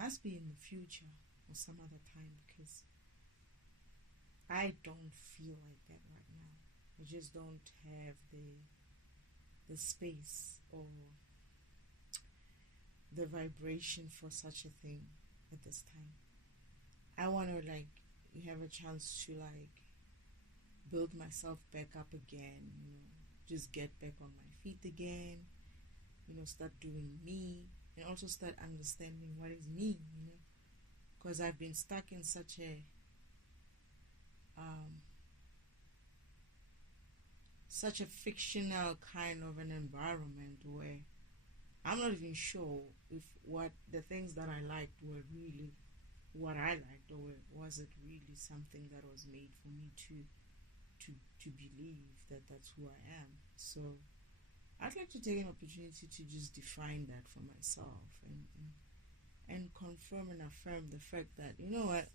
must be in the future or some other time, because I don't feel like that right now. I just don't have the space or the vibration for such a thing at this time. I want to like have a chance to like build myself back up again, just get back on my feet again, start doing me, and also start understanding what is me, because I've been stuck in such a fictional kind of an environment where I'm not even sure if what the things that I liked were really what I liked, or was it really something that was made for me to believe that that's who I am. So I'd like to take an opportunity to just define that for myself, and confirm and affirm the fact that, you know what,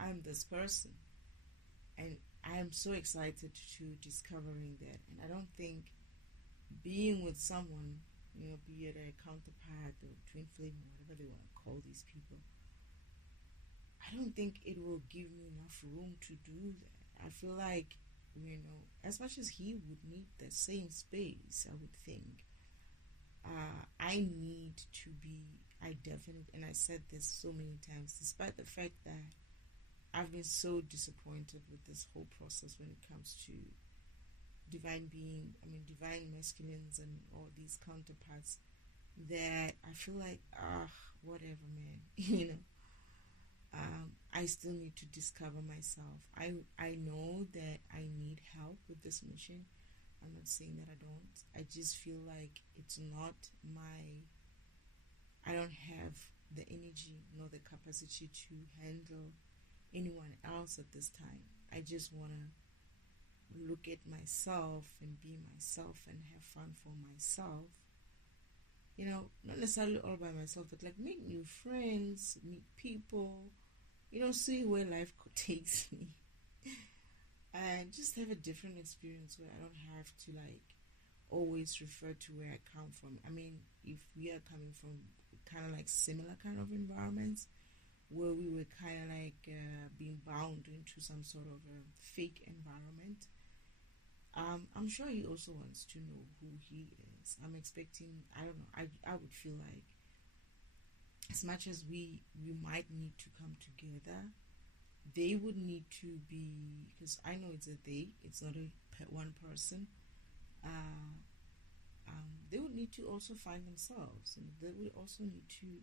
I'm this person, and I'm so excited to discovering that. And I don't think being with someone, be it a counterpart or twin flame or whatever they want to call these people, I don't think it will give me enough room to do that. I feel like, as much as he would need the same space, I would think, I definitely, and I said this so many times, despite the fact that I've been so disappointed with this whole process when it comes to divine masculines and all these counterparts, that I feel like, whatever, man, I still need to discover myself. I know that I need help with this mission. I'm not saying that I don't. I just feel like it's not I don't have the energy nor the capacity to handle anyone else at this time. I just want to look at myself and be myself and have fun for myself. Not necessarily all by myself, but like make new friends, meet people, see where life takes me. And just have a different experience where I don't have to like always refer to where I come from. I mean, if we are coming from kind of like similar kind of environments where we were kind of like being bound into some sort of a fake environment, I'm sure he also wants to know who he is. I'm expecting, I don't know, I would feel like as much as we might need to come together, they would need to be, because I know it's a they, it's not a one person. They would need to also find themselves, and they would also need to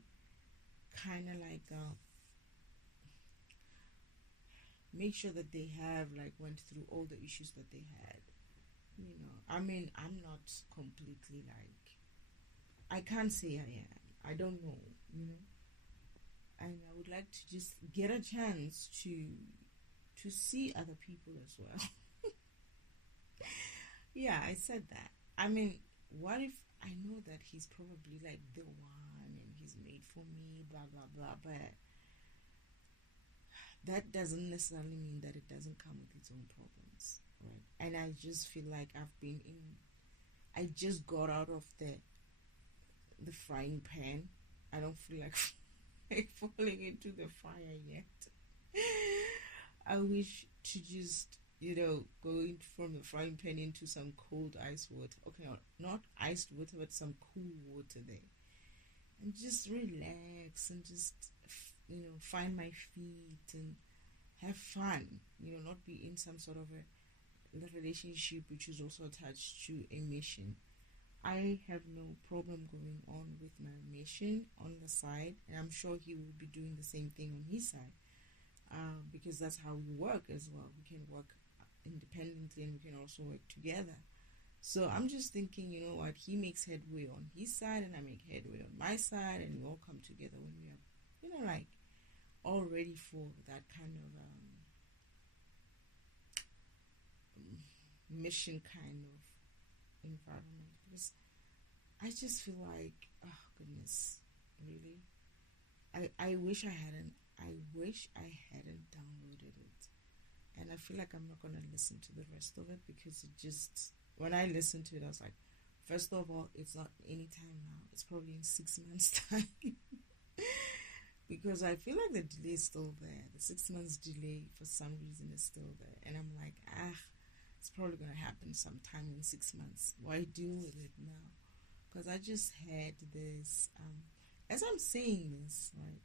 kind of like make sure that they have like went through all the issues that they had. I mean, I'm not completely like, I can't say I am. I don't know, and I would like to just get a chance to see other people as well. Yeah, I said that. I mean, what if I know that he's probably like the one and he's made for me, blah blah blah, but that doesn't necessarily mean that it doesn't come with its own problems, right? And I just feel like I just got out of the frying pan. I don't feel like falling into the fire yet. I wish to just, go from the frying pan into some cold ice water. Okay, not iced water, but some cool water there. And just relax and just, find my feet and have fun. Not be in some sort of a relationship which is also attached to a mission. I have no problem going on with my mission on the side, and I'm sure he will be doing the same thing on his side, because that's how we work as well. We can work independently and we can also work together. So I'm just thinking, you know what, he makes headway on his side and I make headway on my side, and we all come together when we are, like all ready for that kind of mission kind of environment. Because I just feel like, oh goodness, really, I wish I hadn't downloaded it, and I feel like I'm not gonna listen to the rest of it, because it just, when I listened to it, I was like, first of all, it's not any time now, it's probably in 6 months time. because I feel like the delay is still there. The 6 months delay for some reason is still there, and I'm like, it's probably gonna happen sometime in 6 months. Why deal with it now? Because I just had this. As I'm saying this, right,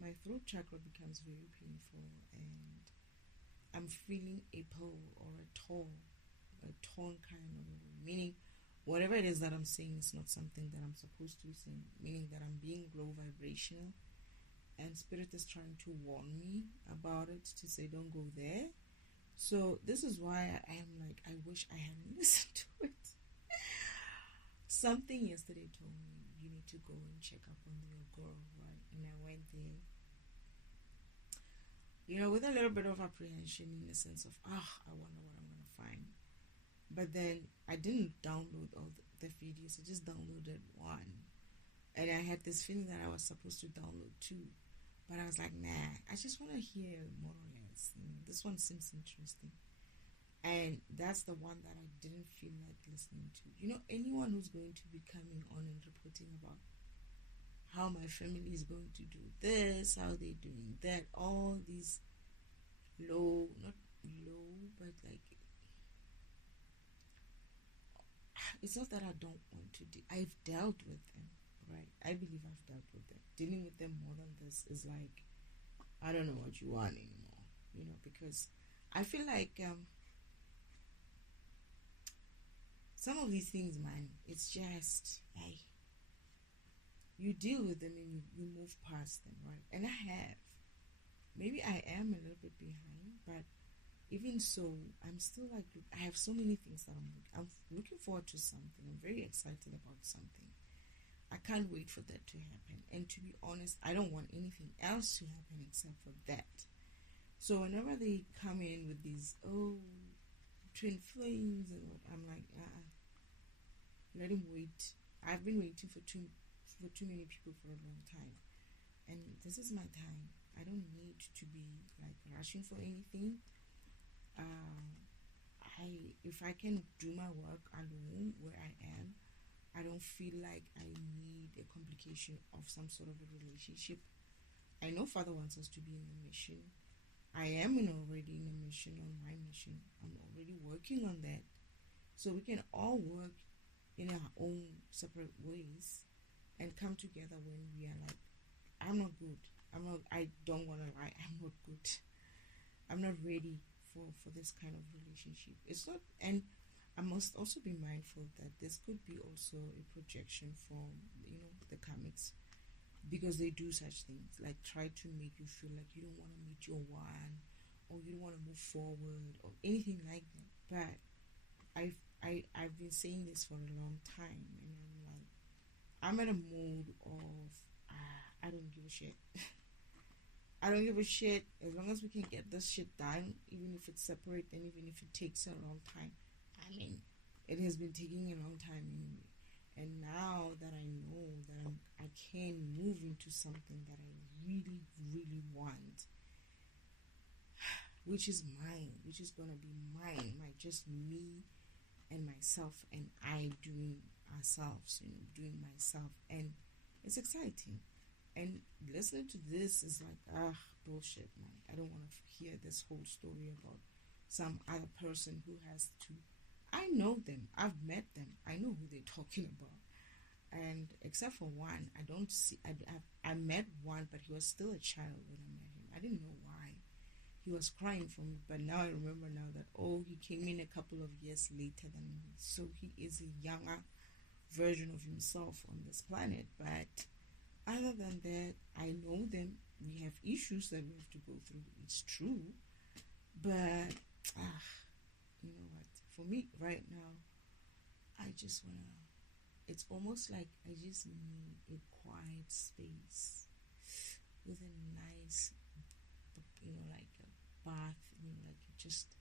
my throat chakra becomes very painful, and I'm feeling a pull or a torn kind of, meaning whatever it is that I'm saying is not something that I'm supposed to be saying, meaning that I'm being low vibrational, and spirit is trying to warn me about it, to say don't go there. So this is why I am like, I wish I hadn't listened to it. Something yesterday told me, you need to go and check up on your girl, right? And I went there, with a little bit of apprehension, in the sense of, I wonder what I'm going to find. But then I didn't download all the videos. I just downloaded one. And I had this feeling that I was supposed to download two. But I was like, nah, I just want to hear more or less. This one seems interesting. And that's the one that I didn't feel like listening to. Anyone who's going to be coming on and reporting about how my family is going to do this, how they're doing that, all these not low, but like, it's not that I don't want to do. I've dealt with them, right? I believe I've dealt with them. Dealing with them more than this is like, I don't know what you want anymore, because I feel like some of these things, man, it's just, hey, you deal with them and you move past them, right? And I have. Maybe I am a little bit behind, but even so, I'm still like, I have so many things that I'm looking forward to something. I'm very excited about something. I can't wait for that to happen. And to be honest, I don't want anything else to happen except for that. So whenever they come in with these, twin flames, and what, I'm like, let him wait. I've been waiting for too many people for a long time, and this is my time. I don't need to be like rushing for anything. If I can do my work alone where I am, I don't feel like I need a complication of some sort of a relationship. I know Father wants us to be in a mission. I am already in a mission, on my mission. I'm already working on that. So we can all work in our own separate ways and come together when we are like, I'm not good. I don't want to lie. I'm not good. I'm not ready for this kind of relationship. It's not, and I must also be mindful that this could be also a projection from, the karmics, because they do such things, like try to make you feel like you don't want to meet your one, or you don't want to move forward, or anything like that. But I've been saying this for a long time, and I'm like, I'm at a mode of, I don't give a shit. I don't give a shit as long as we can get this shit done, even if it's separate and even if it takes a long time. I mean, it has been taking a long time anyway. And now that I know that I can move into something that I really, really want, which is mine, which is going to be mine, just me and myself and I doing ourselves, doing myself. And it's exciting. And listening to this is like, bullshit, man. I don't want to hear this whole story about some other person who has to. I know them. I've met them. I know who they're talking about. And except for one, I don't see. I met one, but he was still a child when I met him. I didn't know why. He was crying for me, but now I remember now that, he came in a couple of years later than me. So he is a younger version of himself on this planet. But other than that, I know them. We have issues that we have to go through. It's true. But, you know what? For me, right now, I just want to, it's almost like I just need a quiet space with a nice, like a bath, like just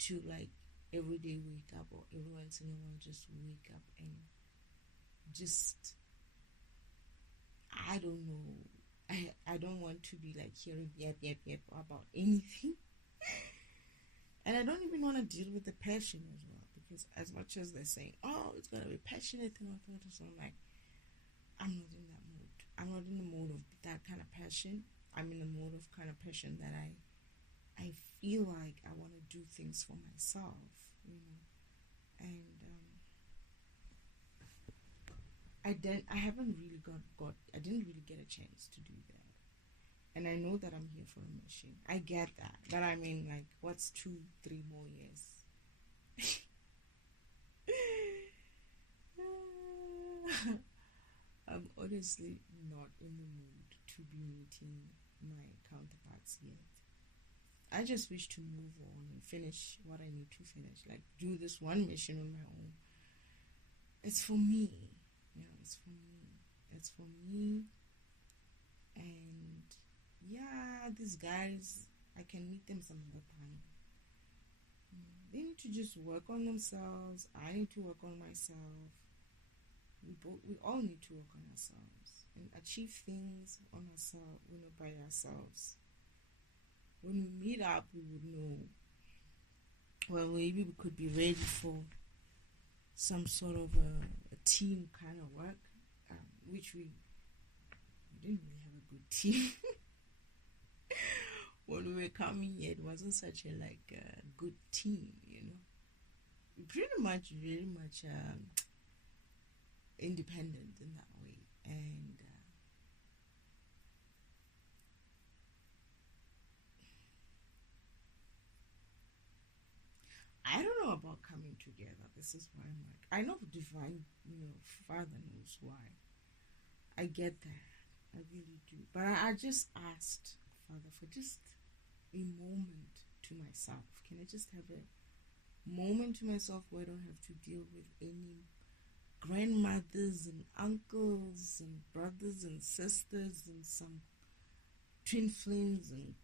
to like every day wake up, or every once in a while just wake up and just, I don't know, I don't want to be like hearing yep about anything. And I don't even want to deal with the passion as well, because as much as they're saying, it's going to be passionate and all that, so I'm like, I'm not in that mood. I'm not in the mood of that kind of passion. I'm in a mode of kind of passion that I feel like I want to do things for myself, and I haven't really I didn't really get a chance to do that. And I know that I'm here for a mission. I get that. But I mean, like, what's 2-3 more years? I'm honestly not in the mood to be meeting my counterparts yet. I just wish to move on and finish what I need to finish. Like, do this one mission on my own. It's for me. It's for me. It's for me. And yeah, these guys, I can meet them some other time. They need to just work on themselves. I need to work on myself. We all need to work on ourselves and achieve things on ourselves, by ourselves. When we meet up, we would know. Well, maybe we could be ready for some sort of a team kind of work, which we didn't really have a good team. When we were coming here, it wasn't such a good team, We very much independent in that way, and I don't know about coming together. This is why I'm like, I know divine, Father knows why. I get that, I really do. But I just asked Father for just a moment to myself. Can I just have a moment to myself where I don't have to deal with any grandmothers and uncles and brothers and sisters and some twin flames and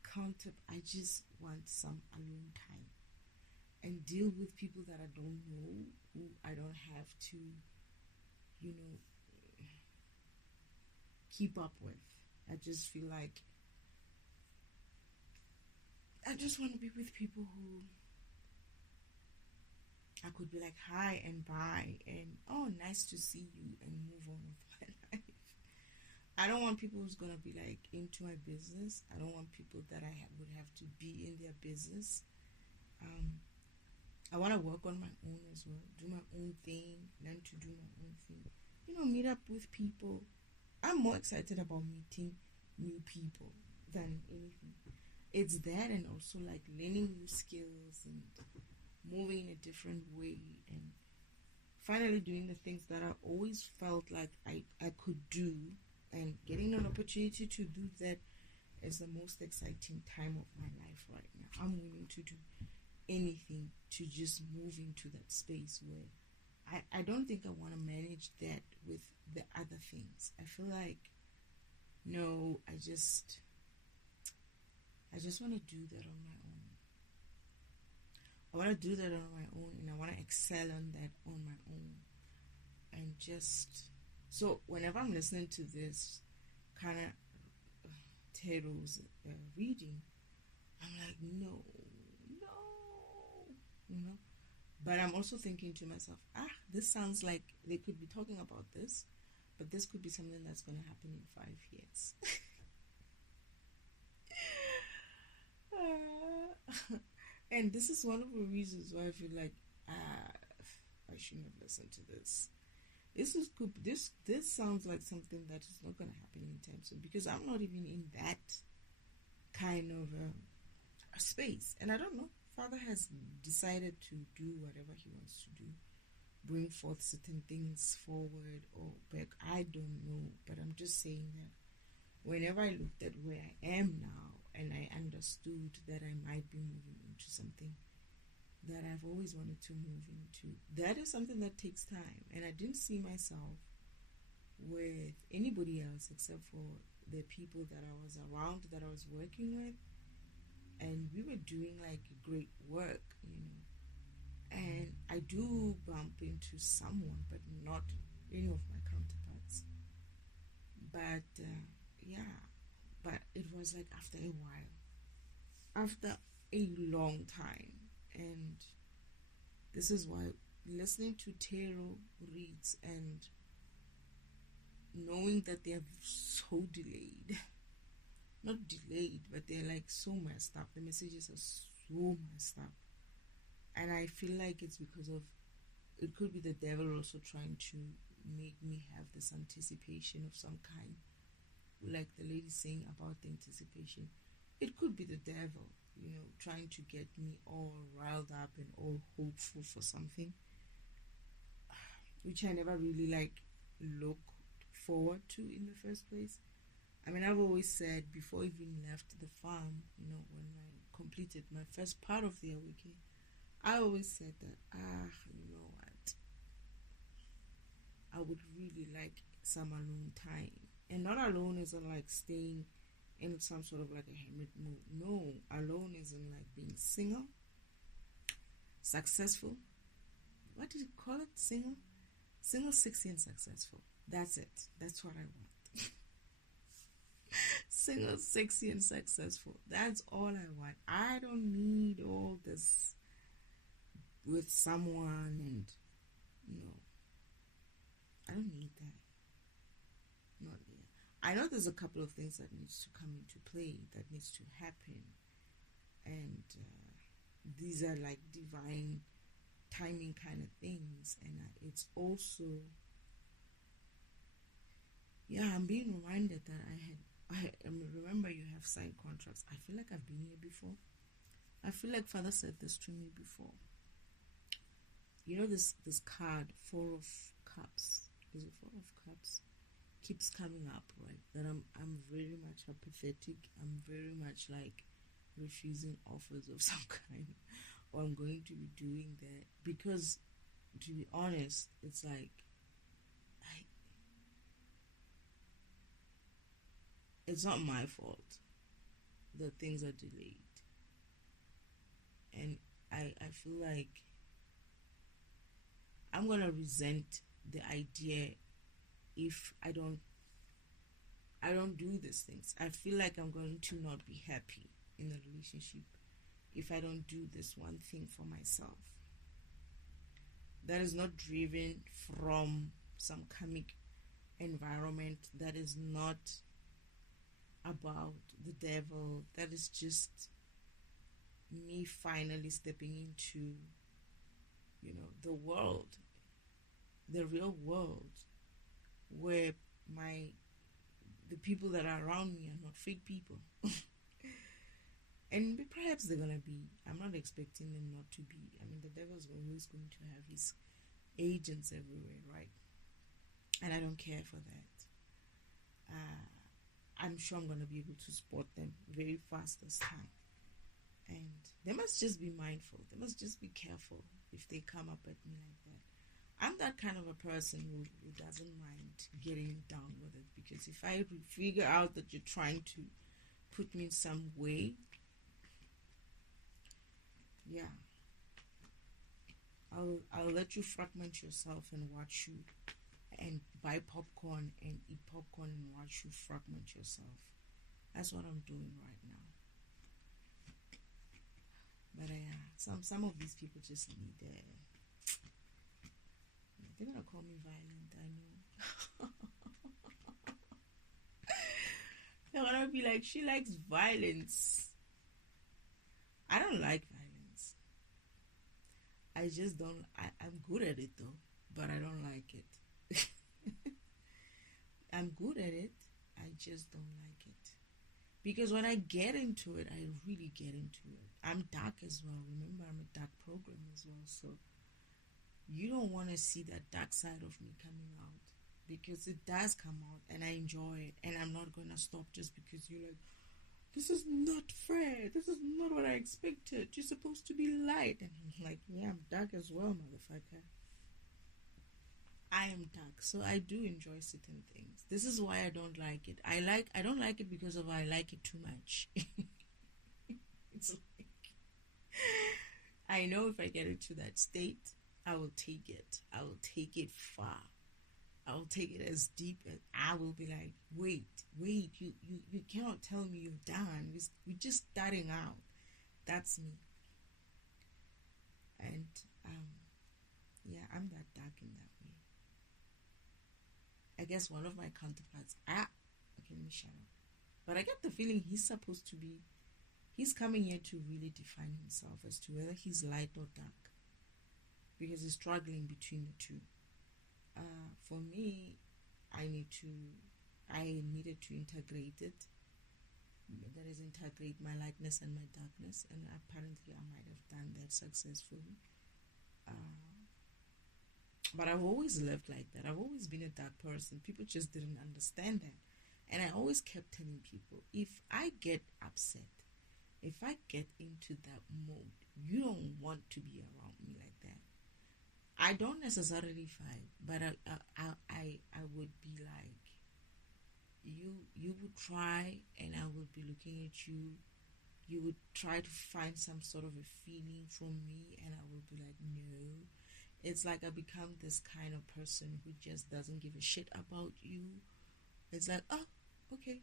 I just want some alone time and deal with people that I don't know, who I don't have to, keep up with. I just feel like I just want to be with people who I could be like, hi and bye, and oh, nice to see you, and move on with my life. I don't want people who's going to be like into my business. I don't want people that would have to be in their business. I want to work on my own as well, do my own thing, learn to do my own thing. Meet up with people. I'm more excited about meeting new people than anything. It's that, and also like learning new skills and moving in a different way and finally doing the things that I always felt like I could do, and getting an opportunity to do that is the most exciting time of my life right now. I'm willing to do anything to just move into that space where I don't think I want to manage that with the other things. I feel like, no, I just want to do that on my own. I want to do that on my own, and I want to excel on that on my own. And just, so whenever I'm listening to this kind of Tero's reading, I'm like, no. But I'm also thinking to myself, this sounds like they could be talking about this, but this could be something that's going to happen in 5 years. And this is one of the reasons why I feel like I shouldn't have listened to this. This sounds like something that is not going to happen anytime soon, because I'm not even in that kind of a space, and I don't know. Father has decided to do whatever he wants to do, bring forth certain things forward or back. I don't know, but I'm just saying that whenever I looked at where I am now and I understood that I might be moving into something that I've always wanted to move into, that is something that takes time. And I didn't see myself with anybody else except for the people that I was around, that I was working with. And we were doing like great work, and I do bump into someone, but not any of my counterparts. But but it was like after a while, after a long time. And this is why listening to Tero reads and knowing that they are so delayed, not delayed, but they're like so messed up. The messages are so messed up. And I feel like it's because of, it could be the devil also trying to make me have this anticipation of some kind. Like the lady saying about the anticipation. It could be the devil, trying to get me all riled up and all hopeful for something, which I never really look forward to in the first place. I mean, I've always said before I even left the farm, when I completed my first part of the awakening, I always said that, you know what, I would really like some alone time. And not alone isn't like staying in some sort of like a hermit mode. No, alone isn't like being single, successful. What did you call it? Single, sexy, and successful. That's it. That's what I want. Single, sexy, and successful. That's all I want. I don't need all this with someone, and I don't need that. Not yet. I know there's a couple of things that needs to come into play, that needs to happen, and these are like divine timing kind of things, and it's also, I'm being reminded that I remember you have signed contracts. I feel like I've been here before. I feel like Father said this to me before. This card, 4 of Cups. Is it 4 of Cups? Keeps coming up, right? That I'm very much apathetic. I'm very much like refusing offers of some kind, or I'm going to be doing that, because to be honest, it's like it's not my fault that things are delayed, and I feel like I'm gonna resent the idea if I don't do these things. I feel like I'm going to not be happy in the relationship if I don't do this one thing for myself. That is not driven from some karmic environment. That is not about the devil. That is just me finally stepping into, the world, the real world, where the people that are around me are not fake people. And perhaps they're gonna be. I'm not expecting them not to be. I mean, the devil's always going to have his agents everywhere, right? And I don't care for that. I'm sure I'm gonna be able to spot them very fast this time. And they must just be mindful. They must just be careful if they come up at me like that. I'm that kind of a person who doesn't mind getting down with it, because if I figure out that you're trying to put me in some way, I'll let you fragment yourself and watch you, and buy popcorn and eat popcorn and watch you fragment yourself. That's what I'm doing right now. But some of these people just need they're gonna call me violent, I know. They're gonna be like, she likes violence. I don't like violence. I just don't. I'm good at it though, but I don't like it. I'm good at it. I just don't like it. Because when I get into it, I really get into it. I'm dark as well. Remember, I'm a dark program as well. So you don't want to see that dark side of me coming out, because it does come out and I enjoy it. And I'm not going to stop just because you're like, this is not fair. This is not what I expected. You're supposed to be light. And I'm like, yeah, I'm dark as well, motherfucker. I am dark, so I do enjoy certain things. This is why I don't like it. I don't like it because of I like it too much. It's like, I know if I get into that state, I will take it. I will take it far. I will take it as deep as I will be like, wait, you cannot tell me you're done. We're just starting out. That's me. And I'm that dark in that way. I guess one of my counterparts, okay, let me shut up. But I get the feeling he's coming here to really define himself as to whether he's light or dark, because he's struggling between the two. For me, I needed to integrate it. That is, integrate my lightness and my darkness, and apparently I might have done that successfully. But I've always lived like that. I've always been a dark person. People just didn't understand that. And I always kept telling people, if I get upset, if I get into that mode, you don't want to be around me like that. I don't necessarily fight, but I would be like, you would try, and I would be looking at you. You would try to find some sort of a feeling from me, and I would be like, no. It's like I become this kind of person who just doesn't give a shit about you. It's like, oh, okay.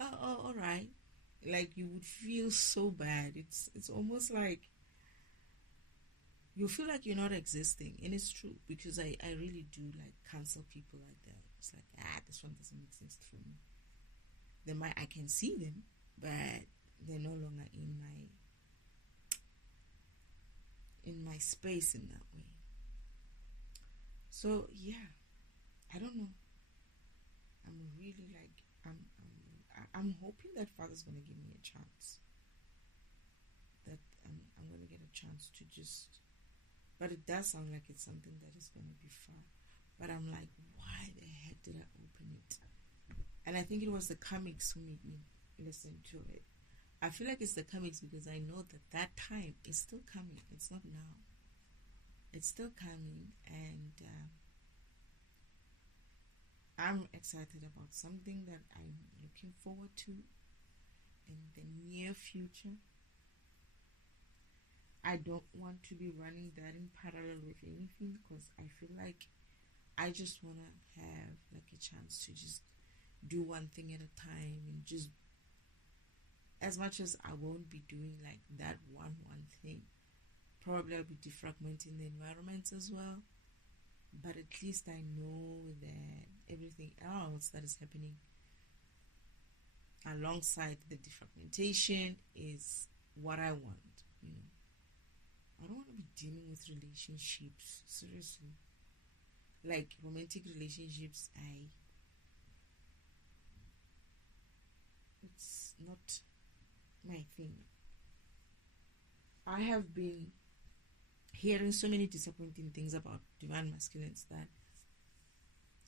oh, all right. Like, you would feel so bad. It's almost like you feel like you're not existing. And it's true, because I really do like cancel people like that. It's like, this one doesn't make sense for me. I can see them, but they're no longer in my space in that way. So yeah, I don't know. I'm really like, I'm hoping that Father's gonna give me a chance. That I'm gonna get a chance to just. But it does sound like it's something that is gonna be far. But I'm like, why the heck did I open it? And I think it was the comics who made me listen to it. I feel like it's the comics because I know that time is still coming. It's not now. It's still coming, and I'm excited about something that I'm looking forward to in the near future. I don't want to be running that in parallel with anything, because I feel like I just want to have like a chance to just do one thing at a time, and just, as much as I won't be doing like that one thing, probably I'll be defragmenting the environments as well. But at least I know that everything else that is happening alongside the defragmentation is what I want, I don't want to be dealing with relationships, seriously. Like romantic relationships, it's not my thing. I have been hearing so many disappointing things about divine masculines that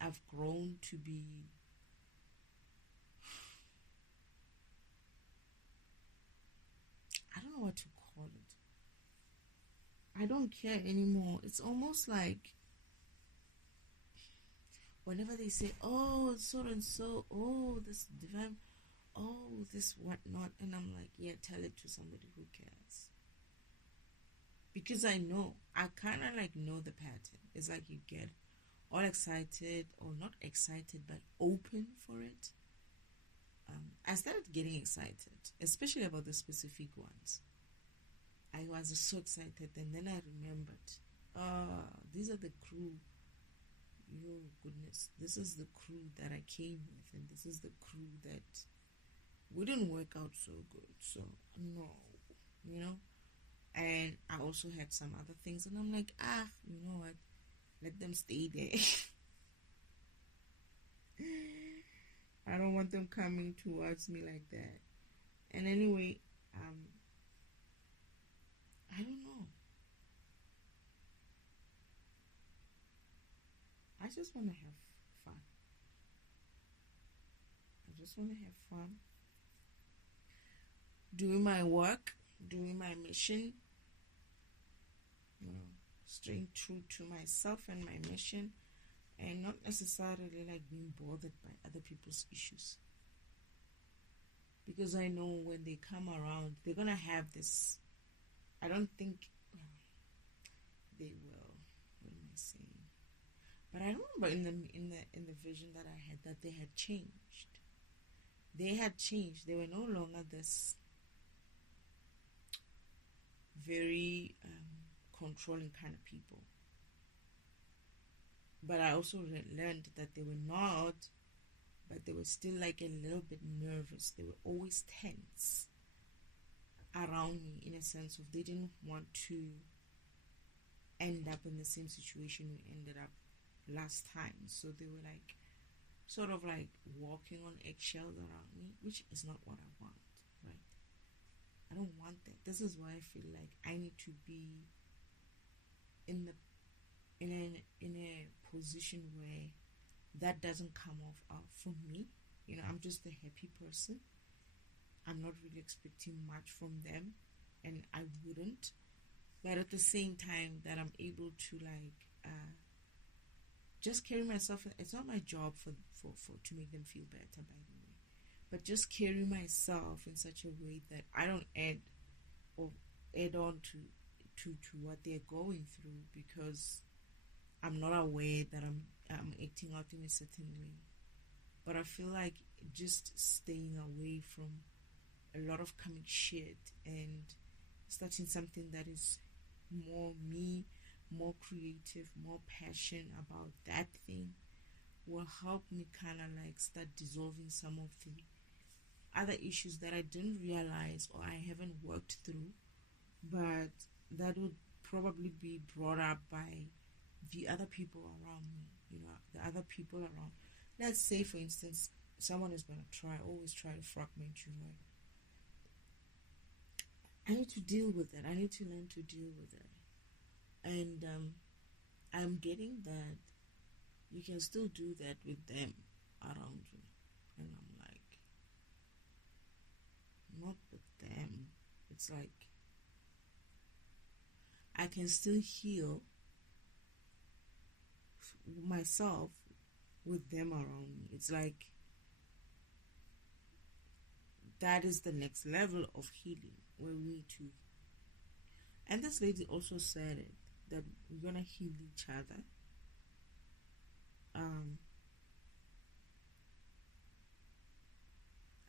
I've grown to be I don't know what to call it. I don't care anymore. It's almost like whenever they say, oh, so and so, oh, this divine, oh, this whatnot, and I'm like, yeah, tell it to somebody who cares. Because I kind of like know the pattern. It's like you get all excited, or not excited, but open for it. I started getting excited, especially about the specific ones. I was so excited, and then I remembered, these are the crew. Oh goodness, this is the crew that I came with, and this is the crew that wouldn't work out so good. So no, And I also had some other things, and I'm like, you know what? Let them stay there. I don't want them coming towards me like that. And anyway, I don't know. I just want to have fun. I just want to have fun. Doing my work, doing my mission, staying true to myself and my mission, and not necessarily like being bothered by other people's issues. Because I know when they come around, they're gonna have this. I don't think they will. What am I saying? But I remember in the vision that I had that they had changed. They had changed. They were no longer this very controlling kind of people. But I also learned that they were not but they were still like a little bit nervous. They were always tense around me, in a sense of they didn't want to end up in the same situation we ended up last time. So they were like sort of like walking on eggshells around me, which is not what I want, right? I don't want that. This is why I feel like I need to be in a position where that doesn't come off out from me. You know, I'm just a happy person. I'm not really expecting much from them, and I wouldn't. But at the same time, that I'm able to just carry myself. It's not my job for to make them feel better, by the way, but just carry myself in such a way that I don't add on to what they're going through, because I'm not aware that I'm acting out in a certain way. But I feel like just staying away from a lot of comic shit and starting something that is more me, more creative, more passion about that thing will help me kind of like start dissolving some of the other issues that I didn't realize or I haven't worked through, but that would probably be brought up by the other people around me, you know, the other people around. Let's say, for instance, someone is going to always try to fragment you, right? I need to deal with that. I need to learn to deal with it. And I'm getting that you can still do that with them around you. And I'm like, not with them. It's like, I can still heal myself with them around me. It's like, that is the next level of healing where we need to. And this lady also said it, that we're gonna heal each other.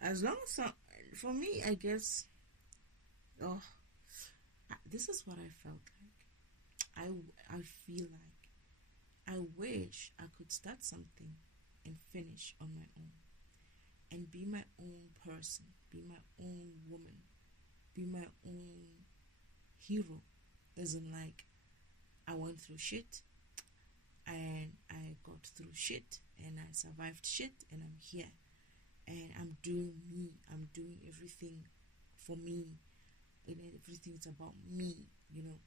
As long as for me, I guess, this is what I felt like. I feel like I wish I could start something and finish on my own, and be my own person, be my own woman, be my own hero. As in, like, I went through shit and I got through shit and I survived shit and I'm here and I'm doing me. I'm doing everything for me, and everything's about me, you know.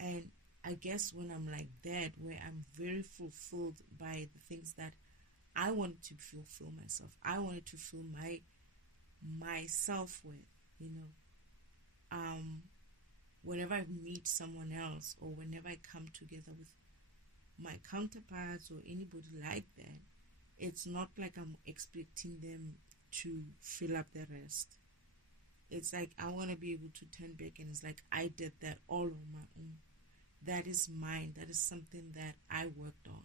And I guess when I'm like that, where I'm very fulfilled by the things that I wanted to fulfill myself, I wanted to fill my self-worth, you know. Whenever I meet someone else, or whenever I come together with my counterparts or anybody like that, it's not like I'm expecting them to fill up the rest. It's like I want to be able to turn back and it's like, I did that all on my own. That is mine. That is something that I worked on.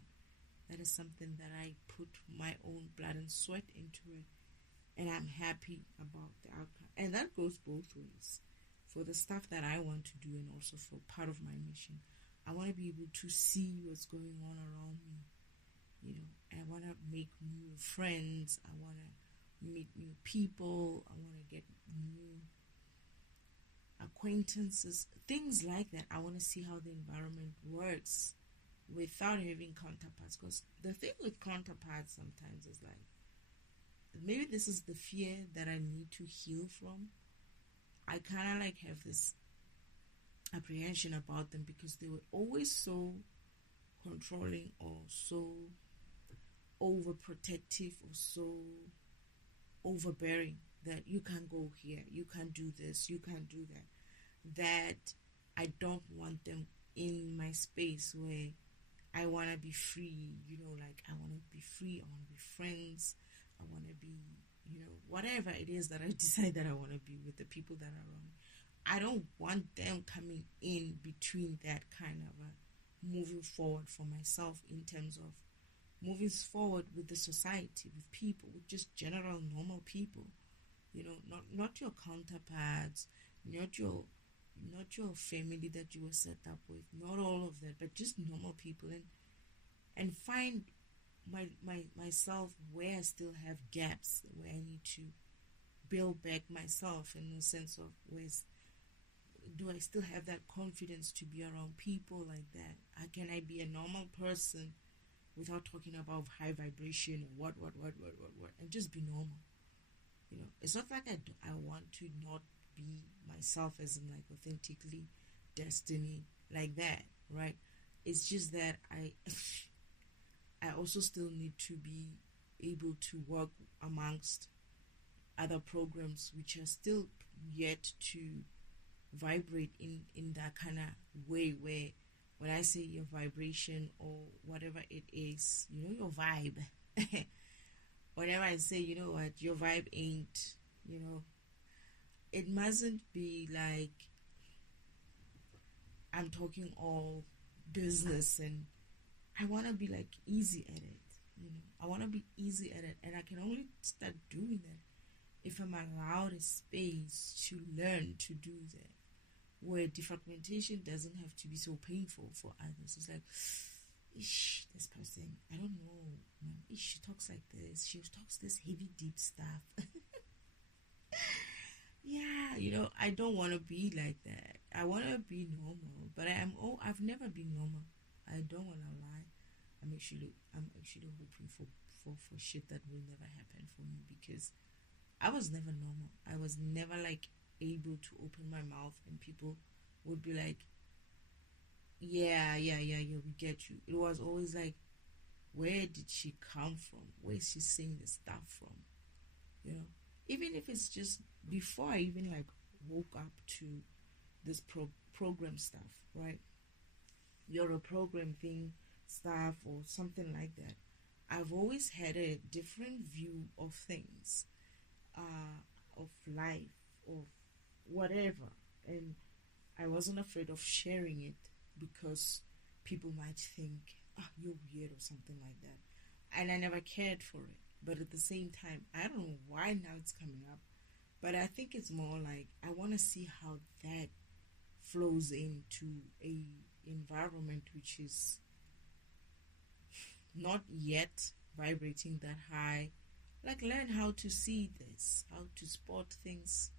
That is something that I put my own blood and sweat into it. And I'm happy about the outcome. And that goes both ways. For the stuff that I want to do, and also for part of my mission. I want to be able to see what's going on around me. You know, and I want to make new friends. I want to meet new people. I want to get new acquaintances. Things like that. I want to see how the environment works without having counterparts. Because the thing with counterparts sometimes is like, maybe this is the fear that I need to heal from. I kind of like have this apprehension about them because they were always so controlling or so overprotective or so overbearing that you can't go here, you can't do this, you can't do that. That I don't want them in my space where I want to be free, you know, like I want to be free, I want to be friends, I want to be, you know, whatever it is that I decide that I want to be with the people that are around me. I don't want them coming in between that kind of moving forward for myself, in terms of moving forward with the society, with people, with just general normal people, you know, not your counterparts, not your family that you were set up with, not all of that, but just normal people, and find myself where I still have gaps, where I need to build back myself in the sense of do I still have that confidence to be around people like that? Can I be a normal person without talking about high vibration or what, and just be normal? It's not like I want to not be myself as in like authentically destiny like that, right? It's just that I also still need to be able to work amongst other programs which are still yet to vibrate in that kind of way where when I say your vibration or whatever it is, your vibe. Whenever I say, what, your vibe ain't, it mustn't be like I'm talking all business, and I want to be like easy at it. I want to be easy at it, and I can only start doing that if I'm allowed a space to learn to do that, where defragmentation doesn't have to be so painful for others. It's like, this person, I don't know, man, she talks like this, she talks this heavy, deep stuff. Yeah, I don't want to be like that. I want to be normal, but I've never been normal. I don't want to lie. I'm actually hoping for shit that will never happen for me, because I was never normal. I was never like able to open my mouth and people would be like, yeah, we get you. It was always like, where did she come from? Where is she saying this stuff from? Even if it's just before I even like woke up to this program stuff, right? You're a program thing stuff or something like that. I've always had a different view of things, of life, of whatever, and I wasn't afraid of sharing it because people might think, you're weird or something like that, and I never cared for it. But at the same time, I don't know why now it's coming up, but I think it's more like I want to see how that flows into a environment which is not yet vibrating that high. Like, learn how to see this, how to spot things,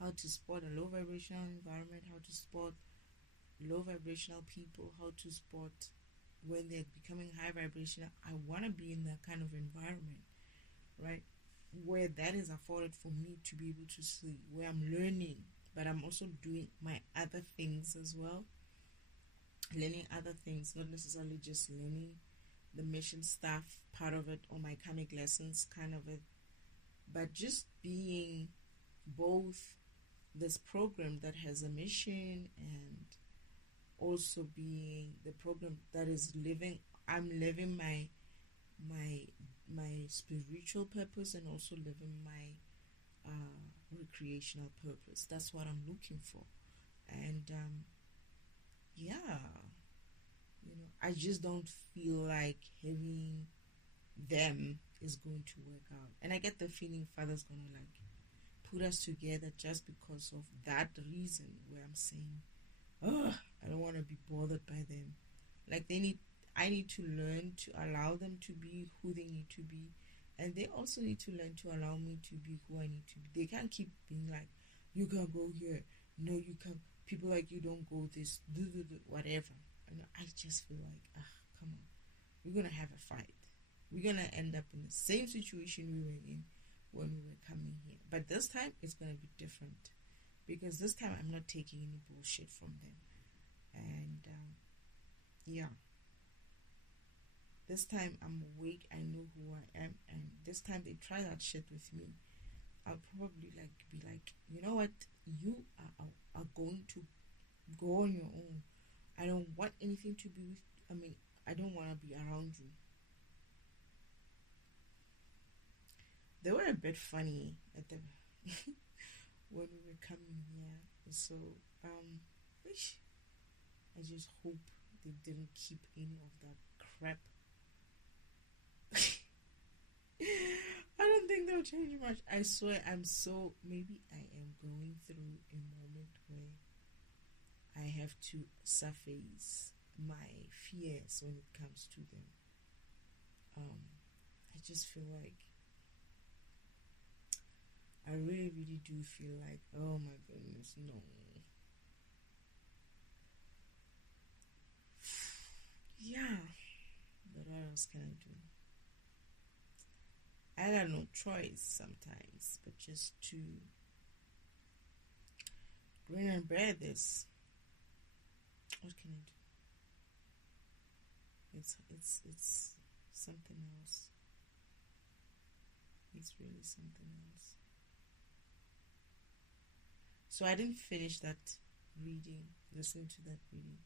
how to spot a low vibrational environment, how to spot low vibrational people, how to spot when they're becoming high vibrational. I want to be in that kind of environment, right? Where that is afforded for me to be able to see, where I'm learning, but I'm also doing my other things as well. Learning other things, not necessarily just learning the mission stuff, part of it, or my karmic lessons, kind of it, but just being both this program that has a mission and also being the program that is I'm living my spiritual purpose and also living my recreational purpose. That's what I'm looking for. And I just don't feel like having them is going to work out. And I get the feeling Father's going to like put us together just because of that reason, where I'm saying, I don't want to be bothered by them. Like, I need to learn to allow them to be who they need to be, and they also need to learn to allow me to be who I need to be. They can't keep being like, you can't go here, no, you can't, people like you don't go this, whatever. And I just feel like, come on, we're gonna have a fight. We're gonna end up in the same situation we were in when we were coming here, but this time it's gonna be different, because this time I'm not taking any bullshit from them. And this time I'm awake, I know who I am, and this time they try that shit with me, I'll probably like be like, you know what, you are going to go on your own. I don't want anything to be with, I don't want to be around you. They were a bit funny at the when we were coming here, so I just hope they didn't keep any of that crap. I don't think they'll change much. I swear, maybe I am going through a moment where I have to surface my fears when it comes to them. I just feel like I really, really do feel like, oh my goodness, no. Yeah, but what else can I do? I got no choice sometimes, but just to grin and bear this. What can I do? It's something else. It's really something else. So I didn't finish that reading, listen to that reading.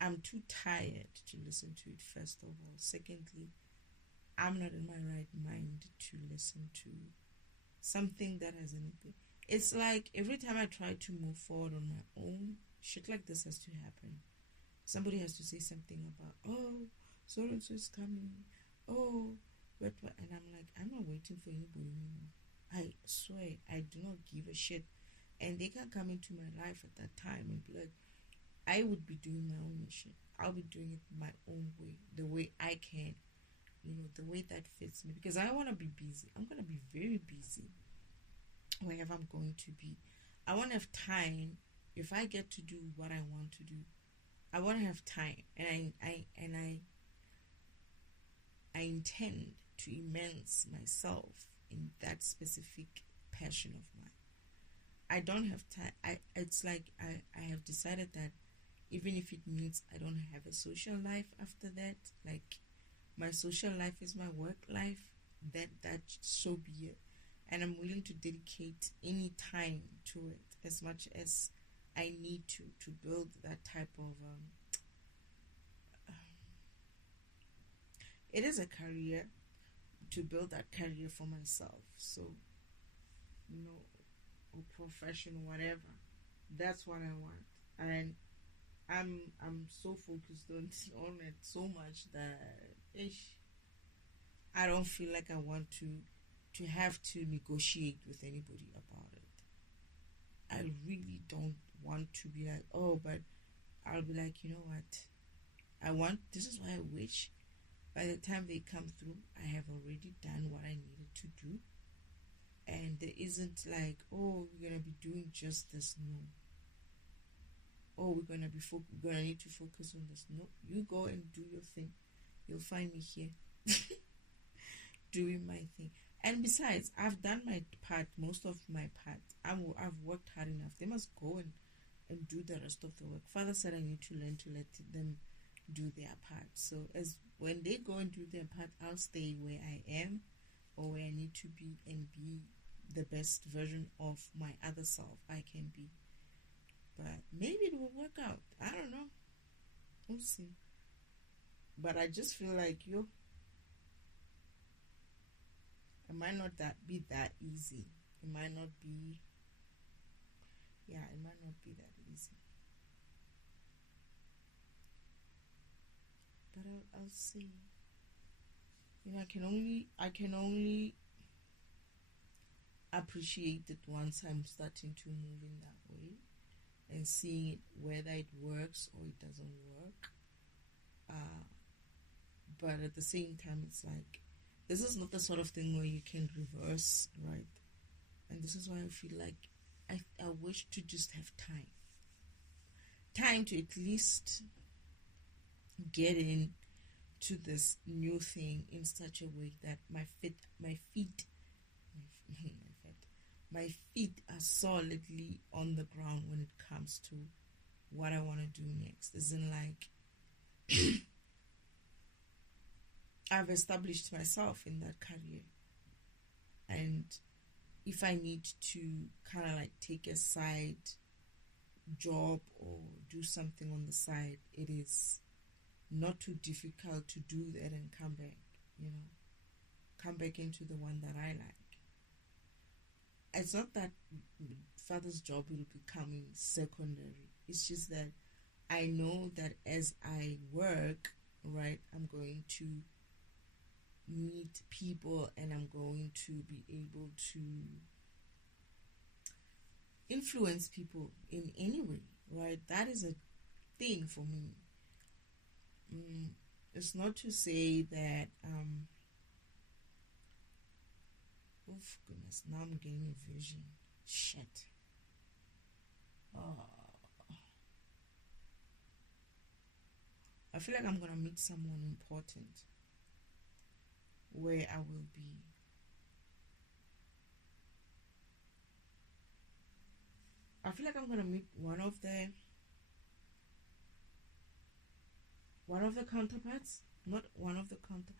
I'm too tired to listen to it, first of all. Secondly, I'm not in my right mind to listen to something that has anything. It's like every time I try to move forward on my own, shit like this has to happen. Somebody has to say something about, oh, so and so is coming. Oh, what? And I'm like, I'm not waiting for anybody anymore. I swear, I do not give a shit. And they can come into my life at that time and be like, I would be doing my own mission. I'll be doing it my own way, the way I can, the way that fits me. Because I want to be busy. I'm going to be very busy wherever I'm going to be. I want to have time. If I get to do what I want to do, I want to have time. And I intend to immerse myself in that specific passion of mine. I don't have time. It's like I have decided that even if it means I don't have a social life after that, like my social life is my work life, that so be it. And I'm willing to dedicate any time to it as much as I need to build that type of it is a career, to build that career for myself. So, or profession, whatever. That's what I want. And I'm so focused on it so much that I don't feel like I want to have to negotiate with anybody about it. I really don't want to be like, oh, but I'll be like, you know what? This is why I wish by the time they come through, I have already done what I needed to do. And there isn't like, oh, we're going to be doing just this. No. Oh, we're going to need to focus on this. No, you go and do your thing. You'll find me here doing my thing. And besides, I've done my part, most of my part. I've worked hard enough. They must go and do the rest of the work. Father said I need to learn to let them do their part. So as when they go and do their part, I'll stay where I am or where I need to be and be the best version of my other self I can be. But maybe it will work out. I don't know. We'll see. But I just feel like, it might not be that easy. It might not be that easy. But I'll see. I can only appreciate it once I'm starting to move in that way and seeing it, whether it works or it doesn't work. But at the same time, it's like, this is not the sort of thing where you can reverse, right? And this is why I feel like I wish to just have time to at least get in to this new thing in such a way that my feet are solidly on the ground when it comes to what I want to do next. Isn't like I've established myself in that career, and if I need to kind of like take a side job or do something on the side, it is not too difficult to do that and come back into the one that I like. It's not that father's job will become secondary. It's just that I know that as I work, right, I'm going to meet people and I'm going to be able to influence people in any way, right? That is a thing for me. it's not to say that oh goodness, now I'm getting a vision. Shit. I feel like I'm gonna meet someone important where I will be. I feel like I'm gonna meet one of the counterparts, not one of the counter.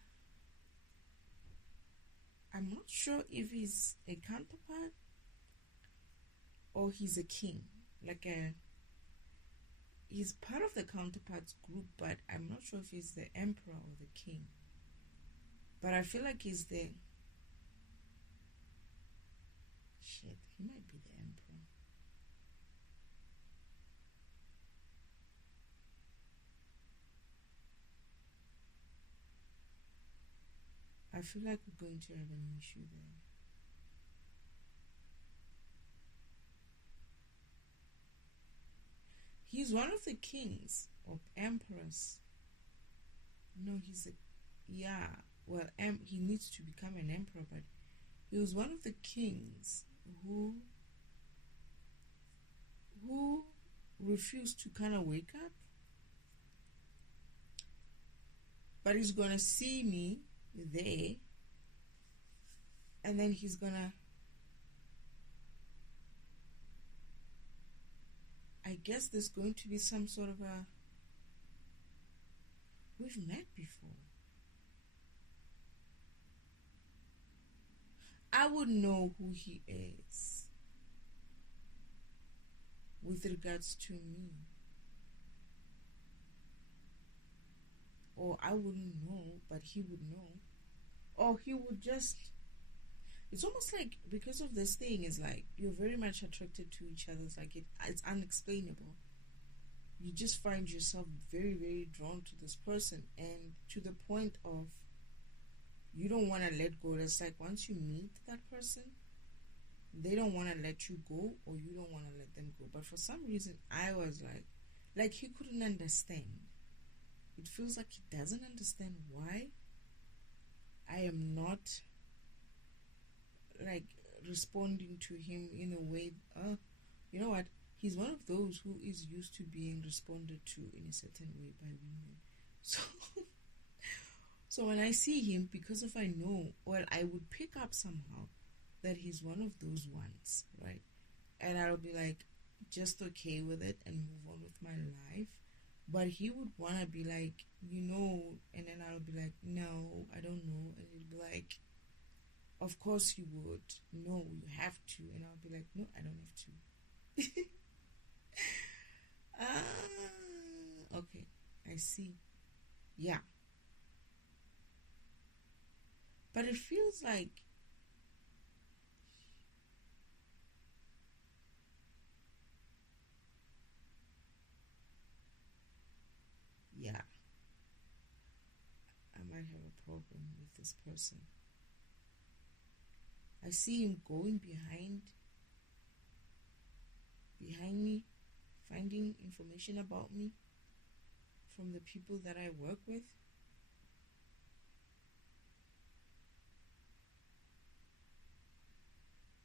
I'm not sure if he's a counterpart or he's a king, like he's part of the counterparts group, but I'm not sure if he's the emperor or the king. But I feel like he's the shit. He might be the emperor. I feel like we're going to have an issue there. He's one of the kings of Empress. No, he's a well, he needs to become an emperor, but he was one of the kings who refused to kind of wake up. But he's gonna see me there, and then he's gonna, I guess there's going to be some sort of a, we've met before. I would know who he is with regards to me. Or I wouldn't know, but he would know. Or he would just, it's almost like, because of this thing, is like you're very much attracted to each other. It's like it's unexplainable. You just find yourself very, very drawn to this person, and to the point of you don't want to let go. It's like once you meet that person, they don't want to let you go, or you don't want to let them go. But for some reason, I was like he couldn't understand. It feels like he doesn't understand why I am not like responding to him in a way. You know what? He's one of those who is used to being responded to in a certain way by women. So when I see him, because if I know, well, I would pick up somehow that he's one of those ones, right? And I'll be like, just okay with it and move on with my life. But he would want to be like, and then I'll be like, no, I don't know. And he'd be like, of course you would. No, you have to. And I'll be like, no, I don't have to. Okay, I see. Yeah. But it feels like I might have a problem with this person. I see him going behind me, finding information about me from the people that I work with.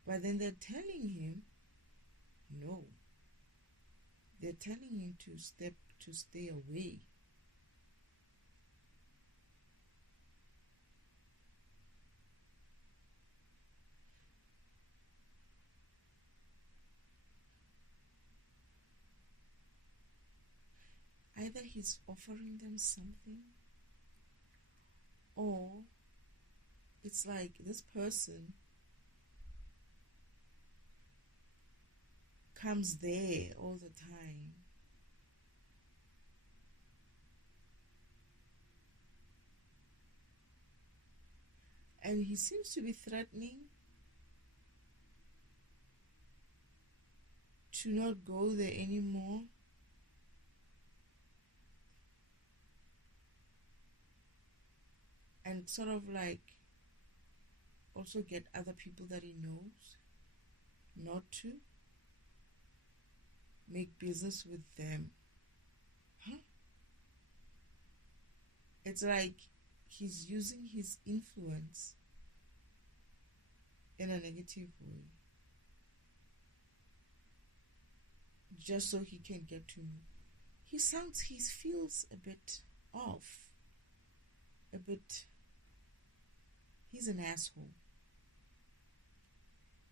But then they're telling him no. They're telling him to stay away. Either he's offering them something, or it's like this person comes there all the time. And he seems to be threatening to not go there anymore. And sort of like also get other people that he knows not to make business with them. It's like he's using his influence in a negative way just so he can get to me. He feels a bit off. He's an asshole.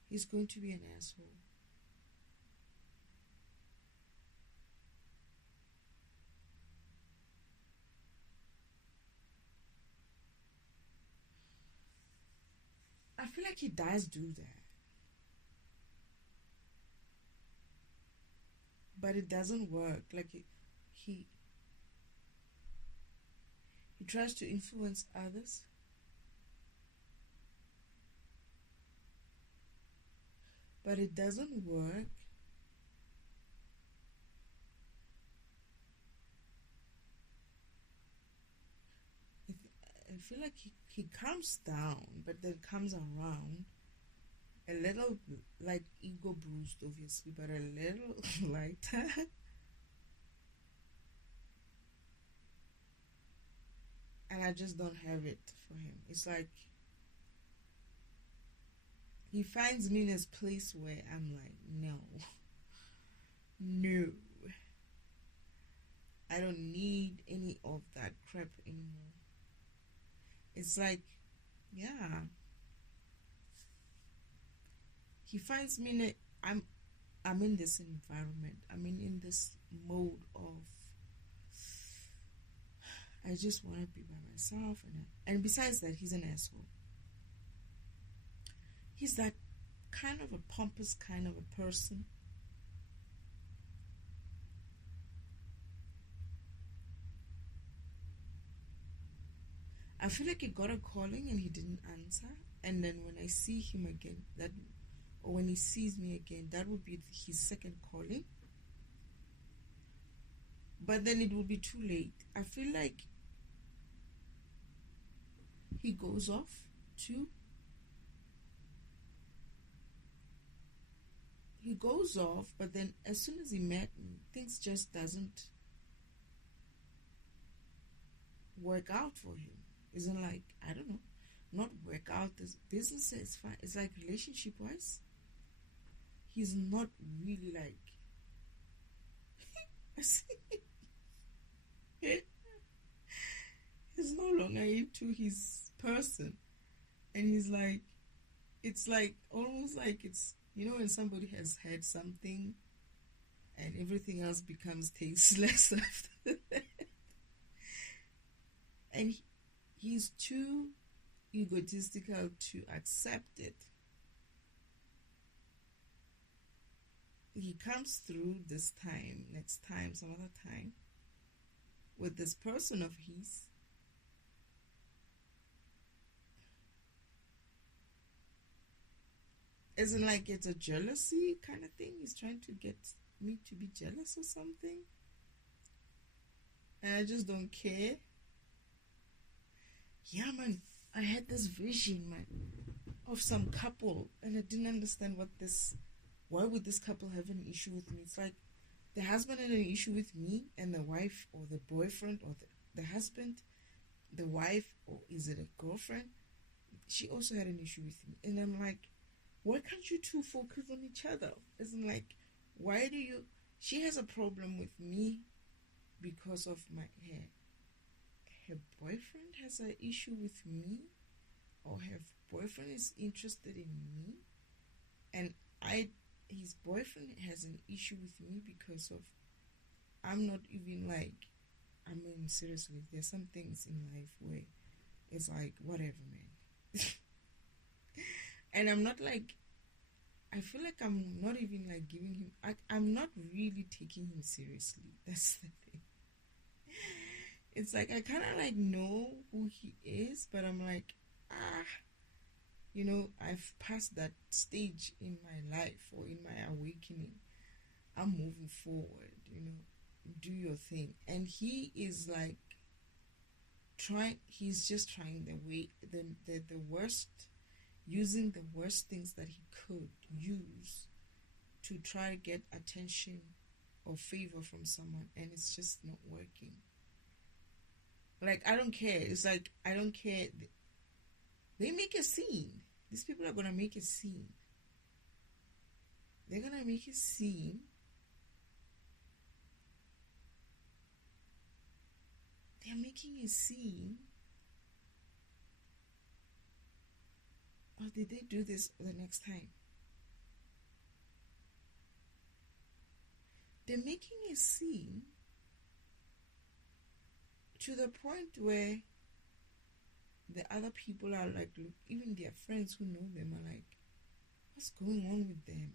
He's going to be an asshole. I feel like he does do that. But it doesn't work. Like he tries to influence others. But it doesn't work. I feel like he comes down, but then comes around a little, like ego bruised, obviously, but a little lighter. And I just don't have it for him. It's like he finds me in this place where I'm like, no, I don't need any of that crap anymore. It's like, yeah, he finds me in I'm in this environment. I'm in this mode of I just want to be by myself, and besides that, he's an asshole. He's that kind of a pompous kind of a person. I feel like he got a calling and he didn't answer, and then when I see him again, or when he sees me again, that would be his second calling. But then it will be too late. I feel like he goes off too. He goes off, but then as soon as he met me, things just doesn't work out for him. Isn't like, I don't know, not work out. This business is fine. It's like relationship wise, he's not really like he's no longer into his person, and he's like, it's like almost like it's, you know, when somebody has had something and everything else becomes tasteless after that. And he's too egotistical to accept it. He comes through this time, next time, some other time, with this person of his. Isn't like it's a jealousy kind of thing. He's trying to get me to be jealous or something. And I just don't care. Yeah, man, I had this vision, man, of some couple, and I didn't understand why would this couple have an issue with me? It's like the husband had an issue with me, and the wife or the boyfriend or the husband, the wife, or is it a girlfriend? She also had an issue with me. And I'm like, why can't you two focus on each other? Isn't like, why do you, she has a problem with me because of her boyfriend has an issue with me, or her boyfriend is interested in me, and his boyfriend has an issue with me because of, I'm not even like, I mean, seriously, there's some things in life where it's like, whatever, man. And I'm not like, I feel like I'm not even like giving him, I'm not really taking him seriously. That's the thing. It's like I kind of like know who he is, but I'm like, you know, I've passed that stage in my life or in my awakening. I'm moving forward, you know, do your thing. And he is like he's just trying the worst, using the worst things that he could use to try to get attention or favor from someone, and it's just not working. Like, I don't care. It's like, I don't care. They make a scene. These people are gonna make a scene. They're gonna make a scene. They're making a scene. Or did they do this the next time? They're making a scene to the point where the other people are like, look, even their friends who know them are like, what's going on with them?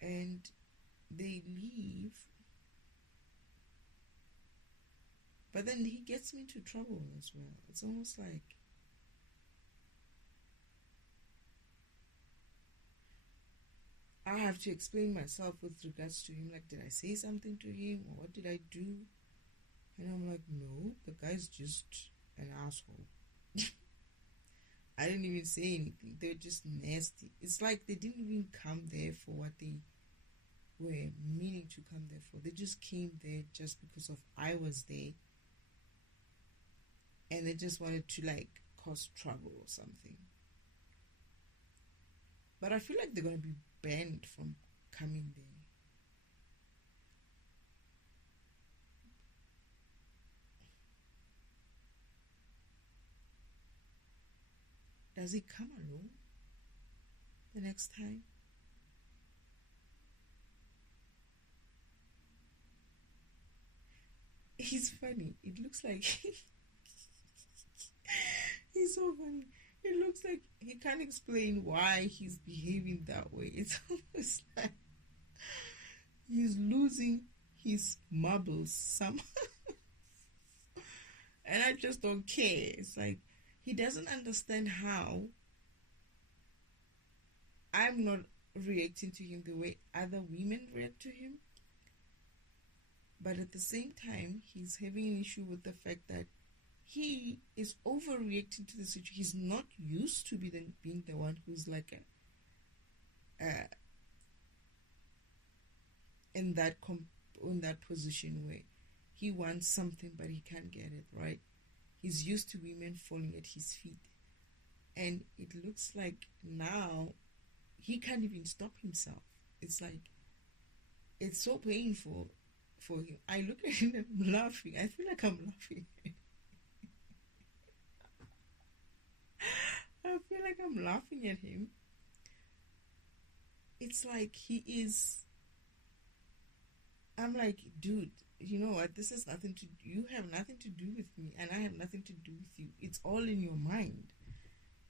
And they leave. But then he gets me into trouble as well. It's almost like, I have to explain myself with regards to him. Like, did I say something to him? Or what did I do? And I'm like, no, the guy's just an asshole. I didn't even say anything. They're just nasty. It's like they didn't even come there for what they were meaning to come there for. They just came there just because of I was there. And they just wanted to like cause trouble or something. But I feel like they're going to be banned from coming there. Does he come alone the next time? He's funny. It looks like he's so funny. It looks like he can't explain why he's behaving that way. It's almost like he's losing his marbles somehow. And I just don't care. It's like he doesn't understand how I'm not reacting to him the way other women react to him. But at the same time, he's having an issue with the fact that he is overreacting to the situation. He's not used to being the one who's like in that position where he wants something but he can't get it, right? He's used to women falling at his feet. And it looks like now he can't even stop himself. It's like, it's so painful for him. I look at him and I'm laughing. I feel like I'm laughing. I feel like I'm laughing at him. It's like he is. I'm like, dude, you know what? This has nothing to. You have nothing to do with me, and I have nothing to do with you. It's all in your mind.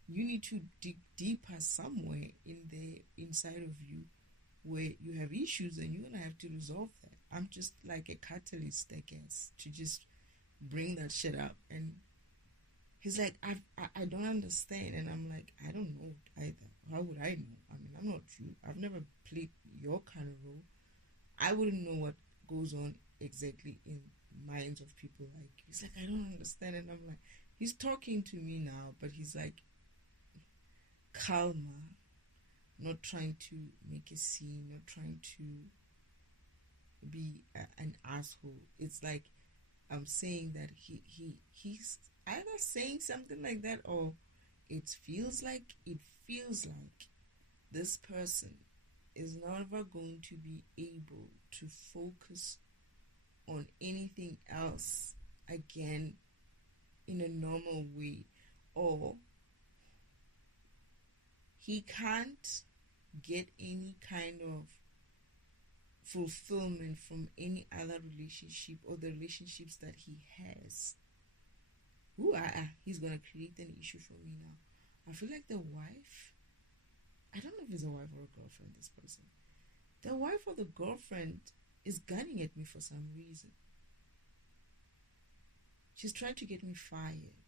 You need to dig deeper somewhere in the inside of you, where you have issues, and you're gonna have to resolve that. I'm just like a catalyst, I guess, to just bring that shit up. And he's like, I don't understand. And I'm like, I don't know either. How would I know? I mean, I'm not you. I've never played your kind of role. I wouldn't know what goes on exactly in minds of people. Like, he's like, I don't understand. And I'm like, he's talking to me now, but he's like calmer, not trying to make a scene, not trying to be an asshole. It's like I'm saying that he's either saying something like that, or it feels like this person is never going to be able to focus on anything else again in a normal way, or he can't get any kind of fulfillment from any other relationship or the relationships that he has. He's gonna create an issue for me now. I feel like the wife, I don't know if it's a wife or a girlfriend, this person. The wife or the girlfriend is gunning at me for some reason. She's trying to get me fired.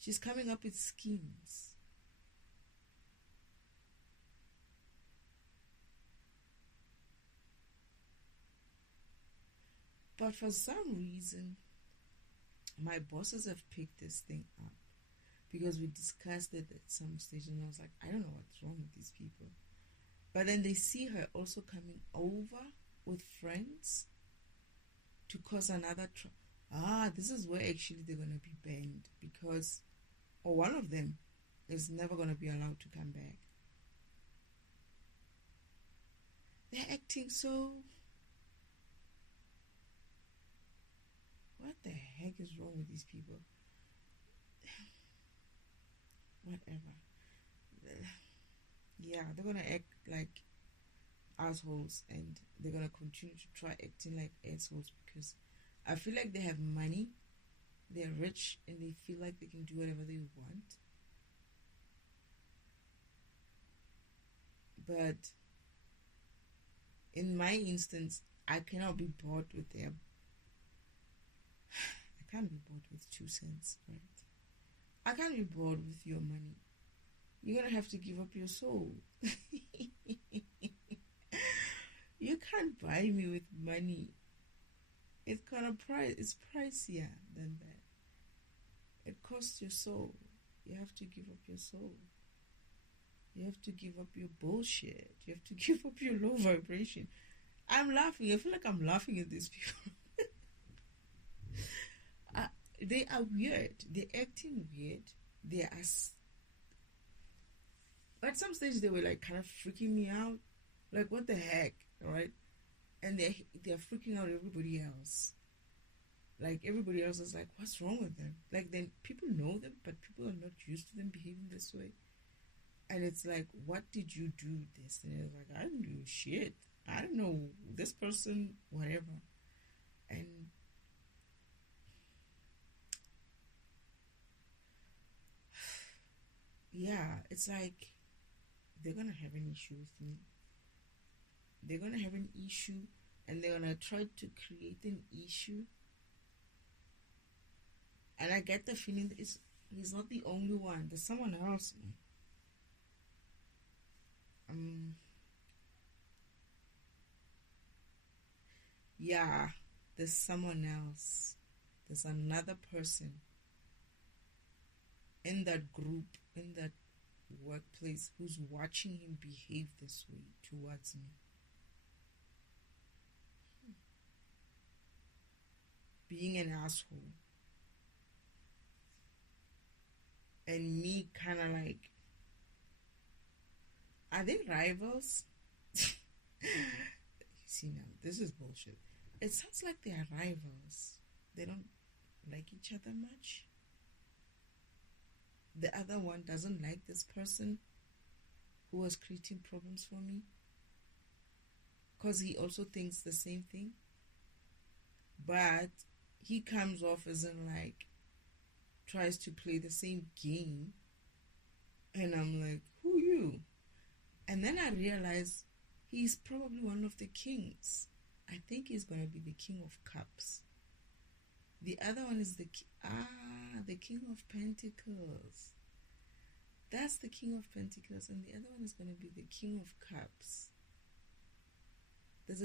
She's coming up with schemes. But for some reason, my bosses have picked this thing up, because we discussed it at some stage, and I was like, I don't know what's wrong with these people. But then they see her also coming over with friends, to cause another this is where actually they're going to be banned, because, or one of them is never going to be allowed to come back. They're acting so... What the heck is wrong with these people? Whatever. Yeah, they're going to act like assholes, and they're going to continue to try acting like assholes, because I feel like they have money, they're rich, and they feel like they can do whatever they want. But in my instance, I cannot be bought with them. I can't be bought with 2 cents, right? I can't be bought with your money. You're gonna have to give up your soul. You can't buy me with money. It's it's pricier than that. It costs your soul. You have to give up your soul. You have to give up your bullshit. You have to give up your low vibration. I'm laughing. I feel like I'm laughing at these people. They are weird. They're acting weird. They are... At some stage, they were like kind of freaking me out. Like, what the heck, right? And they're freaking out everybody else. Like, everybody else is like, what's wrong with them? Like, then people know them, but people are not used to them behaving this way. And it's like, what did you do this? And it's like, I didn't do shit. I don't know, this person, whatever. And yeah, it's like, they're going to have an issue with me. They're going to have an issue, and they're going to try to create an issue. And I get the feeling that he's not the only one. There's someone else. Yeah, there's someone else. There's another person in that group, in that workplace, who's watching him behave this way towards me. Being an asshole. And me kind of like, are they rivals? See, now, this is bullshit. It sounds like they are rivals. They don't like each other much. The other one doesn't like this person who was creating problems for me, because he also thinks the same thing. But he comes off as in like, tries to play the same game. And I'm like, who are you? And then I realize he's probably one of the kings. I think he's going to be the King of Cups. The other one is the King of Pentacles. That's the King of Pentacles, and the other one is going to be the King of Cups. There's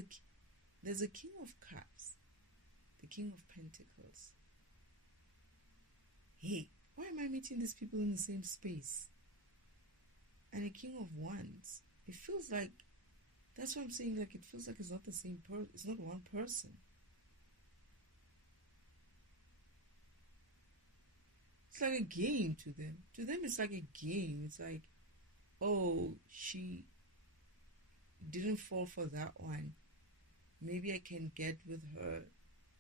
a King of Cups, the King of Pentacles. Hey, why am I meeting these people in the same space? And a King of Wands. It feels like, that's what I'm saying, like, it feels like it's not the same person. It's not one person. It's like a game to them. To them, it's like a game. It's like, oh, she didn't fall for that one. Maybe I can get with her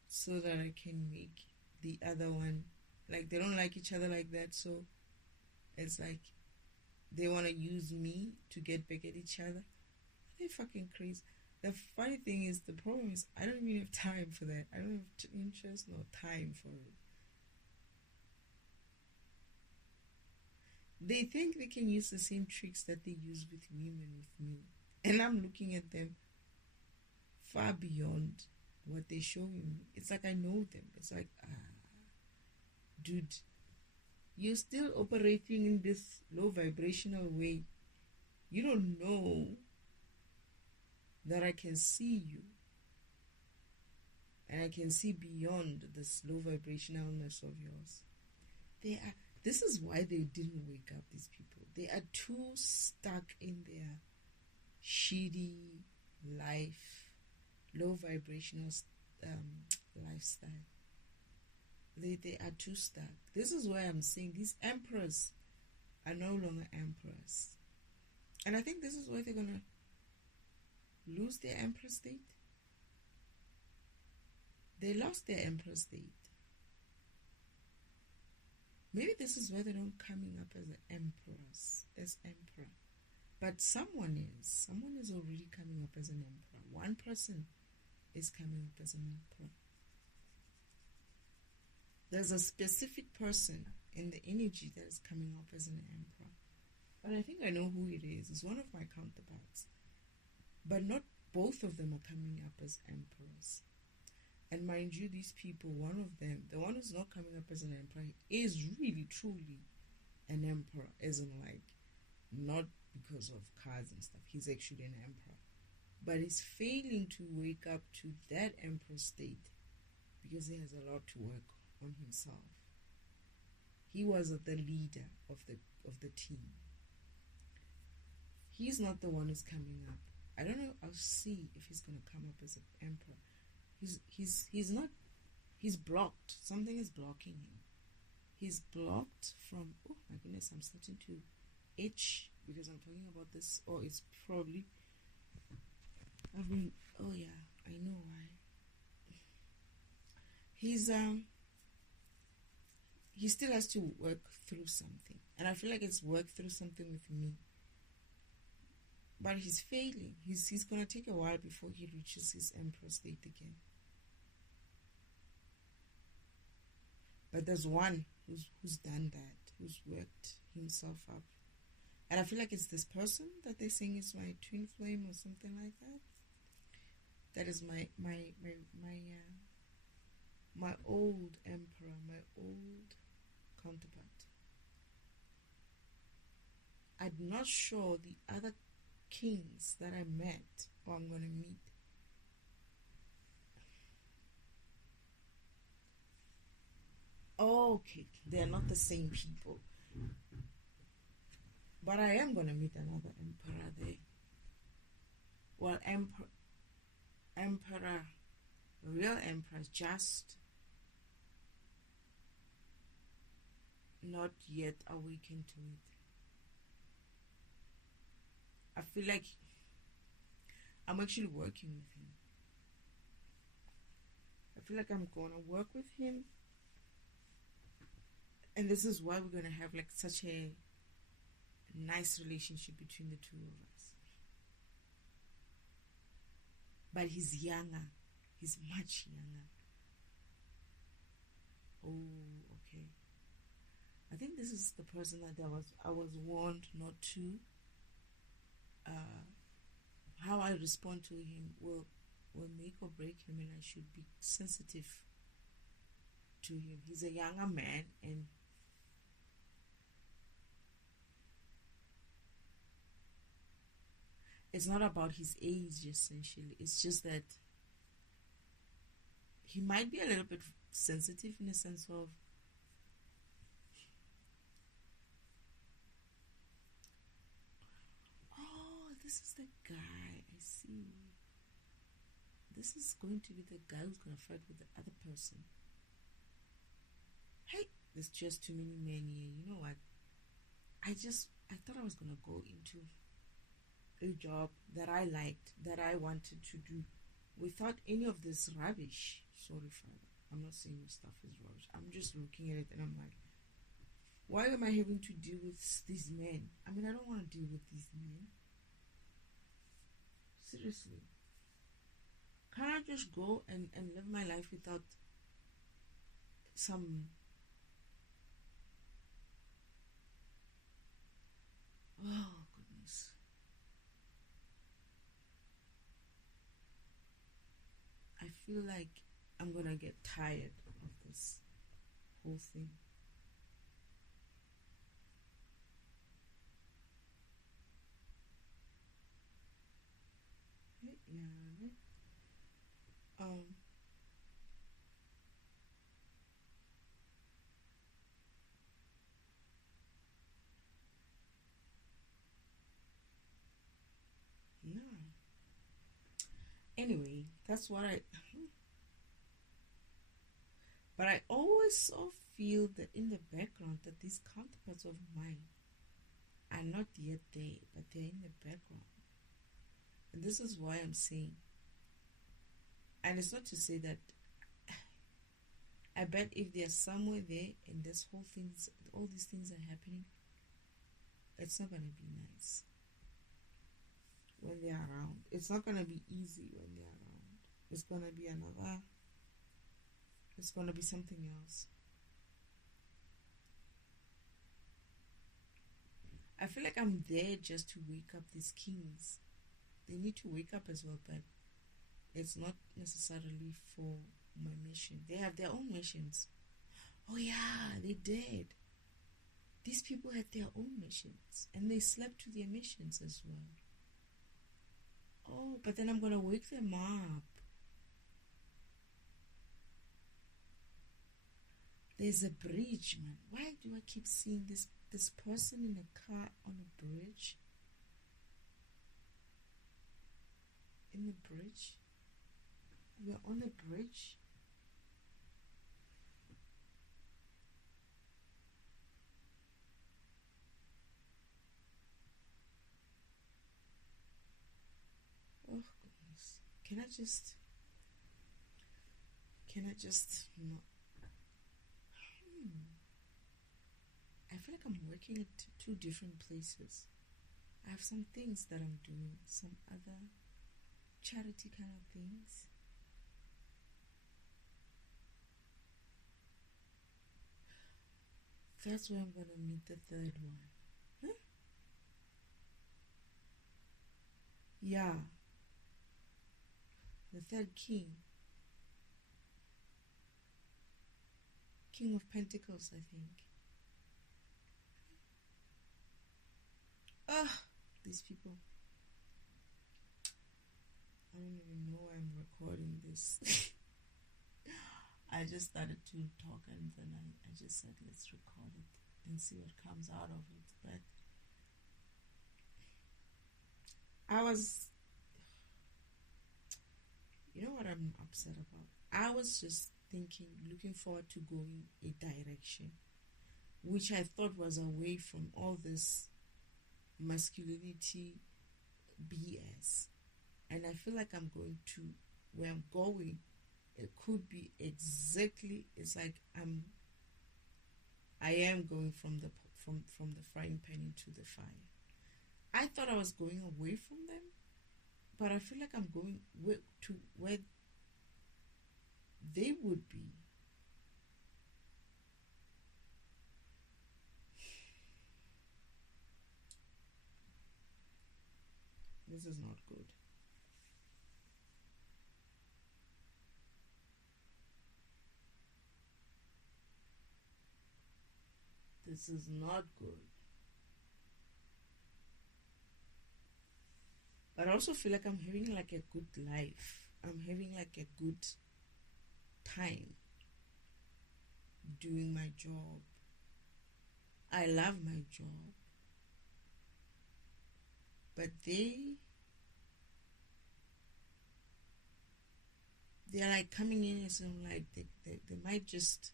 so that I can make the other one. Like, they don't like each other like that, so it's like they want to use me to get back at each other. They're fucking crazy. The funny thing is, the problem is, I don't even have time for that. I don't have interest nor time for it. They think they can use the same tricks that they use with women with me. And I'm looking at them far beyond what they're showing me. It's like I know them. It's like, dude, you're still operating in this low vibrational way. You don't know that I can see you. And I can see beyond this low vibrationalness of yours. This is why they didn't wake up, these people. They are too stuck in their shitty life, low vibrational lifestyle. They are too stuck. This is why I'm saying these emperors are no longer emperors. And I think this is why they're going to lose their emperor state. They lost their emperor state. Maybe this is why they're not coming up as emperors, as emperor. But someone is already coming up as an emperor. One person is coming up as an emperor. There's a specific person in the energy that is coming up as an emperor. But I think I know who it is. It's one of my counterparts. But not both of them are coming up as emperors. And mind you, these people, one of them, the one who's not coming up as an emperor, is really, truly an emperor. Isn't like, not because of cards and stuff. He's actually an emperor. But he's failing to wake up to that emperor state because he has a lot to work on himself. He was the leader of the team. He's not the one who's coming up. I don't know. I'll see if he's going to come up as an emperor. He's not. He's blocked. Something is blocking him. He's blocked from. Oh my goodness! I'm starting to itch because I'm talking about this. Oh, it's probably. Oh yeah, I know why. He still has to work through something, and I feel like it's work through something with me. But he's failing. He's gonna take a while before he reaches his emperor state again. But there's one who's done that, who's worked himself up, and I feel like it's this person that they're saying is my twin flame or something like that. That is my old emperor, my old counterpart. I'm not sure the other kings that I met or I'm going to meet. Oh, okay, they're not the same people. But I am going to meet another emperor there. Well, emperor, real emperor, just not yet awakened to it. I feel like I'm actually working with him. I feel like I'm gonna work with him, and this is why we're gonna have like such a nice relationship between the two of us. But he's younger. He's much younger. Oh, okay. I think this is the person that I was warned not to. How I respond to him will make or break him, and I should be sensitive to him. He's a younger man, and it's not about his age essentially. It's just that he might be a little bit sensitive in the sense of this is the guy. I see. This is going to be the guy who's going to fight with the other person. Hey, there's just too many men here. You know what? I thought I was going to go into a job that I liked, that I wanted to do, without any of this rubbish. Sorry, Father. I'm not saying your stuff is rubbish. I'm just looking at it and I'm like, why am I having to deal with these men? I mean, I don't want to deal with these men. Seriously. Can't I just go and live my life without some... Oh, goodness. I feel like I'm gonna get tired of this whole thing. Yeah. No. Anyway, that's what I... But I always so feel that in the background that these counterparts of mine are not yet there, but they're in the background. And this is why I'm saying, and it's not to say that I bet if they're somewhere there and this whole things, all these things are happening, it's not gonna be nice when they're around. It's not gonna be easy when they're around. It's gonna be it's gonna be something else. I feel like I'm there just to wake up these kings. They need to wake up as well, but it's not necessarily for my mission. They have their own missions. Oh yeah, they did. These people had their own missions and they slept to their missions as well. Oh, but then I'm gonna wake them up. There's a bridge, man. Why do I keep seeing this person in a car on a bridge? In the bridge? We're on a bridge. Oh goodness. Can I just not? I feel like I'm working at two different places. I have some things that I'm doing, some other charity kind of things. That's where I'm gonna meet the third one. Huh? Yeah. The third king. King of Pentacles, I think. These people. I don't even know why I'm recording this. I just started to talk and then I just said, let's record it and see what comes out of it. But you know what I'm upset about? I was just thinking, looking forward to going a direction, which I thought was away from all this masculinity BS. And I feel like I'm going to, where I'm going, it could be exactly, it's like I am going from the frying pan into the fire. I thought I was going away from them, but I feel like I'm going to where they would be. This is not good. This is not good. But I also feel like I'm having like a good life. I'm having like a good time doing my job. I love my job. But they're like coming in as I'm like they might just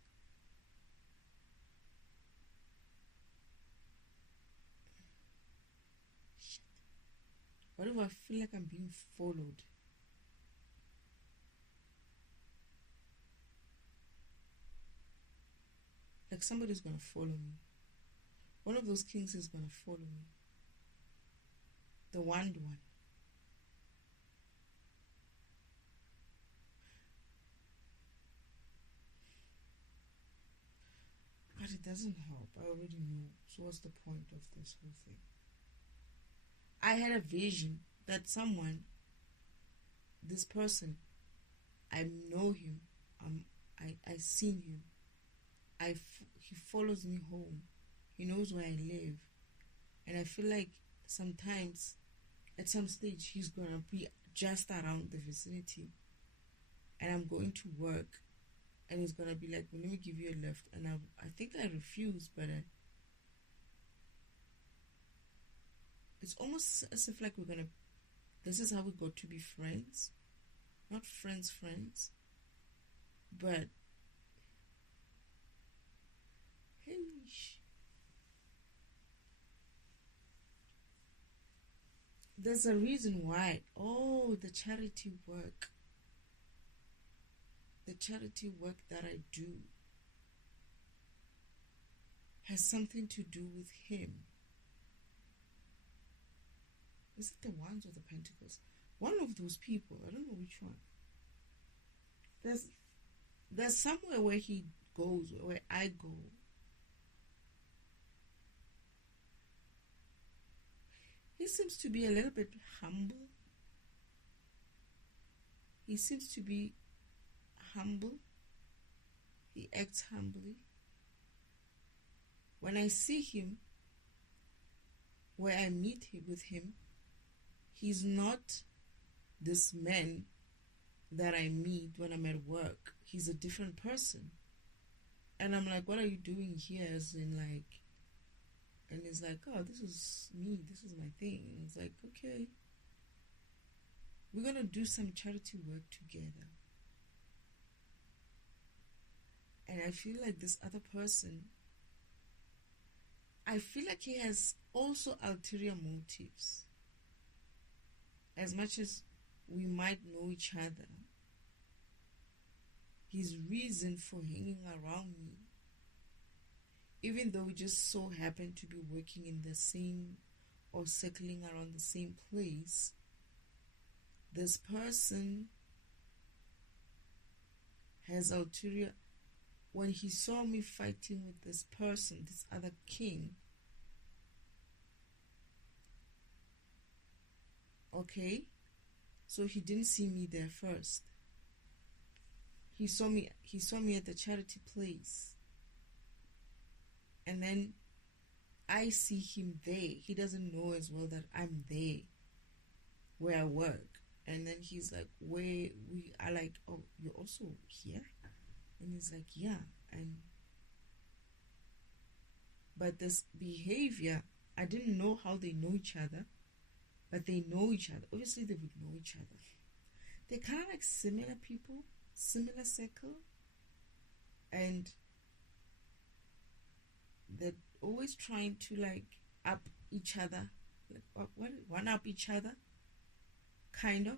shit. What if I feel like I'm being followed? Like somebody's gonna follow me. One of those kings is gonna follow me. The wand one. But it doesn't help. I already know. So what's the point of this whole thing? I had a vision that this person, I know him. I seen him. He follows me home. He knows where I live. And I feel like sometimes, at some stage, he's going to be just around the vicinity. And I'm going to work. And he's going to be like, well, let me give you a lift. And I think I refuse, but it's almost as if like this is how we got to be friends. Not friends, but There's a reason why. Oh, the charity work. The charity work that I do has something to do with him. Is it the Wands or the Pentacles? One of those people. I don't know which one. There's somewhere where he goes, where I go. He seems to be a little bit humble. He seems to be humble. He acts humbly. When I see him, where I meet with him, he's not this man that I meet when I'm at work. He's a different person. And I'm like, what are you doing here? As in, like, and he's like, oh, this is me. This is my thing. And it's like, okay, we're going to do some charity work together. And I feel like this other person, I feel like he has also ulterior motives. As much as we might know each other, his reason for hanging around me, even though we just so happen to be working in the same or circling around the same place, this person has ulterior. When he saw me fighting with this person, this other king, okay, so he didn't see me there first. He saw me at the charity place. And then I see him there. He doesn't know as well that I'm there where I work. And then he's like, where we are, like, oh, you're also here? And he's like, yeah. But this behavior, I didn't know how they know each other, but they know each other. Obviously, they would know each other. They're kind of like similar people, similar circle, and they're always trying to, like, up each other, like one up each other, kind of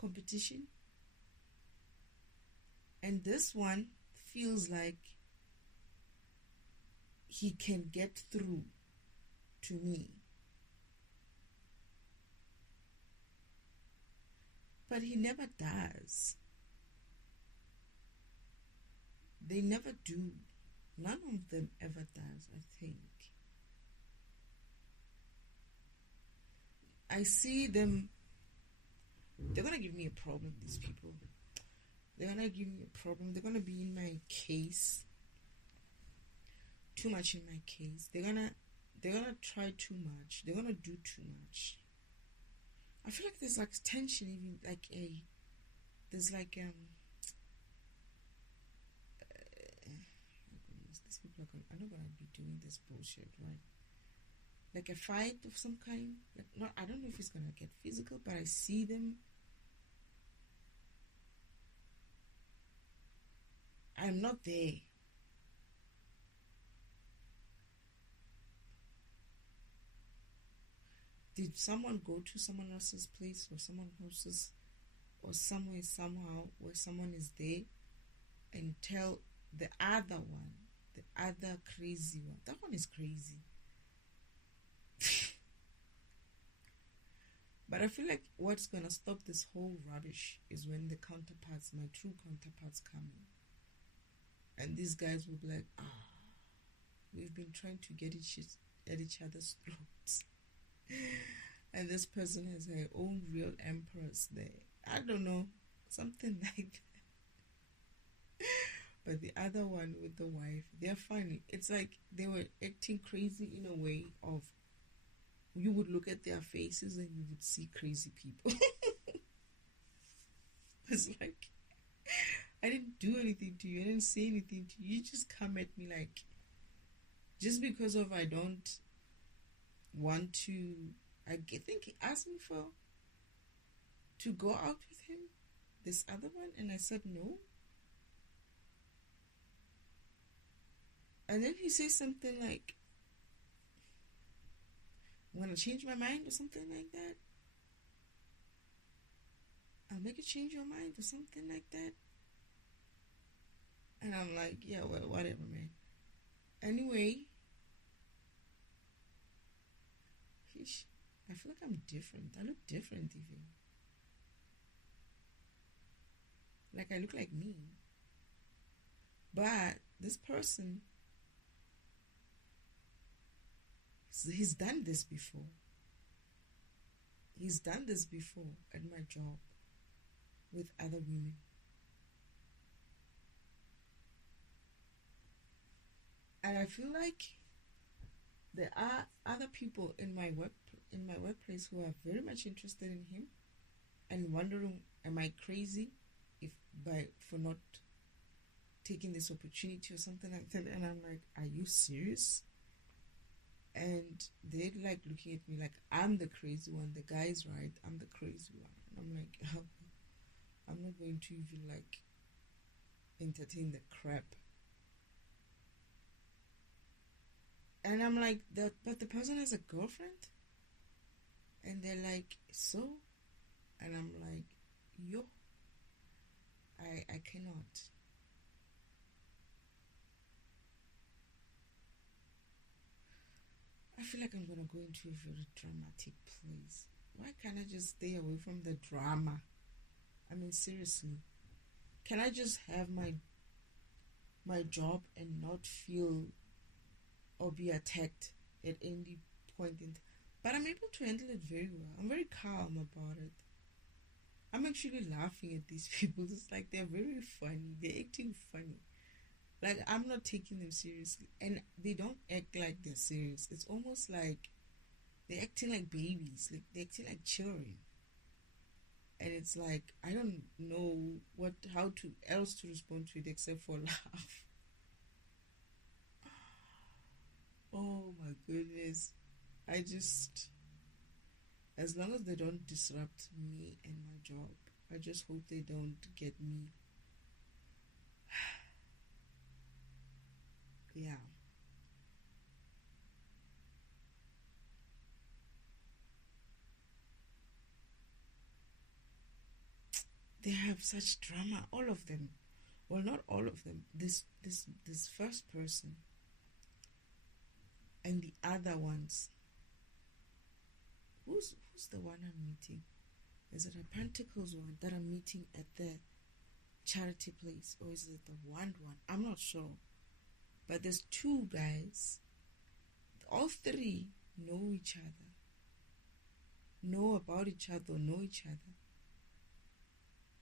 competition. And this one feels like he can get through to me. But he never does. They never do. None of them ever does, I think. I see them. They're going to give me a problem, these people. They're going to give me a problem. They're going to be in my case. Too much in my case. They're gonna try too much. They're going to do too much. I feel like there's like tension, even like these people are not going to be doing this bullshit, right? Like a fight of some kind. Like, not, I don't know if it's going to get physical, but I see them. I'm not there. Did someone go to someone else's place or someone else's, or somewhere, somehow, where someone is there and tell the other one, the other crazy one? That one is crazy. But I feel like what's going to stop this whole rubbish is when the counterparts, my true counterparts, come in. And these guys will be like, we've been trying to get at each other's throats. And this person has her own real Empress there. I don't know. Something like that. But the other one with the wife, they're funny. It's like they were acting crazy in a way of, you would look at their faces and you would see crazy people. It's like, I didn't do anything to you. I didn't say anything to you. You just come at me like, just because of I don't want to, I think he asked me to go out with him, this other one, and I said no. And then he says something like, I'm gonna change my mind or something like that. I'll make you change your mind or something like that. And I'm like, yeah, well, whatever, man. Anyway, I feel like I'm different. I look different even. Like I look like me. But this person, he's done this before. He's done this before at my job with other women. And I feel like there are other people in my workplace who are very much interested in him and wondering, am I crazy for not taking this opportunity or something like that? And I'm like, are you serious? And they're like looking at me like I'm the crazy one. The guy's right, I'm the crazy one. And I'm like, oh, I'm not going to even like entertain the crap. And I'm like, but the person has a girlfriend? And they're like, so? And I'm like, yo, I cannot. I feel like I'm going to go into a very dramatic place. Why can't I just stay away from the drama? I mean, seriously. Can I just have my job and not feel or be attacked at any point in time? But I'm able to handle it very well. I'm very calm about it. I'm actually laughing at these people. It's like they're very funny. They're acting funny. Like I'm not taking them seriously. And they don't act like they're serious. It's almost like they're acting like babies. Like they're acting like children. And it's like I don't know how else to respond to it except for laugh. Oh my goodness. As long as they don't disrupt me and my job, I just hope they don't get me. Yeah. They have such drama, all of them. Well, not all of them. This first person and the other ones. Who's the one I'm meeting? Is it a Pentacles one that I'm meeting at the charity place, or is it the Wand one? I'm not sure. But there's two guys. All three know each other. Know about each other, know each other.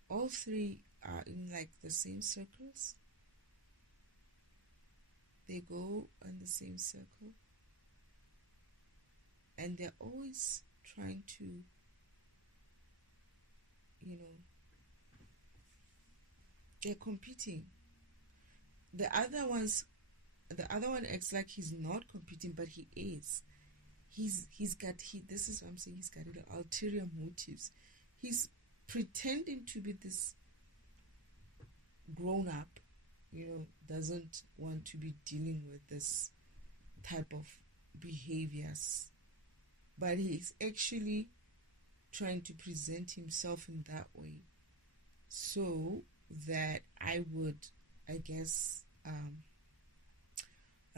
All three are in like the same circles. They go in the same circle. And they're always trying to, they're competing. The other one acts like he's not competing, but he is. This is what I'm saying, he's got ulterior motives. He's pretending to be this grown up, doesn't want to be dealing with this type of behaviors, but he's actually trying to present himself in that way so that I would, I guess,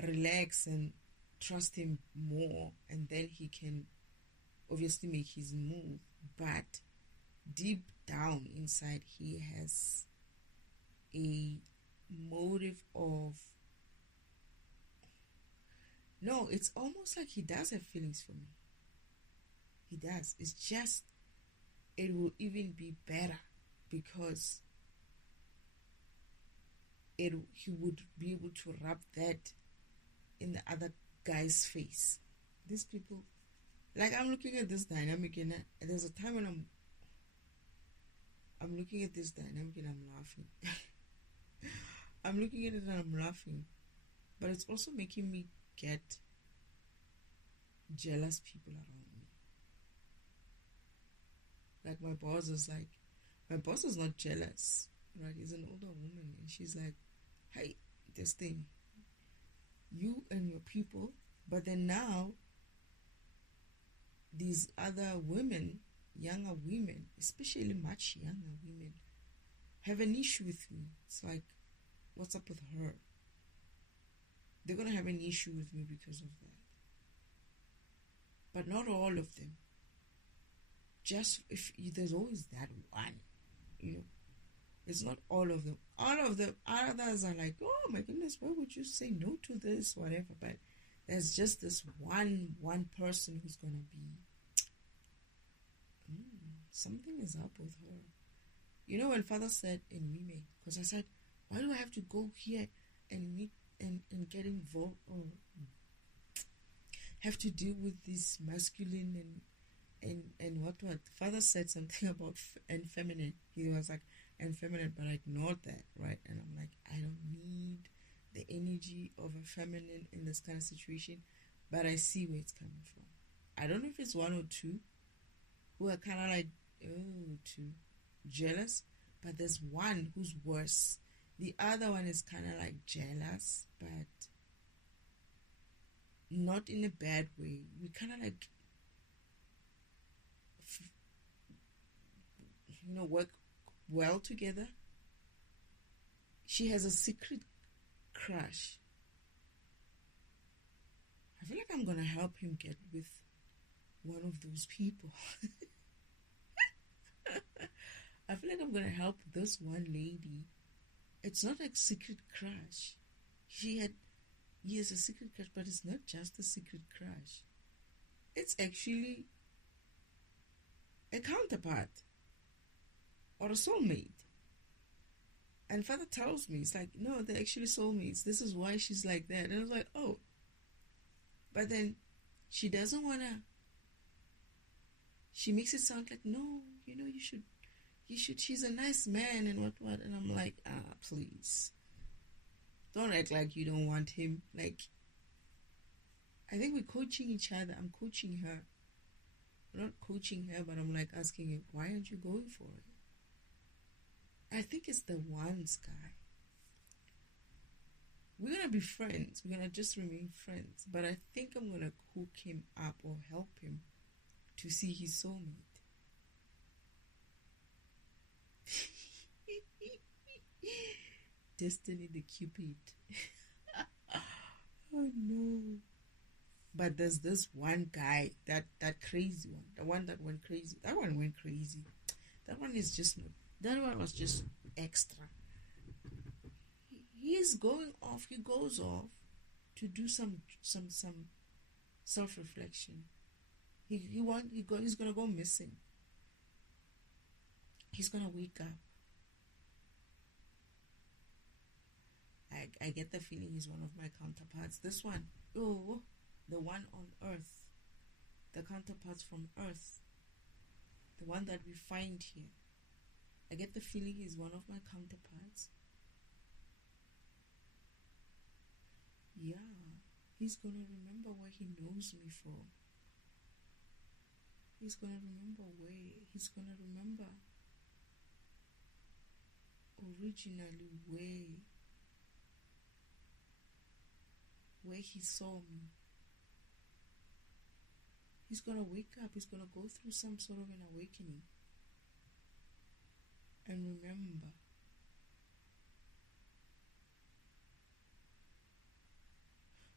relax and trust him more, and then he can obviously make his move. But deep down inside, he has a motive of, no, it's almost like he does have feelings for me. He does. It's just, it will even be better because he would be able to rub that in the other guy's face. These people, like, I'm looking at this dynamic, and there's a time when I'm looking at this dynamic and I'm laughing. I'm looking at it and I'm laughing, but it's also making me get jealous people around me. Like my boss is not jealous, right? He's an older woman, and she's like, hey, this thing, you and your people, but then now these other women, younger women, especially much younger women, have an issue with me. It's like, what's up with her? They're going to have an issue with me because of that. But not all of them. Just if there's always that one, you know. It's not all of them. All of the others are like, oh my goodness, why would you say no to this, whatever. But there's just this one person who's going to be, something is up with her. You know, when Father said in Mime, because I said, why do I have to go here and meet and get involved or have to deal with this masculine and what? Father said something about and feminine. He was like, and feminine, but I ignored that, right? And I'm like, I don't need the energy of a feminine in this kind of situation, but I see where it's coming from. I don't know if it's one or two who are kind of like, too jealous, but there's one who's worse. The other one is kind of like jealous, but not in a bad way. We kind of like, work well together. She has a secret crush. I feel like I'm gonna help him get with one of those people. I feel like I'm gonna help this one lady. It's not like secret crush. He has a secret crush, but it's not just a secret crush. It's actually a counterpart or a soulmate. And Father tells me, it's like, no, they're actually soulmates. This is why she's like that. And I was like, oh. But then she doesn't want to. She makes it sound like, no, you should, she's a nice man and what. And I'm like, please. Don't act like you don't want him. Like, I think we're coaching each other. I'm coaching her. I'm not coaching her, but I'm like asking her, why aren't you going for it? I think it's the ones guy. We're going to be friends. We're going to just remain friends. But I think I'm going to hook him up or help him to see his soulmate. Destiny the Cupid. Oh no. But there's this one guy, that crazy one. The one that went crazy. That one went crazy. That one was just extra. He goes off to do some self-reflection. He's gonna go missing. He's gonna wake up. I get the feeling he's one of my counterparts. This one, the one on Earth, the counterparts from Earth, the one that we find here. I get the feeling he's one of my counterparts. Yeah, he's gonna remember where he knows me from. He's gonna remember originally where he saw me. He's gonna wake up. He's gonna go through some sort of an awakening and remember.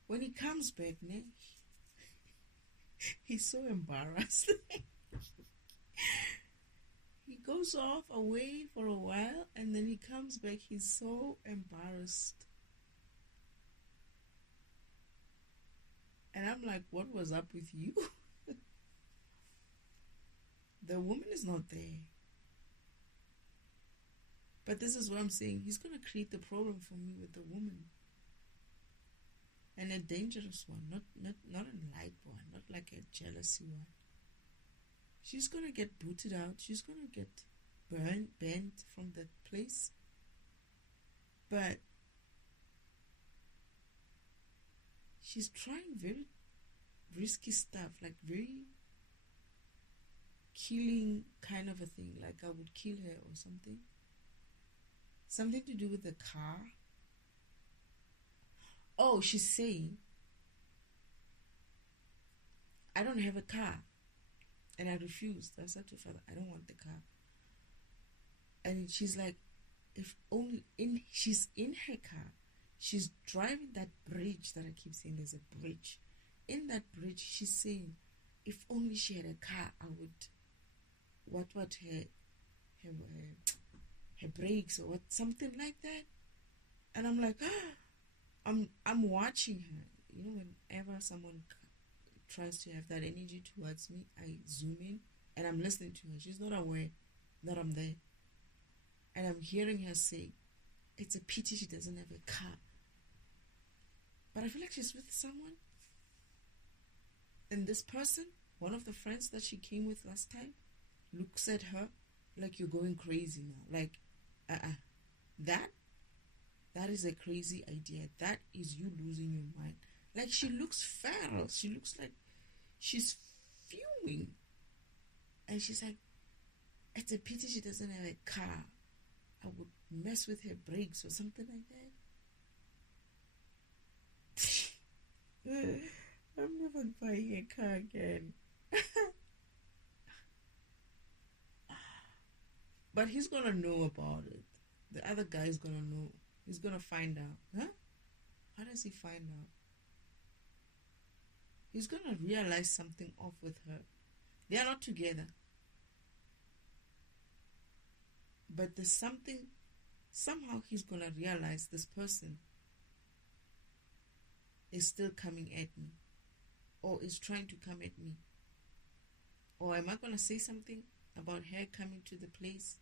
When he comes back, he's so embarrassed. He goes off away for a while and then he comes back. He's so embarrassed. And I'm like, what was up with you? The woman is not there. But this is what I'm saying. He's going to create the problem for me with the woman. And a dangerous one, not a light one, not like a jealousy one. She's going to get booted out. She's going to get banned from that place. But she's trying very risky stuff, like very killing kind of a thing, like I would kill her or something to do with the car. Oh, she's saying, I don't have a car. And I refused. I said to father, I don't want the car. And she's like, if only she's in her car. She's driving that bridge that I keep saying there's a bridge. In that bridge, she's saying, if only she had a car, I would, what her brakes or what, something like that. And I'm like, I'm watching her. You know, whenever someone tries to have that energy towards me, I zoom in and I'm listening to her. She's not aware that I'm there. And I'm hearing her say, it's a pity she doesn't have a car. But I feel like she's with someone. And this person, one of the friends that she came with last time, looks at her like, you're going crazy now. Like, that is a crazy idea. That is you losing your mind. Like, she looks feral. She looks like she's fuming. And she's like, it's a pity she doesn't have a car. I would mess with her brakes or something like that. I'm never buying a car again. But he's gonna know about it. The other guy's gonna know. He's gonna find out. Huh? How does he find out? He's gonna realize something off with her. They are not together. But there's something, somehow he's gonna realize this person is still coming at me, or is trying to come at me. Or am I gonna say something about her coming to the place?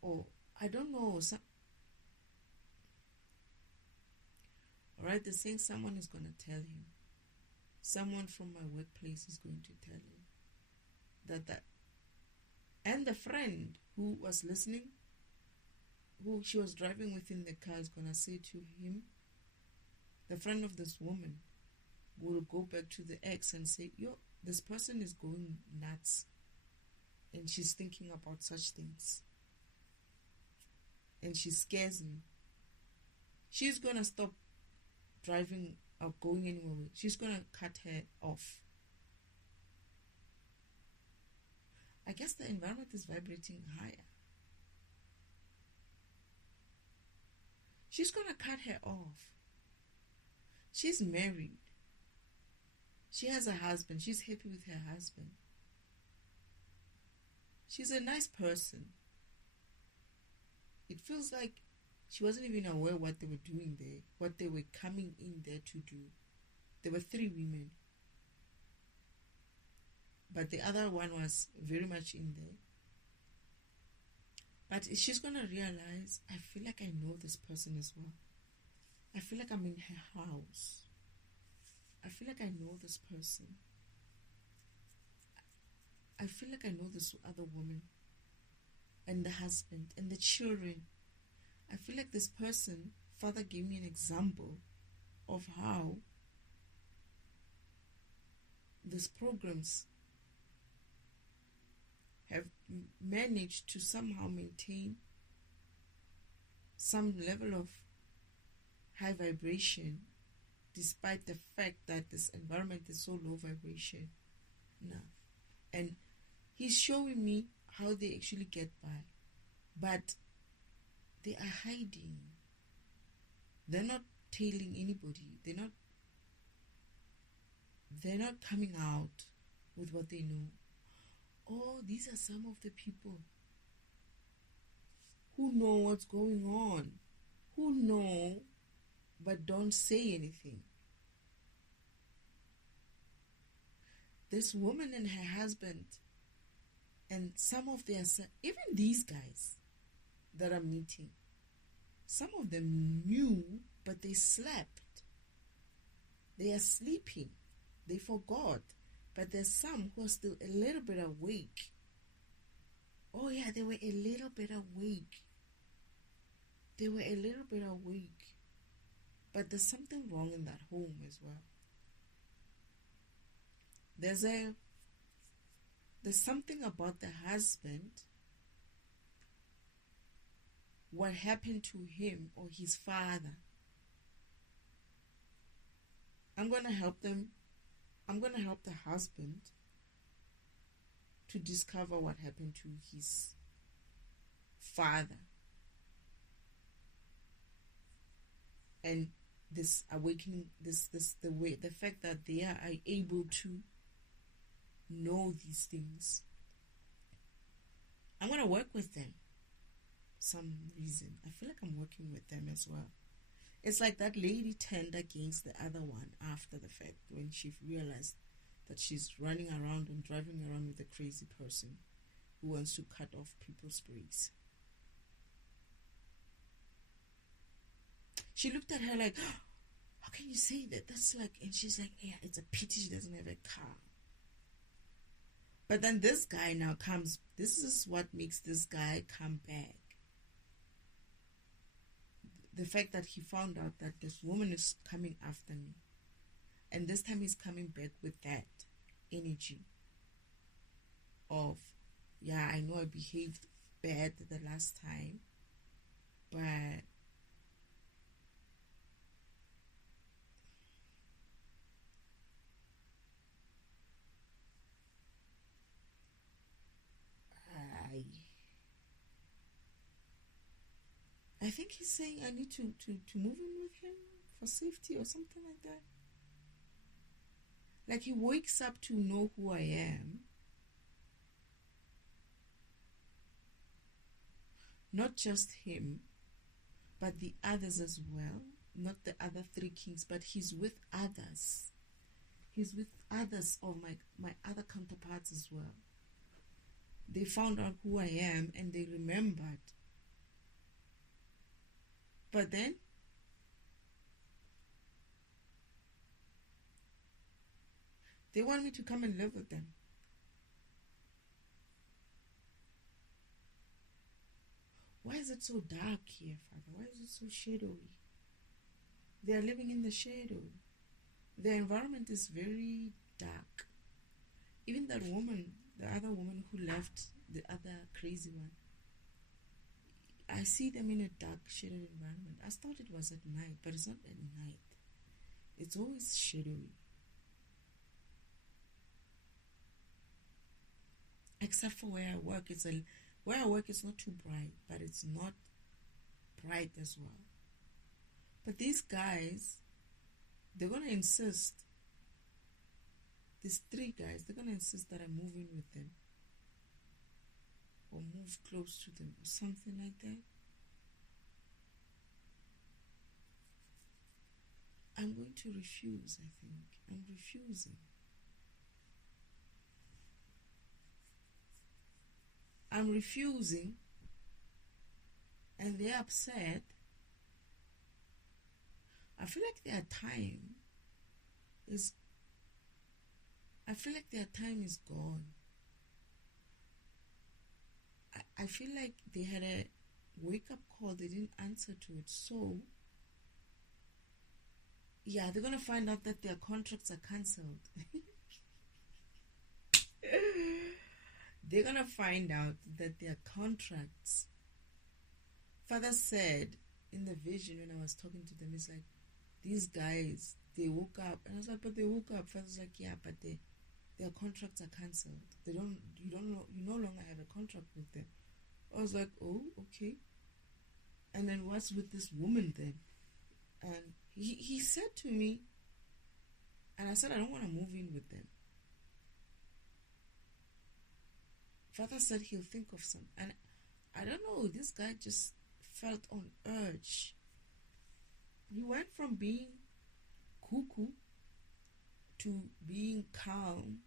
Or I don't know. Alright, they're saying someone is gonna tell him. Someone from my workplace is going to tell him that. And the friend who was listening, who she was driving with in the car, is gonna say to him, the friend of this woman will go back to the ex and say, this person is going nuts and she's thinking about such things and she scares me. She's gonna stop driving or going anywhere. She's gonna cut her off. I guess the environment is vibrating higher. She's gonna cut her off. She's married. She has a husband. She's happy with her husband. She's a nice person. It feels like she wasn't even aware what they were doing there, what they were coming in there to do. There were 3 women. But the other one was very much in there. But she's going to realize, I feel like I know this person as well. I feel like I'm in her house. I feel like I know this person. I feel like I know this other woman and the husband and the children. I feel like this person, Father gave me an example of how these programs have managed to somehow maintain some level of high vibration despite the fact that this environment is so low vibration now. And he's showing me how they actually get by. But they are hiding. They're not tailing anybody. They're not coming out with what they know. Oh, these are some of the people who know what's going on, who know but don't say anything. This woman and her husband and some of their, even these guys that I'm meeting, some of them knew, but they slept. They are sleeping. They forgot. But there's some who are still a little bit awake. Oh yeah, they were a little bit awake. They were a little bit awake. But there's something wrong in that home as well. There's something about the husband, what happened to him or his father, I'm going to help them. I'm going to help the husband to discover what happened to his father. And this awakening, the fact that they are able to know these things. I'm going to work with them. Some reason. I feel like I'm working with them as well. It's like that lady turned against the other one after the fact when she realized that she's running around and driving around with a crazy person who wants to cut off people's brakes. She looked at her like, oh, how can you say that? That's like, and she's like, yeah, it's a pity she doesn't have a car. But then this guy now comes, this is what makes this guy come back. The fact that he found out that this woman is coming after me. And this time he's coming back with that energy of, yeah, I know I behaved bad the last time, but I think he's saying I need to move in with him for safety or something like that. Like he wakes up to know who I am. Not just him, but the others as well. Not the other three kings, but he's with others. He's with others of my other counterparts as well. They found out who I am and they remembered. But then, they want me to come and live with them. Why is it so dark here, Father? Why is it so shadowy? They are living in the shadow. The environment is very dark. Even that woman, the other woman who left, the other crazy one, I see them in a dark, shadowed environment. I thought it was at night, but it's not at night. It's always shadowy. Except for where I work. Where I work is not too bright, but it's not bright as well. But these guys, they're going to insist. These three guys, they're going to insist that I move in with them. Or move close to them or something like that. I'm going to refuse, I think. I'm refusing. I'm refusing. And they're upset. I feel like their time is gone. I feel like they had a wake-up call. They didn't answer to it. So, yeah, they're going to find out that their contracts are cancelled. They're going to find out that their contracts... Father said in the vision when I was talking to them, it's like, these guys, they woke up. And I was like, but they woke up. Father's like, yeah, but their contracts are cancelled. You no longer have a contract with them. I was like, oh, okay. And then what's with this woman then? And he said to me, and I said, I don't want to move in with them. Father said he'll think of some. And I don't know, this guy just felt on urge. He went from being cuckoo to being calm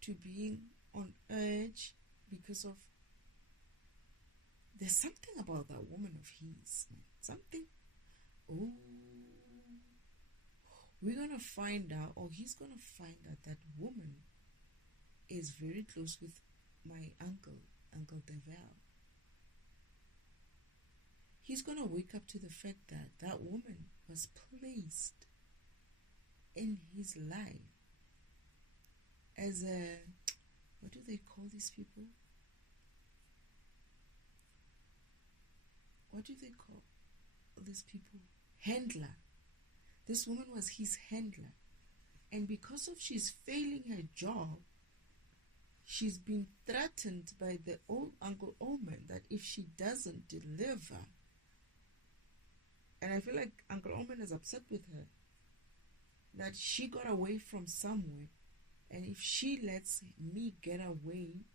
to being on urge because of there's something about that woman of his. Something. Oh, we're going to find out, or he's going to find out that woman is very close with my uncle, Uncle Deval. He's going to wake up to the fact that that woman was placed in his life as a, what do they call these people? What do they call these people? Handler. This woman was his handler. And because of she's failing her job, she's been threatened by the old Uncle Omen that if she doesn't deliver, and I feel like Uncle Omen is upset with her, that she got away from somewhere, and if she lets me get away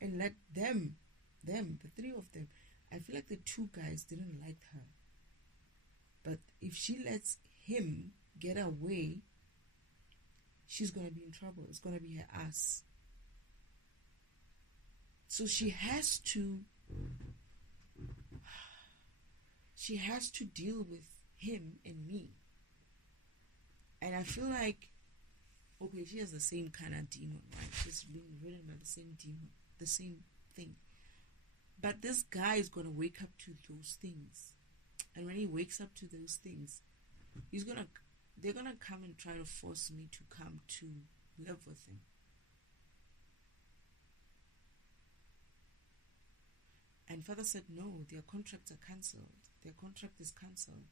and let them, the three of them, I feel like the two guys didn't like her. But if she lets him get away, she's going to be in trouble. It's going to be her ass. So she has to deal with him and me. And I feel like, okay, she has the same kind of demon, right? She's been ridden by the same demon, the same thing. But this guy is going to wake up to those things. And when he wakes up to those things, they're going to come and try to force me to come to live with him. And Father said, no, their contracts are cancelled. Their contract is cancelled.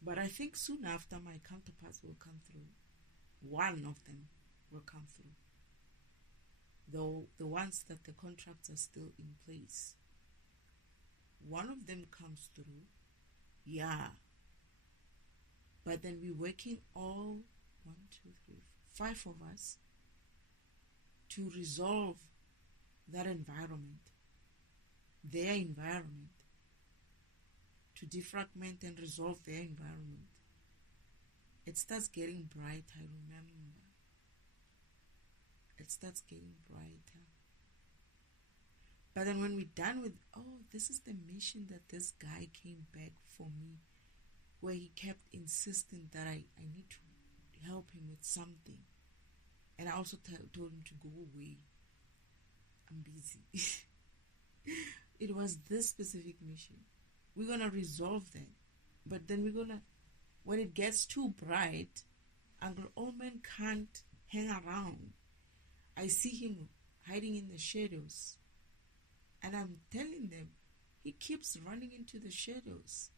But I think soon after, my counterparts will come through. One of them will come through. Though the ones that the contracts are still in place. One of them comes through. Yeah. But then we're working all, 1, 2, 3, 4, 5 of us to resolve that environment, their environment, to defragment and resolve their environment. It starts getting bright, I remember. It starts getting brighter. But then when we're done with, this is the mission that this guy came back for me, where he kept insisting that I need to help him with something. And I also told him to go away. I'm busy. It was this specific mission. We're going to resolve that. But then when it gets too bright, Uncle Omen can't hang around. I see him hiding in the shadows. And I'm telling them, he keeps running into the shadows.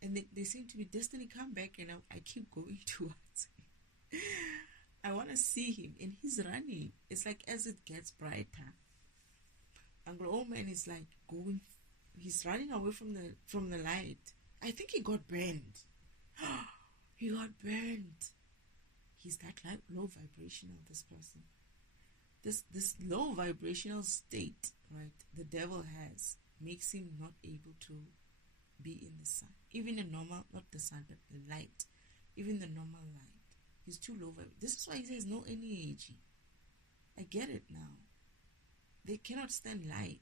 And they seem to be, Destiny, come back, and I keep going towards him. I want to see him, and he's running. It's like as it gets brighter, Uncle Omen is like he's running away from the light. I think he got burned. He got burned. He's that low vibrational, this person. This low vibrational state, right, the devil has, makes him not able to be in the sun. Even the normal, not the sun, but the light. Even the normal light. He's too low. This is why he says no energy. I get it now. They cannot stand light.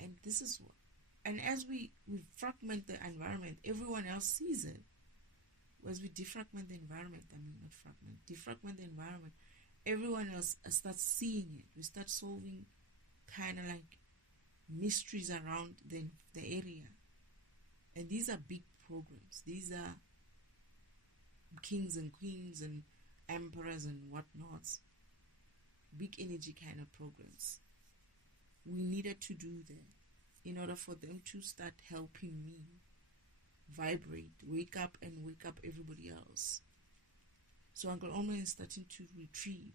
And this is what. And as we fragment the environment, everyone else sees it. As we defragment the environment, defragment the environment, everyone else starts seeing it. We start solving kind of like mysteries around the area. And these are big programs. These are kings and queens and emperors and whatnots. Big energy kind of programs. We needed to do that in order for them to start helping me vibrate, wake up everybody else. So Uncle Omen is starting to retrieve.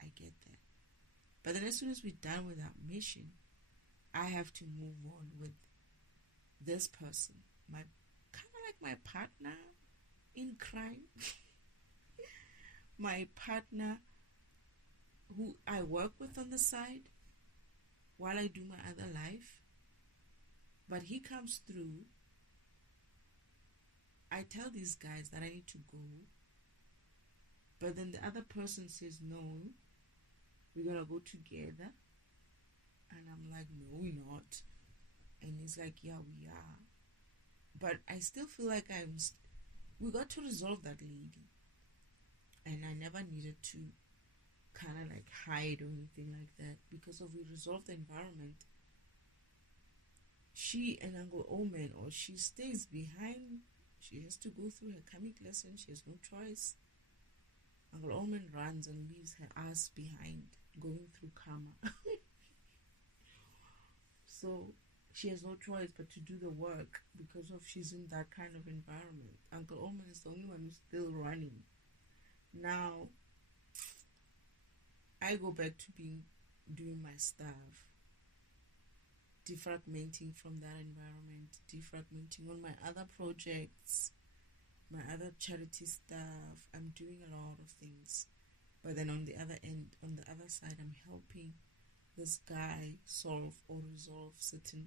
I get that. But then as soon as we're done with our mission, I have to move on with this person. Kind of like my partner in crime. My partner who I work with on the side while I do my other life. But he comes through. I tell these guys that I need to go. But then the other person says, no, we're going to go together. And I'm like, no, we're not. And he's like, yeah, we are. But I still feel like we got to resolve that lady. And I never needed to kind of like hide or anything like that. Because if we resolve the environment, she and Uncle Omen, or she stays behind. She has to go through her karmic lesson. She has no choice. Uncle Omen runs and leaves her ass behind, going through karma. So she has no choice but to do the work because of she's in that kind of environment. Uncle Oman is the only one who's still running. Now, I go back to doing my stuff, defragmenting from that environment, defragmenting on my other projects, my other charity stuff. I'm doing a lot of things. But then on the other end, on the other side, I'm helping this guy solve or resolve certain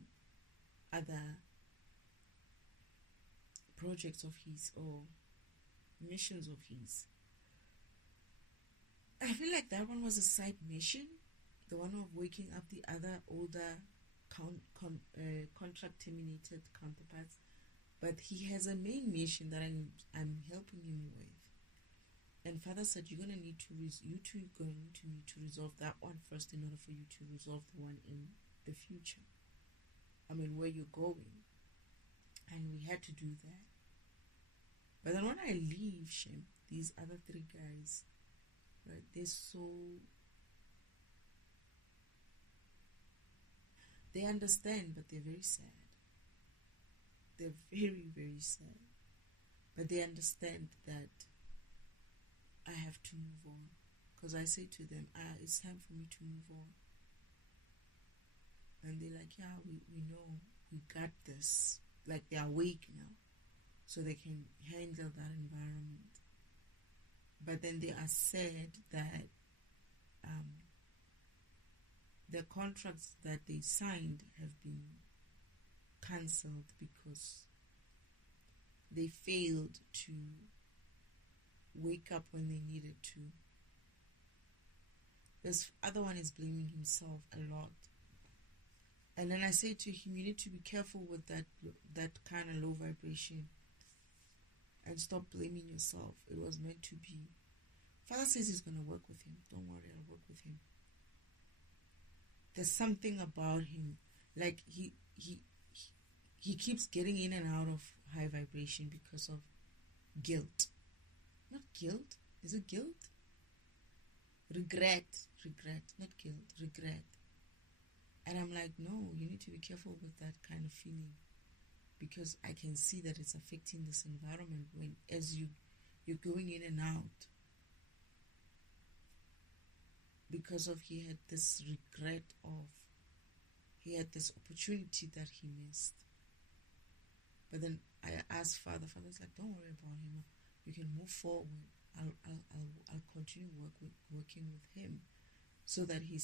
other projects of his or missions of his. I feel like that one was a side mission, the one of waking up the other older contract terminated counterparts, but he has a main mission that I'm helping him with. And Father said, you're gonna need to resolve that one first in order for you to resolve the one in the future. I mean, where you're going. And we had to do that. But then when I leave Shem, these other three guys, right, they understand, but they're very sad. They're very, very sad. But they understand that I have to move on. Because I say to them, it's time for me to move on. And they're like, yeah, we know, we got this. Like, they're awake now. So they can handle that environment. But then they are sad that the contracts that they signed have been cancelled because they failed to wake up when they needed to. This other one is blaming himself a lot. And then I say to him, you need to be careful with that kind of low vibration and stop blaming yourself. It was meant to be. Father says he's going to work with him. Don't worry, I'll work with him. There's something about him. Like he keeps getting in and out of high vibration because of guilt. Not guilt. Is it guilt? Regret, not guilt, regret. And I'm like, no, you need to be careful with that kind of feeling, because I can see that it's affecting this environment when as you're going in and out, because of he had this regret of he had this opportunity that he missed. But then I asked Father's like, don't worry about him. You can move forward. I'll continue working with him, so that he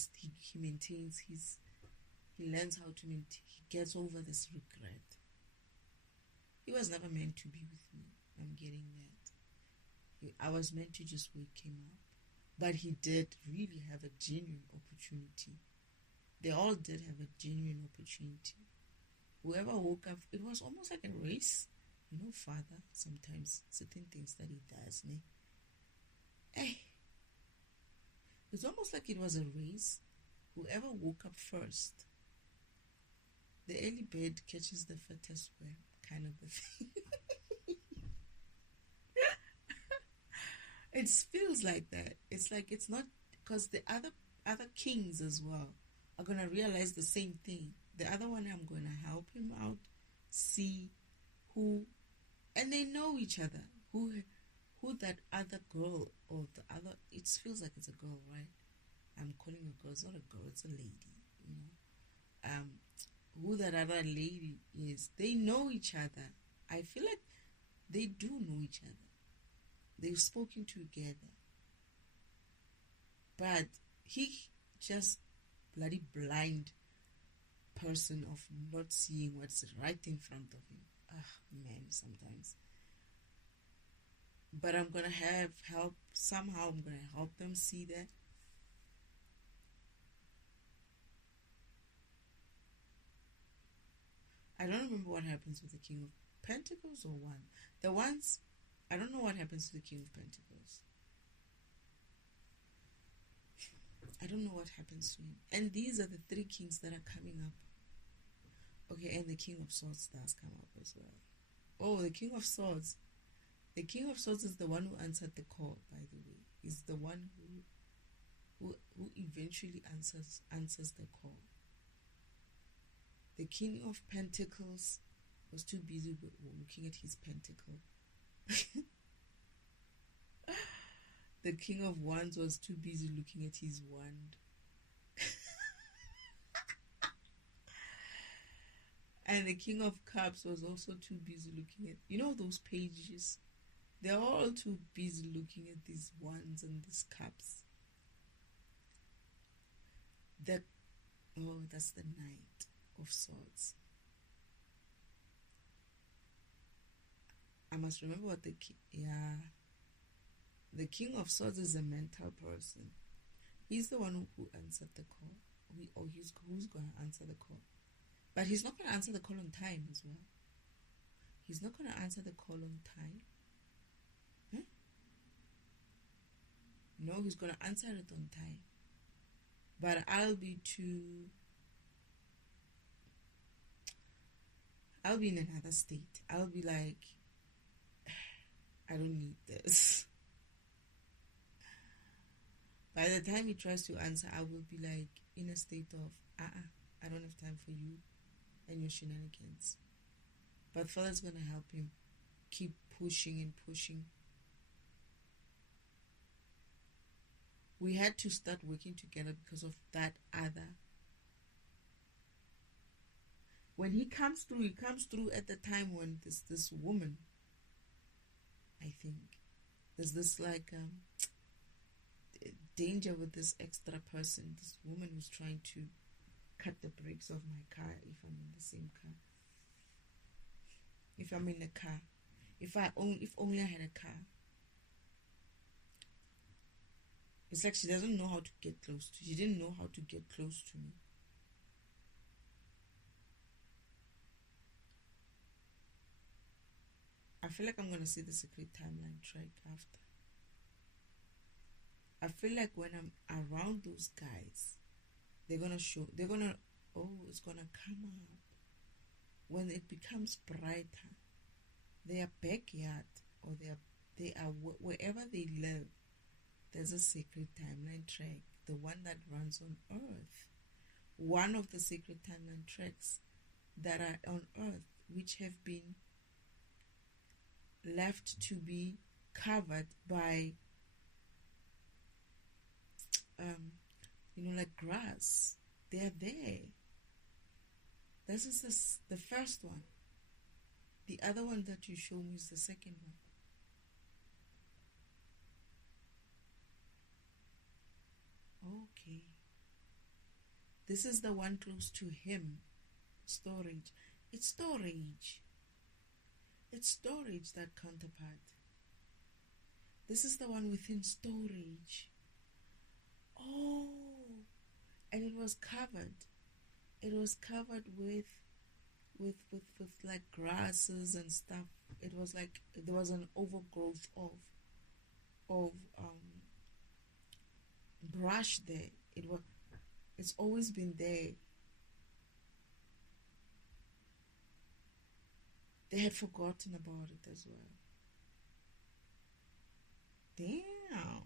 maintains he learns how to maintain, he gets over this regret. He was never meant to be with me. I'm getting that. I was meant to just wake him up, but he did really have a genuine opportunity. They all did have a genuine opportunity. Whoever woke up, it was almost like a race. You know, Father, sometimes certain things that he does, it's almost like it was a race. Whoever woke up first, the early bird catches the fattest worm, kind of the thing. It feels like that. It's like it's not, because the other kings as well are going to realize the same thing. The other one, I'm going to help him out, see who, and they know each other, who that other girl or the other, it feels like it's a girl, right? I'm calling a girl, it's not a girl, it's a lady, you know. Who that other lady is, they know each other. I feel like they do know each other. They've spoken together. But he just bloody blind person of not seeing what's right in front of him. Man, sometimes. But I'm going to have help. Somehow I'm going to help them see that. I don't remember what happens with the King of Pentacles or one. The ones, I don't know what happens to the King of Pentacles. I don't know what happens to him. And these are the three kings that are coming up. Okay, and the King of Swords does come up as well. Oh, the King of Swords. The King of Swords is the one who answered the call, by the way. He's the one who eventually answers the call. The King of Pentacles was too busy looking at his pentacle. The King of Wands was too busy looking at his wand. And the King of Cups was also too busy looking at, those pages. They're all too busy looking at these wands and these cups. That's the Knight of Swords. I must remember what the King of Swords is a mental person. He's the one who answered the call. Who's going to answer the call. But he's not going to answer the call on time as well. He's not going to answer the call on time. No, he's going to answer it on time. But I'll be in another state. I'll be like, I don't need this. By the time he tries to answer, I will be like in a state of, I don't have time for you and your shenanigans. But Father's going to help him keep pushing and pushing. We had to start working together because of that other. When he comes through at the time when this woman, I think, there's this like danger with this extra person, this woman who's trying to cut the brakes of my car if I'm in the same car. If I'm in a car, if only I had a car. It's like she doesn't know how to get close to. She didn't know how to get close to me. I feel like I'm gonna see the secret timeline track after. I feel like when I'm around those guys, it's gonna come up. When it becomes brighter, their backyard or they are wherever they live, there's a secret timeline track, the one that runs on Earth. One of the secret timeline tracks that are on Earth, which have been left to be covered by like grass. They are there. This is the first one. The other one that you show me is the second one. Okay. This is the one close to him. Storage. It's storage. It's storage, that counterpart. This is the one within storage. Oh. And it was covered. It was covered with like grasses and stuff. It was like there was an overgrowth of brush there. It's always been there. They had forgotten about it as well. Damn.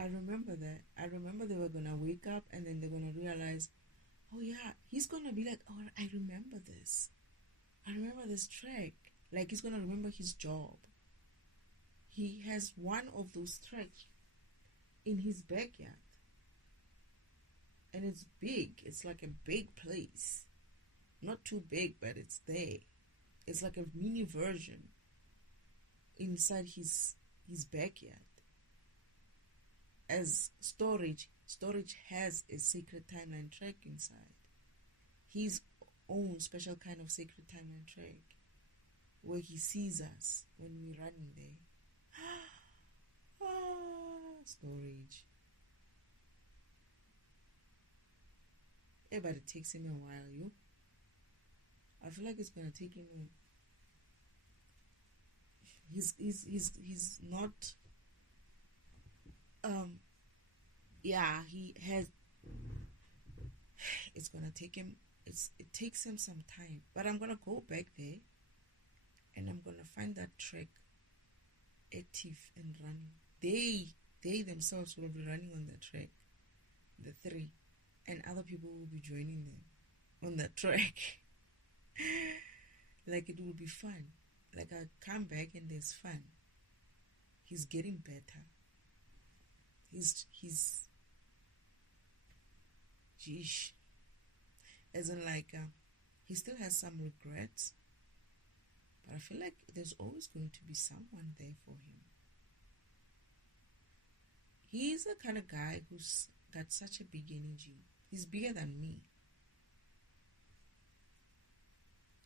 I remember that. I remember they were gonna wake up and then they're gonna realize, oh yeah, he's gonna be like, oh, I remember this. I remember this track. Like he's gonna remember his job. He has one of those tracks in his backyard. And it's big. It's like a big place. Not too big, but it's there. It's like a mini version inside his backyard. As storage has a secret timeline track inside. His own special kind of secret timeline track where he sees us when we're running there. Storage. Yeah, but it takes him a while, I feel like it's gonna take him he's not he has, it's gonna take him, it takes him some time, but I'm gonna go back there and I'm gonna find that track active and running. They themselves will be running on the track, the three, and other people will be joining them. on the track. Like, it will be fun. Like, I come back and there's fun. He's getting better. He's geesh. As in, like, he still has some regrets, but I feel like there's always going to be someone there for him. He's the kind of guy who's got such a big energy. He's bigger than me.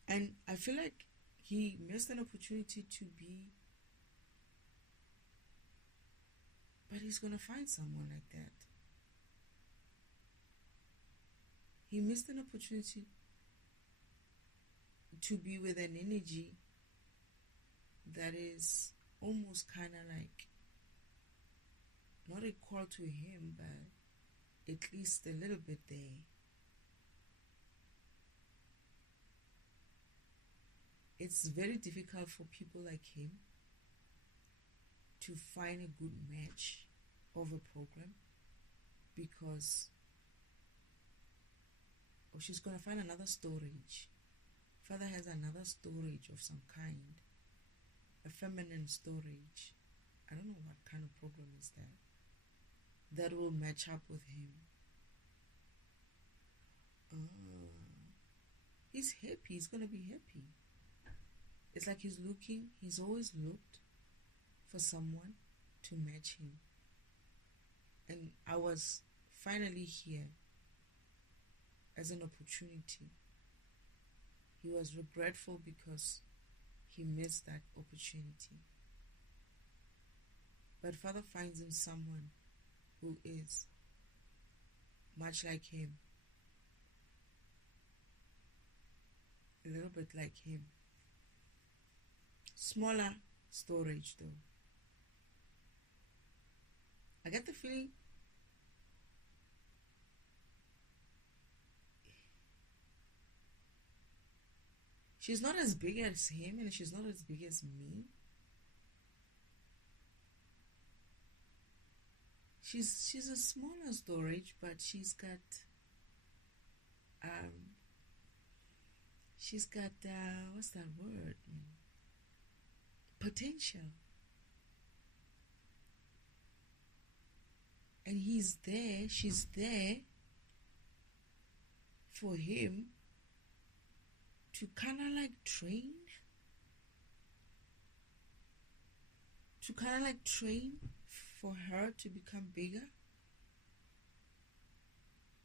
And I feel like he missed an opportunity to be, but he's going to find someone like that. He missed an opportunity to be with an energy that is almost kind of like not equal to him, but at least a little bit there. It's very difficult for people like him to find a good match of a program, because she's going to find another storage. Father has another storage of some kind, a feminine storage. I don't know what kind of program is that will match up with him. He's happy. He's going to be happy. It's like he's always looked for someone to match him. And I was finally here as an opportunity. He was regretful because he missed that opportunity. But Father finds him someone who is much like him, a little bit like him. Smaller storage though. I get the feeling she's not as big as him and she's not as big as me. She's a smaller storage, but she's got what's that word? Potential. And he's there, she's there for him to kind of like train for her to become bigger.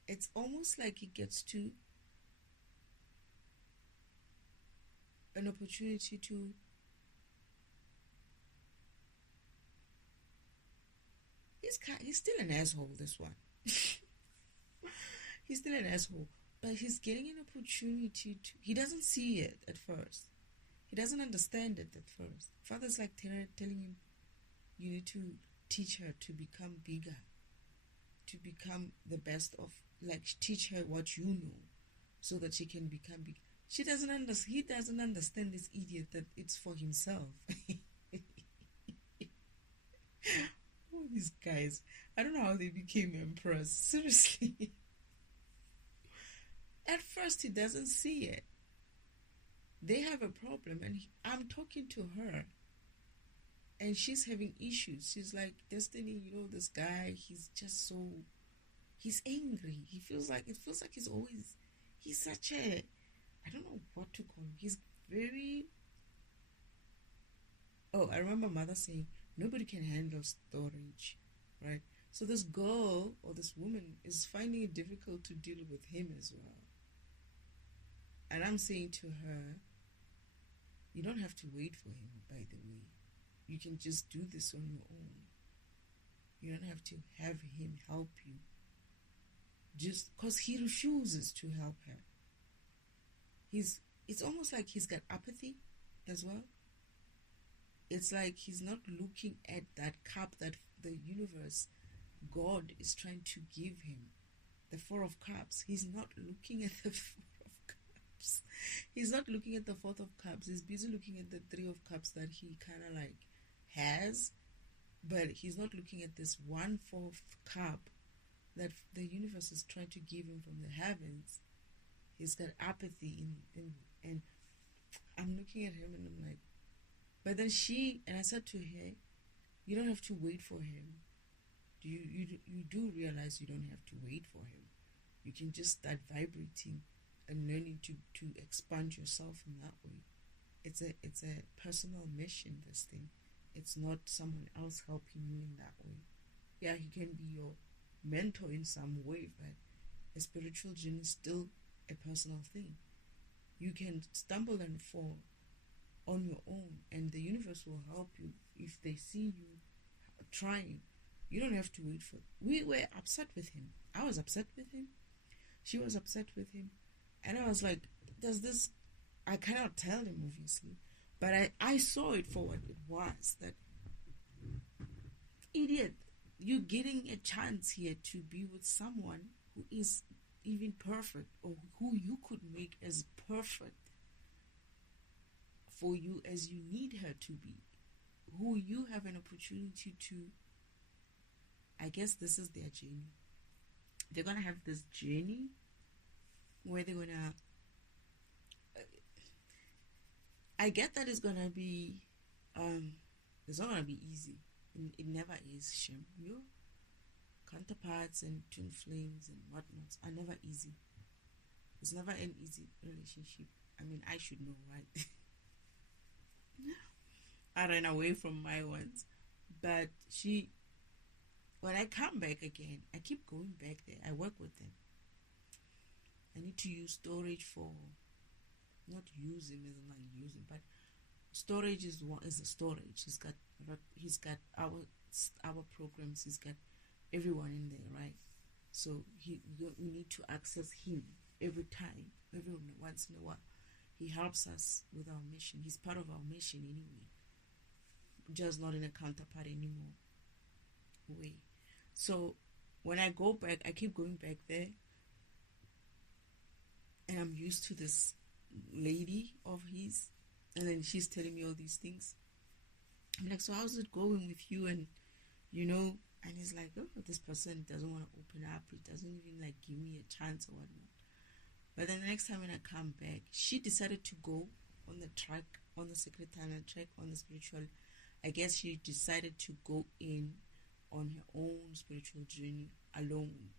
It's almost like he gets to an opportunity to he's still an asshole, this one. He's still an asshole, but he's getting an opportunity to, he doesn't see it at first. He doesn't understand it at first. Father's like telling him, you need to teach her to become bigger, to become the best of, like, teach her what you know so that she can become big. He doesn't understand, this idiot, that it's for himself. All these guys, I don't know how they became Empress. Seriously. At first, he doesn't see it. They have a problem, and I'm talking to her, and she's having issues. She's like, Destiny, this guy, he's just so, he's angry. It feels like he's such a, I don't know what to call him. He's very, I remember Mother saying, nobody can handle storage, right? So this girl or this woman is finding it difficult to deal with him as well. And I'm saying to her, you don't have to wait for him, by the way. You can just do this on your own. You don't have to have him help you. Just because he refuses to help her. It's almost like he's got apathy as well. It's like he's not looking at that cup that the universe, God, is trying to give him. The Four of Cups. He's not looking at the Four of Cups. He's not looking at the Fourth of Cups. He's busy looking at the Three of Cups that he kind of like has. But he's not looking at this 1/4 cup that the universe is trying to give him from the heavens. He's got apathy and I'm looking at him and I'm like, but then I said to her, you don't have to wait for him. You do realize you don't have to wait for him. You can just start vibrating and learning to expand yourself in that way. It's a personal mission, this thing. It's not someone else helping you in that way. Yeah, he can be your mentor in some way, but a spiritual journey is still a personal thing. You can stumble and fall on your own, and the universe will help you if they see you trying. You don't have to wait for. We were upset with him. I was upset with him. She was upset with him, and I was like, "Does this?" I cannot tell him, obviously, but I saw it for what it was. That idiot, you getting a chance here to be with someone who is even perfect, or who you could make as perfect for you as you need her to be, who you have an opportunity to. I guess this is their journey. They're gonna have this journey where they're gonna. I get that it's gonna be. It's not gonna be easy. It never is. Shem, your counterparts and twin flames and whatnot are never easy. It's never an easy relationship. I mean, I should know, right? I ran away from my ones, but when I come back again, I keep going back there. I work with them. I need to use storage for, not using isn't like using, but storage is a storage. He's got our programs. He's got everyone in there, right? So we need to access him every time, every once in a while. He helps us with our mission. He's part of our mission anyway, just not in a counterpart anymore way. So when I go back, I keep going back there, and I'm used to this lady of his, and then she's telling me all these things. I'm like, so how's it going with you? And and he's like, oh, this person doesn't want to open up. He doesn't even like give me a chance or whatnot. But then the next time when I come back, she decided to go on the track, on the Secret Talent track, on the spiritual. I guess she decided to go in on her own spiritual journey alone.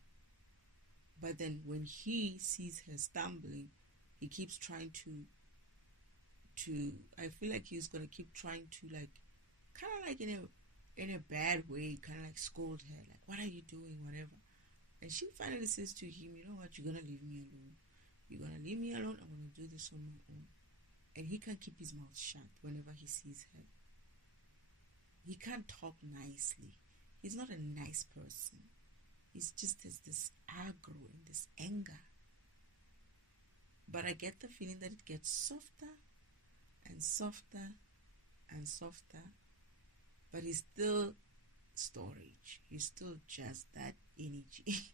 But then when he sees her stumbling, he keeps trying to I feel like he's gonna keep trying to, like, kind of like in a bad way, kind of like scold her, like, what are you doing, whatever. And she finally says to him, you know what, you're gonna leave me alone. You're gonna leave me alone. I'm gonna do this on my own. And he can't keep his mouth shut whenever he sees her. He can't talk nicely. He's not a nice person. He's just has this aggro and this anger. But I get the feeling that it gets softer and softer and softer. But he's still storage. He's still just that energy.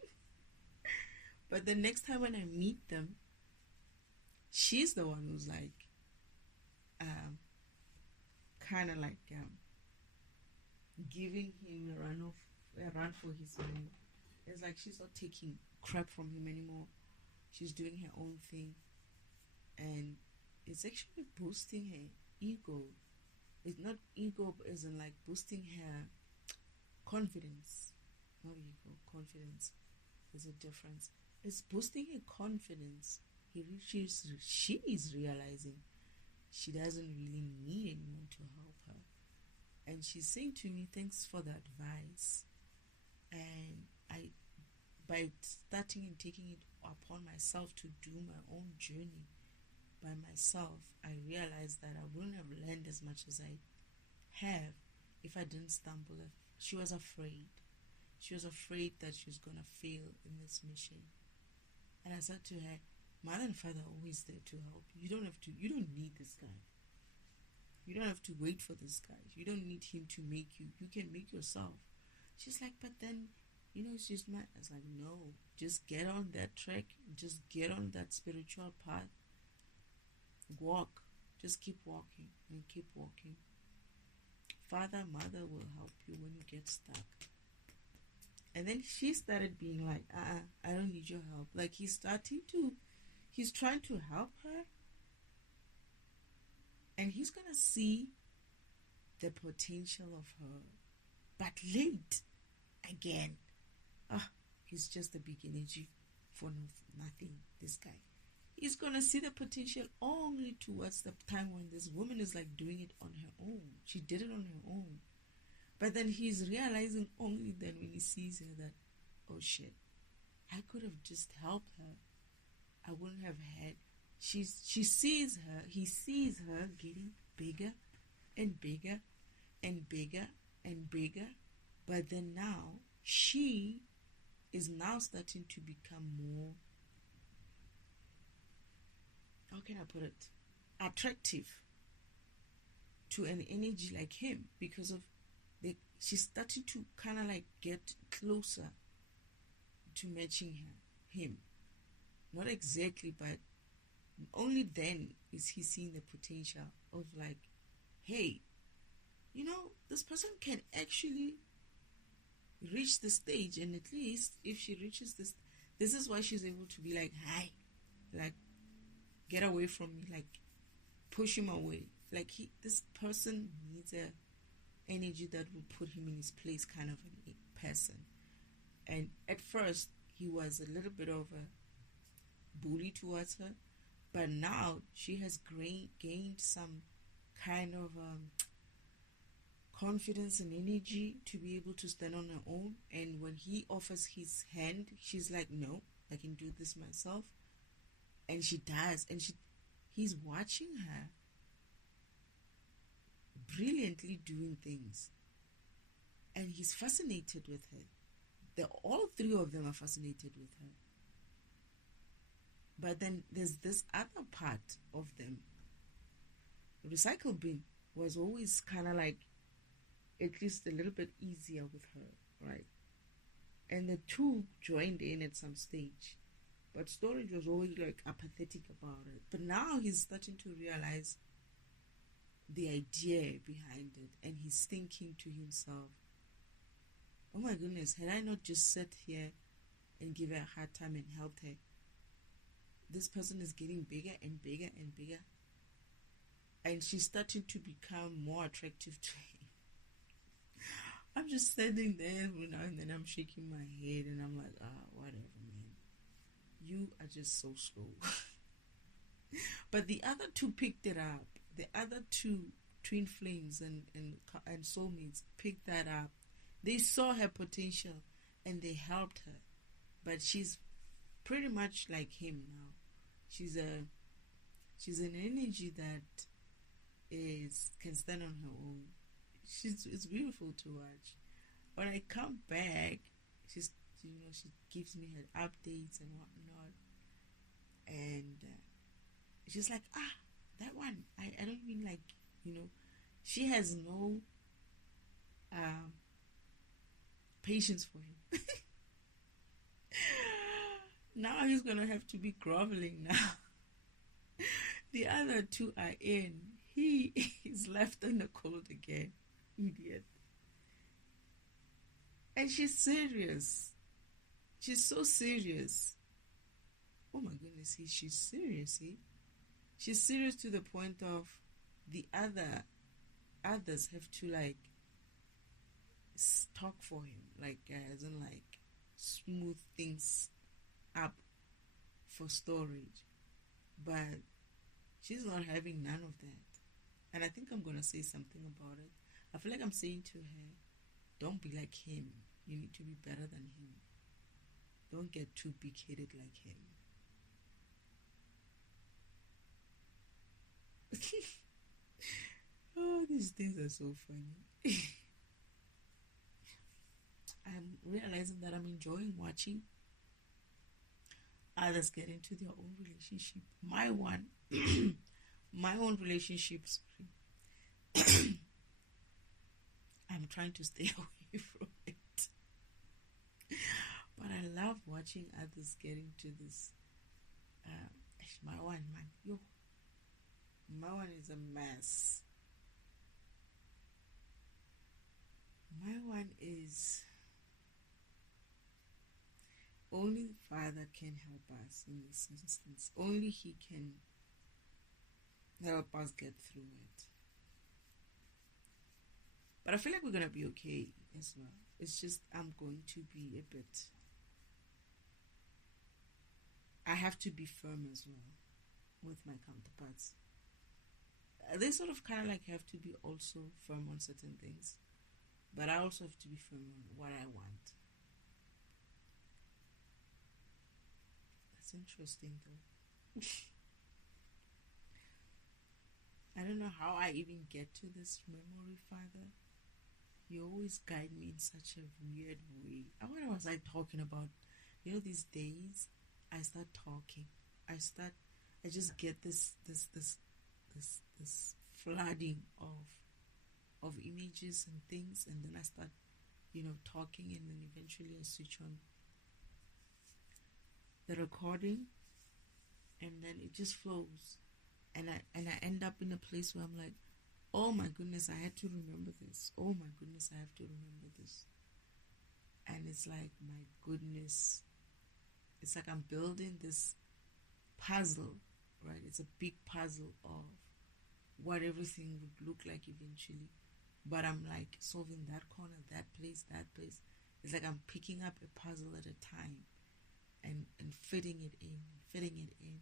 But the next time when I meet them, she's the one who's like, kind of like giving him a run for his money. It's like she's not taking crap from him anymore. She's doing her own thing, and it's actually boosting her ego. It's not ego, but it's in like boosting her confidence. Not ego, confidence. There's a difference. It's boosting her confidence. She is realizing she doesn't really need anyone to help her. And she's saying to me, thanks for the advice. And by starting and taking it upon myself to do my own journey by myself, I realized that I wouldn't have learned as much as I have if I didn't stumble. She was afraid. She was afraid that she was going to fail in this mission. And I said to her, Mother and Father are always there to help you. You don't need this guy. You don't have to wait for this guy. You don't need him to make you. You can make yourself. She's like, but then, it's just my... I was like, no, just get on that track. Just get on that spiritual path. Walk. Just keep walking and keep walking. Father, Mother will help you when you get stuck. And then she started being like, I don't need your help. Like, he's starting to He's trying to help her, and he's gonna see the potential of her, but late again. He's just a big energy for nothing. This guy, he's gonna see the potential only towards the time when this woman is like doing it on her own. She did it on her own, but then he's realizing only then when he sees her that, oh shit, I could have just helped her. I wouldn't have had. She sees her. He sees her getting bigger and bigger and bigger and bigger, but then now she is now starting to become more, how can I put it, attractive to an energy like him, because of she's starting to kind of like get closer to matching him. Not exactly, but only then is he seeing the potential of like, hey, this person can actually reach the stage, and at least if she reaches this is why she's able to be like, hi, like, get away from me, like, push him away. Like, this person needs a energy that will put him in his place, kind of a person. And at first he was a little bit of a bully towards her, but now she has gained some kind of confidence and energy to be able to stand on her own. And when he offers his hand, she's like, no, I can do this myself. And she does. And he's watching her brilliantly doing things, and he's fascinated with her. All three of them are fascinated with her. But then there's this other part of them. Recycle bin was always kind of like at least a little bit easier with her, right? And the two joined in at some stage, but Storage was always like apathetic about it. But now he's starting to realize the idea behind it, and he's thinking to himself, oh my goodness, had I not just sat here and give her a hard time and helped her, this person is getting bigger and bigger and bigger, and she's starting to become more attractive to him. I'm just standing there every now and then, I'm shaking my head, and I'm like, whatever, man. You are just so slow. But the other two picked it up. The other two twin flames and soulmates picked that up. They saw her potential and they helped her. But she's pretty much like him now. She's an energy that can stand on her own. It's beautiful to watch. When I come back, she gives me her updates and whatnot, and she's like, that one, I don't mean like, she has no patience for him. Now he's gonna have to be groveling now. The other two are in. He is left in the cold again. Idiot. And she's serious. She's so serious. Oh my goodness, she's serious, see? She's serious to the point of the others have to like talk for him, like as in like smooth things up for Storage, but she's not having none of that. And I think I'm gonna say something about it. I feel like I'm saying to her, don't be like him. You need to be better than him. Don't get too big-headed like him. Oh, these things are so funny. I'm realizing that I'm enjoying watching others get into their own relationship. My own relationships. I'm trying to stay away from it. But I love watching others get into this. My one is a mess. My one is only Father can help us in this instance. Only He can help us get through it. But I feel like we're going to be okay as well. It's just I'm going to be a bit... I have to be firm as well with my counterparts. They sort of kind of like have to be also firm on certain things. But I also have to be firm on what I want. That's interesting though. I don't know how I even get to this memory, Father. You always guide me in such a weird way. What was I talking about? These days I start talking. I just get this flooding of images and things, and then I start, talking, and then eventually I switch on the recording, and then it just flows, and I end up in a place where I'm like, oh my goodness, I had to remember this. Oh my goodness, I have to remember this. And it's like, my goodness, it's like I'm building this puzzle, right? It's a big puzzle of what everything would look like eventually. But I'm like solving that corner, that place. It's like I'm picking up a puzzle at a time and fitting it in.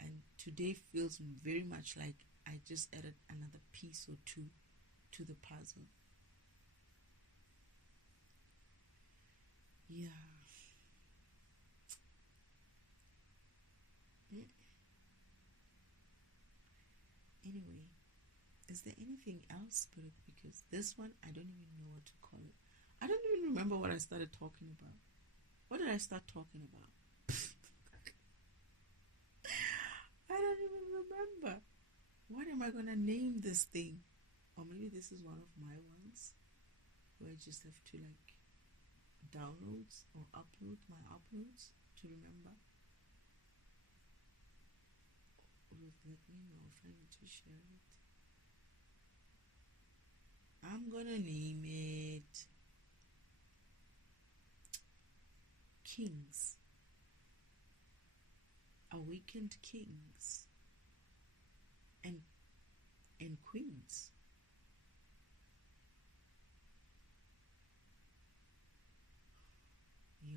And today feels very much like I just added another piece or two to the puzzle. Yeah. Anyway, is there anything else? Because this one, I don't even know what to call it. I don't even remember what I started talking about. What did I start talking about? I don't even remember. What am I going to name this thing? Or maybe this is one of my ones where I just have to like downloads or upload my uploads to remember. Let me know if I need to share it. I'm gonna name it Kings. Awakened Kings and Queens. Yeah.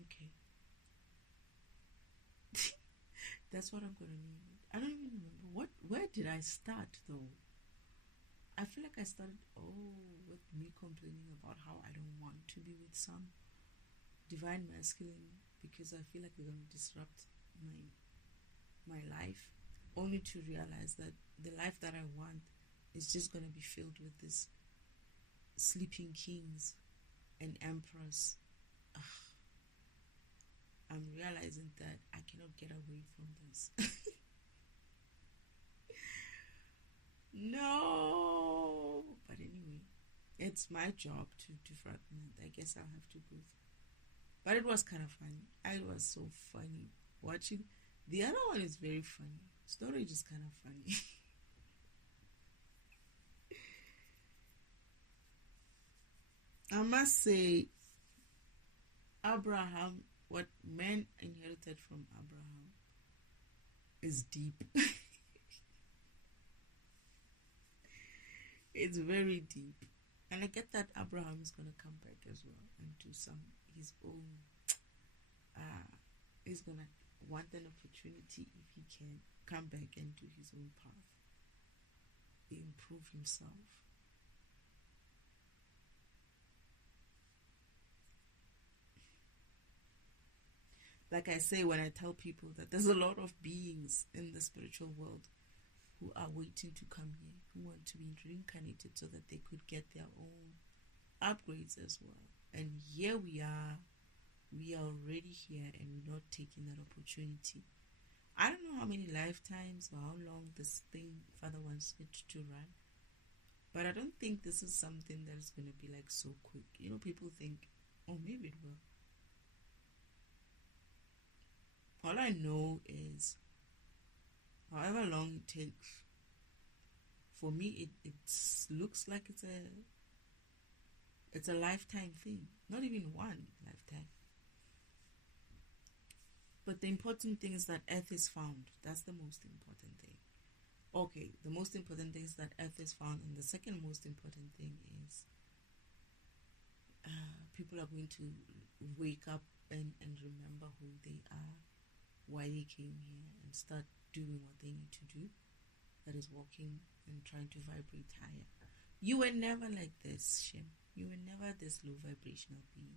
Okay. That's what I'm gonna name it. I don't even remember where did I start though. I feel like I started with me complaining about how I don't want to be with some divine masculine because I feel like they're gonna disrupt my life, only to realize that the life that I want is just gonna be filled with this sleeping kings and Empress. I'm realizing that I cannot get away from this. No, but anyway, it's my job to fragment. I guess I'll have to go through. But it was kind of funny. It was so funny watching. The other one is very funny. Storage is kind of funny. I must say, Abraham, what men inherited from Abraham is deep. It's very deep. And I get that Abraham is going to come back as well and do his own. He's going to want an opportunity if he can come back and do his own path. Improve himself. Like I say, when I tell people that there's a lot of beings in the spiritual world who are waiting to come here, who want to be reincarnated so that they could get their own upgrades as well. And here we are already here and we're not taking that opportunity. I don't know how many lifetimes or how long this thing Father wants it to run, but I don't think this is something that is going to be like so quick. People think, oh, maybe it will. All I know is however long it takes, for me it looks like it's a lifetime thing. Not even one lifetime. But the important thing is that earth is found. That's the most important thing. Okay, the most important thing is that earth is found, and the second most important thing is people are going to wake up and remember who they are, why they came here, and start doing what they need to do. That is walking and trying to vibrate higher. You were never like this, Shem. You were never this low vibrational being.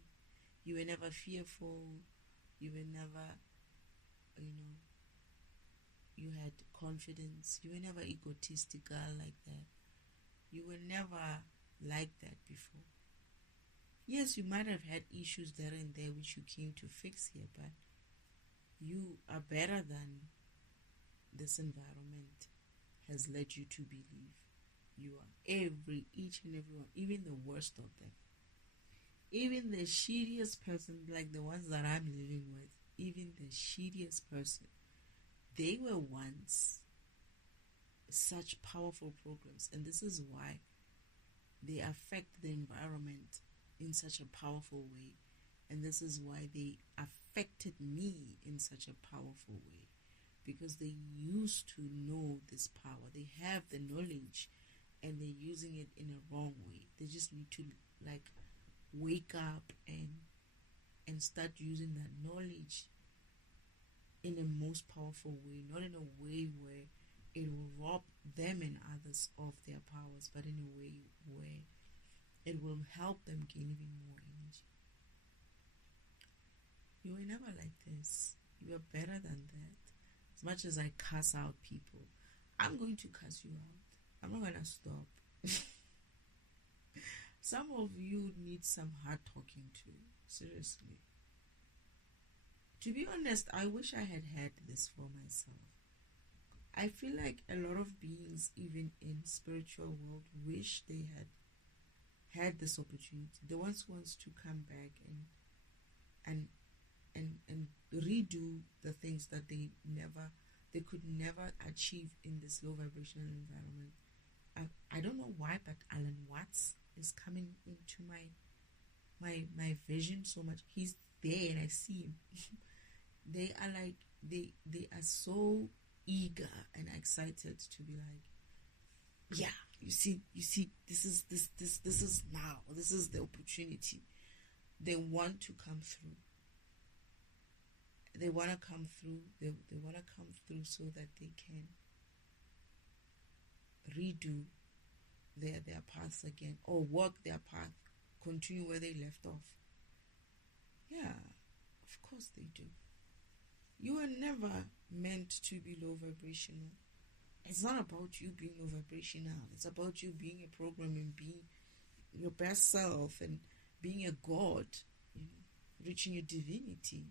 You were never fearful. You were never, you had confidence. You were never egotistical like that. You were never like that before. Yes, you might have had issues there and there which you came to fix here, but you are better than this environment has led you to believe. You are each and every one, even the worst of them. Even the shittiest person, like the ones that I'm living with, even the shittiest person, they were once such powerful programs, and this is why they affect the environment in such a powerful way, and this is why they affected me in such a powerful way, because they used to know this power. They have the knowledge and they're using it in a wrong way. They just need to wake up and start using that knowledge in a most powerful way, not in a way where it will rob them and others of their powers, but in a way where it will help them gain even more energy. You were never like this. You are better than that. As much as I cuss out people, I'm going to cuss you out. I'm not going to stop. Some of you need some hard talking too. Seriously. To be honest, I wish I had this for myself. I feel like a lot of beings, even in spiritual world, wish they had this opportunity. The ones who wants to come back and redo the things that they could never achieve in this low vibrational environment. I don't know why, but Alan Watts is coming into my vision so much. He's there and I see him. They are like they are so eager and excited to be like, yeah, you see, this is now. This is the opportunity. They want to come through. They want to come through. They want to come through so that they can redo their paths again, or walk their path, continue where they left off. Yeah, of course they do. You were never meant to be low vibrational. It's not about you being low vibrational. It's about you being a program and being your best self and being a god, reaching your divinity.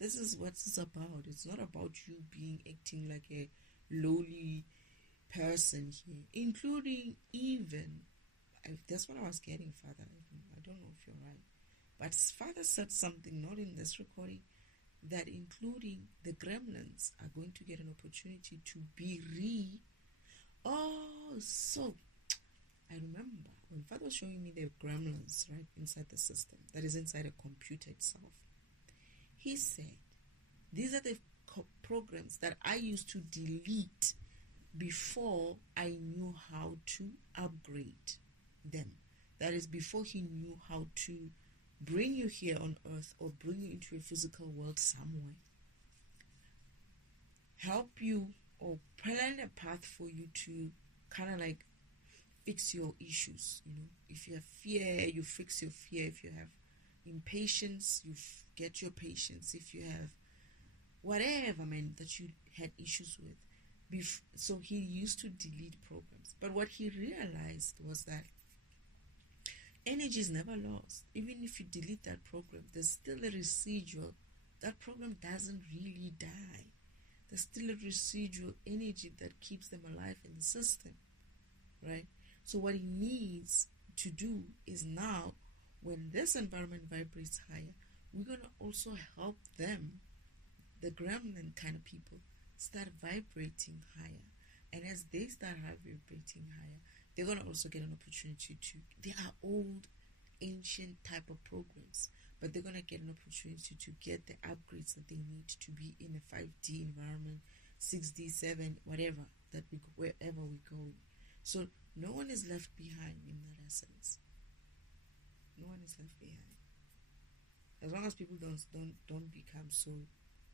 This is what it's about. It's not about you acting like a lowly person here, including even, that's what I was getting, Father. I don't know if you're right, but Father said something, not in this recording, that including the gremlins are going to get an opportunity to be so I remember when Father was showing me the gremlins right inside the system, that is inside a computer itself. He said, these are the programs that I used to delete before I knew how to upgrade them. That is, before he knew how to bring you here on earth or bring you into a physical world somewhere. Help you or plan a path for you to kind of like fix your issues. If you have fear, you fix your fear. If you have impatience, you get your patience. If you have whatever, that you had issues with. So he used to delete programs. But what he realized was that energy is never lost. Even if you delete that program, there's still a residual. That program doesn't really die. There's still a residual energy that keeps them alive in the system, right? So what he needs to do is now, when this environment vibrates higher, we're going to also help them, the gremlin kind of people, start vibrating higher. And as they start vibrating higher, they're going to also get an opportunity to, they are old, ancient type of programs, but they're going to get an opportunity to get the upgrades that they need to be in a 5D environment, 6D, 7, whatever, wherever we go. So no one is left behind in that essence. No one is left behind. As long as people don't become so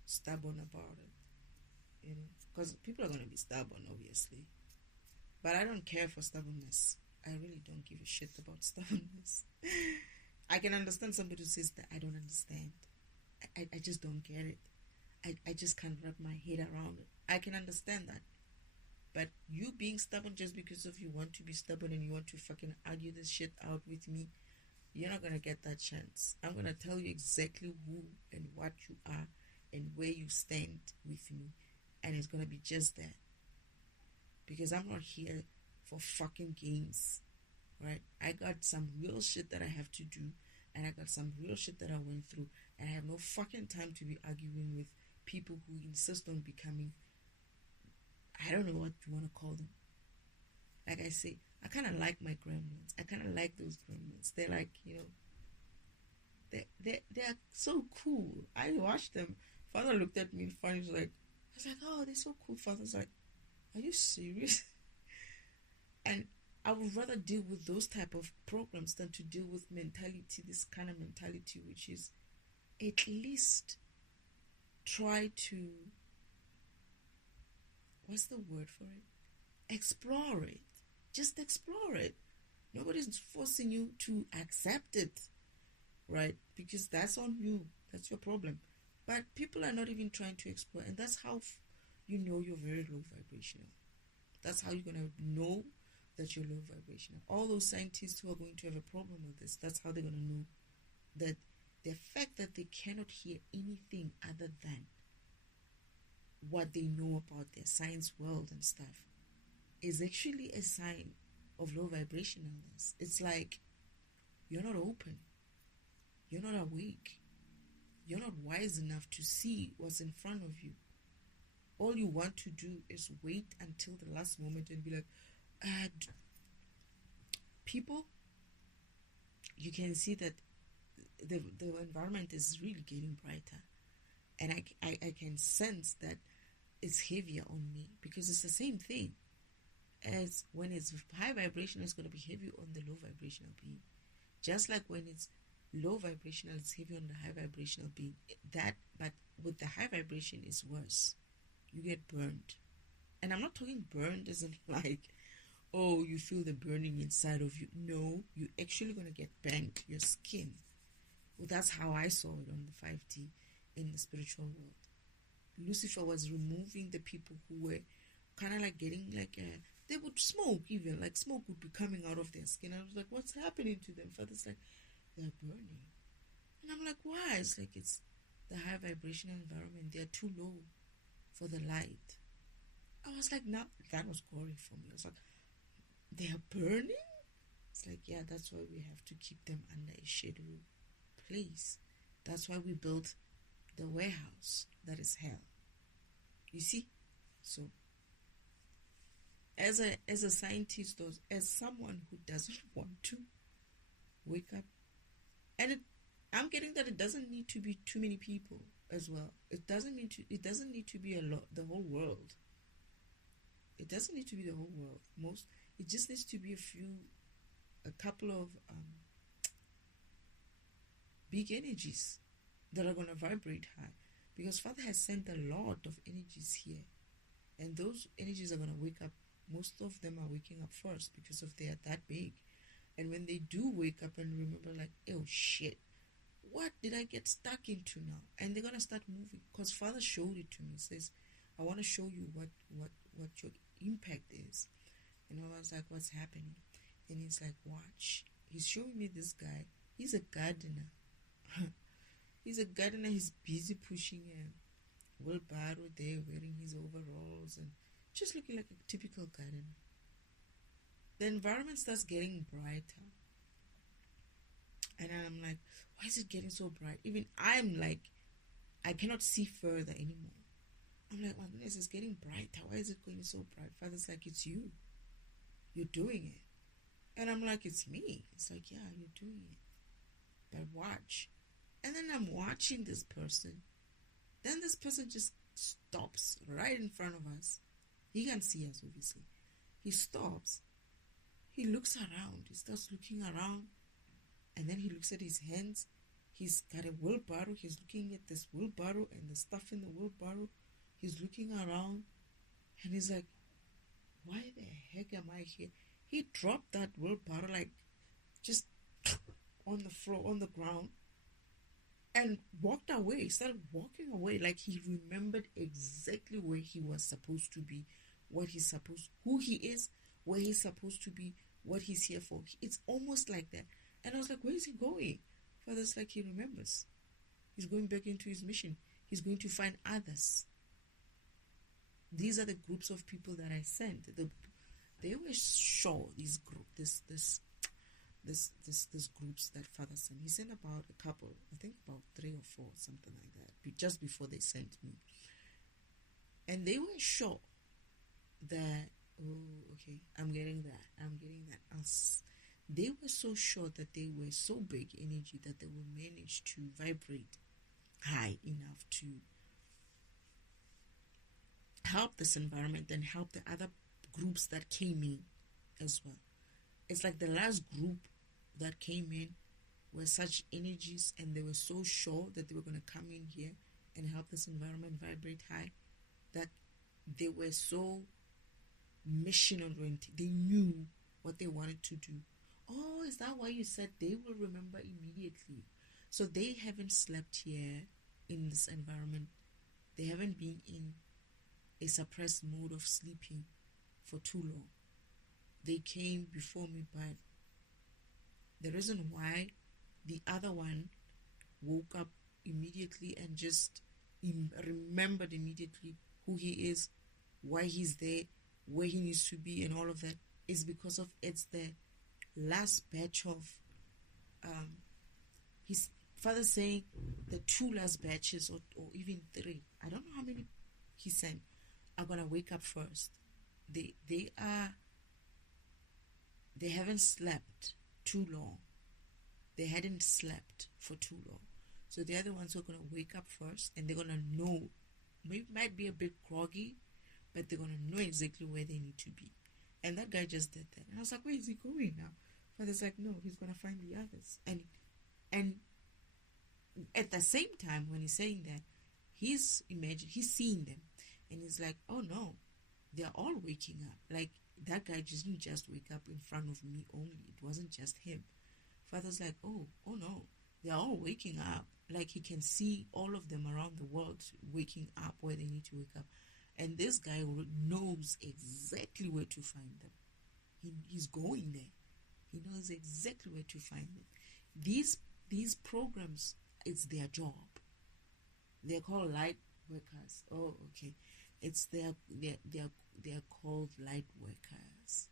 stubborn about it, because people are going to be stubborn, obviously. But I don't care for stubbornness. I really don't give a shit about stubbornness. I can understand somebody who says that I don't understand. I just don't get it. I just can't wrap my head around it. I can understand that. But you being stubborn just because of you want to be stubborn and you want to fucking argue this shit out with me, you're not going to get that chance. I'm going to tell you exactly who and what you are and where you stand with me. And it's going to be just that. Because I'm not here for fucking games. Right? I got some real shit that I have to do. And I got some real shit that I went through. And I have no fucking time to be arguing with people who insist on becoming, I don't know what you want to call them. Like I say, I kind of like my gremlins. I kind of like those gremlins. They're like, they're so cool. I watched them. Father looked at me funny. He was like, I was like, oh, they're so cool. Father's like, are you serious? And I would rather deal with those type of programs than to deal with mentality, this kind of mentality, which is at least try to, what's the word for it? Explore it. Just explore it. Nobody's forcing you to accept it, right? Because that's on you. That's your problem. But people are not even trying to explore, and that's how you know you're very low vibrational. That's how you're going to know that you're low vibrational. All those scientists who are going to have a problem with this, that's how they're going to know that the fact that they cannot hear anything other than what they know about their science world and stuff is actually a sign of low vibrationalness. It's like you're not open. You're not awake. You're not wise enough to see what's in front of you. All you want to do is wait until the last moment and be like, people, you can see that the environment is really getting brighter. And I can sense that it's heavier on me because it's the same thing. As when it's high vibration, it's going to be heavy on the low vibrational being. Just like when it's low vibrational, it's heavy on the high vibrational being. But with the high vibration, it's worse. You get burned. And I'm not talking burned as in like, oh, you feel the burning inside of you. No, you're actually going to get burnt, your skin. Well, that's how I saw it on the 5D in the spiritual world. Lucifer was removing the people who were kind of like getting like they would smoke even, like smoke would be coming out of their skin. I was like, what's happening to them? Father's like, they're burning. And I'm like, why? It's like it's the high vibrational environment. They're too low for the light. I was like, no, that was gory for me. I was like, they're burning? It's like, yeah, that's why we have to keep them under a shadow place. That's why we built the warehouse that is hell. You see? So, as a scientist, or as someone who doesn't want to wake up, and I'm getting that it doesn't need to be too many people as well. It doesn't need to be a lot, the whole world. It doesn't need to be the whole world. It just needs to be a couple of big energies that are going to vibrate high. Because Father has sent a lot of energies here. And those energies are going to wake up. Most of them are waking up first because they are that big. And when they do wake up and remember like, oh shit, what did I get stuck into now? And they're going to start moving. Because Father showed it to me. He says, I want to show you what your impact is. And I was like, what's happening? And he's like, watch. He's showing me this guy. He's a gardener. He's a gardener. He's busy pushing a wheelbarrow there, wearing his overalls and just looking like a typical gardener. The environment starts getting brighter. And I'm like, why is it getting so bright? Even I'm like, I cannot see further anymore. I'm like, my goodness, it's getting brighter. Why is it going so bright? Father's like, it's you. You're doing it. And I'm like, it's me. It's like, yeah, you're doing it. But watch. And then I'm watching this person. Then this person just stops right in front of us. He can see us, obviously. He stops. He looks around. He starts looking around. And then he looks at his hands. He's got a wheelbarrow. He's looking at this wheelbarrow and the stuff in the wheelbarrow. He's looking around. And he's like, why the heck am I here? He dropped that wheelbarrow like just on the floor, on the ground, and walked away. He started walking away like he remembered exactly where he was supposed to be, what he's supposed, who he is, where he's supposed to be, what he's here for. It's almost like that. And I was like, where is he going? Father's like, he remembers. He's going back into his mission. He's going to find others. These are the groups of people that I sent. They were sure these groups that Father sent. He sent about a couple, I think about 3 or 4, something like that, just before they sent me. And they were sure that, oh, okay, I'm getting that. They were so sure that they were so big energy that they will manage to vibrate high enough to help this environment and help the other groups that came in as well. It's like the last group that came in were such energies, and they were so sure that they were going to come in here and help this environment vibrate high, that they were so mission oriented. They knew what they wanted to do. Oh, is that why you said they will remember immediately? So they haven't slept here in this environment. They haven't been in a suppressed mode of sleeping for too long. They came before me, but the reason why the other one woke up immediately and just remembered immediately who he is, why he's there, where he needs to be, and all of that is because of it's the last batch of his father saying the 2 last batches or even 3, I don't know how many he sent, are gonna wake up first. They haven't slept too long. They hadn't slept for too long. So the other ones are gonna wake up first, and they're gonna know, maybe might be a bit groggy, but they're gonna know exactly where they need to be. And that guy just did that. And I was like, where is he going now? Father's like, no, he's gonna find the others. And at the same time, when he's saying that, he's seeing them, and he's like, oh no, they're all waking up. Like, that guy didn't just wake up in front of me only. It wasn't just him. Father's like, oh no, they're all waking up. Like, he can see all of them around the world waking up where they need to wake up. And this guy knows exactly where to find them. He's going there. He knows exactly where to find them. These programs, it's their job. They're called light workers. Oh, okay. They're called light workers.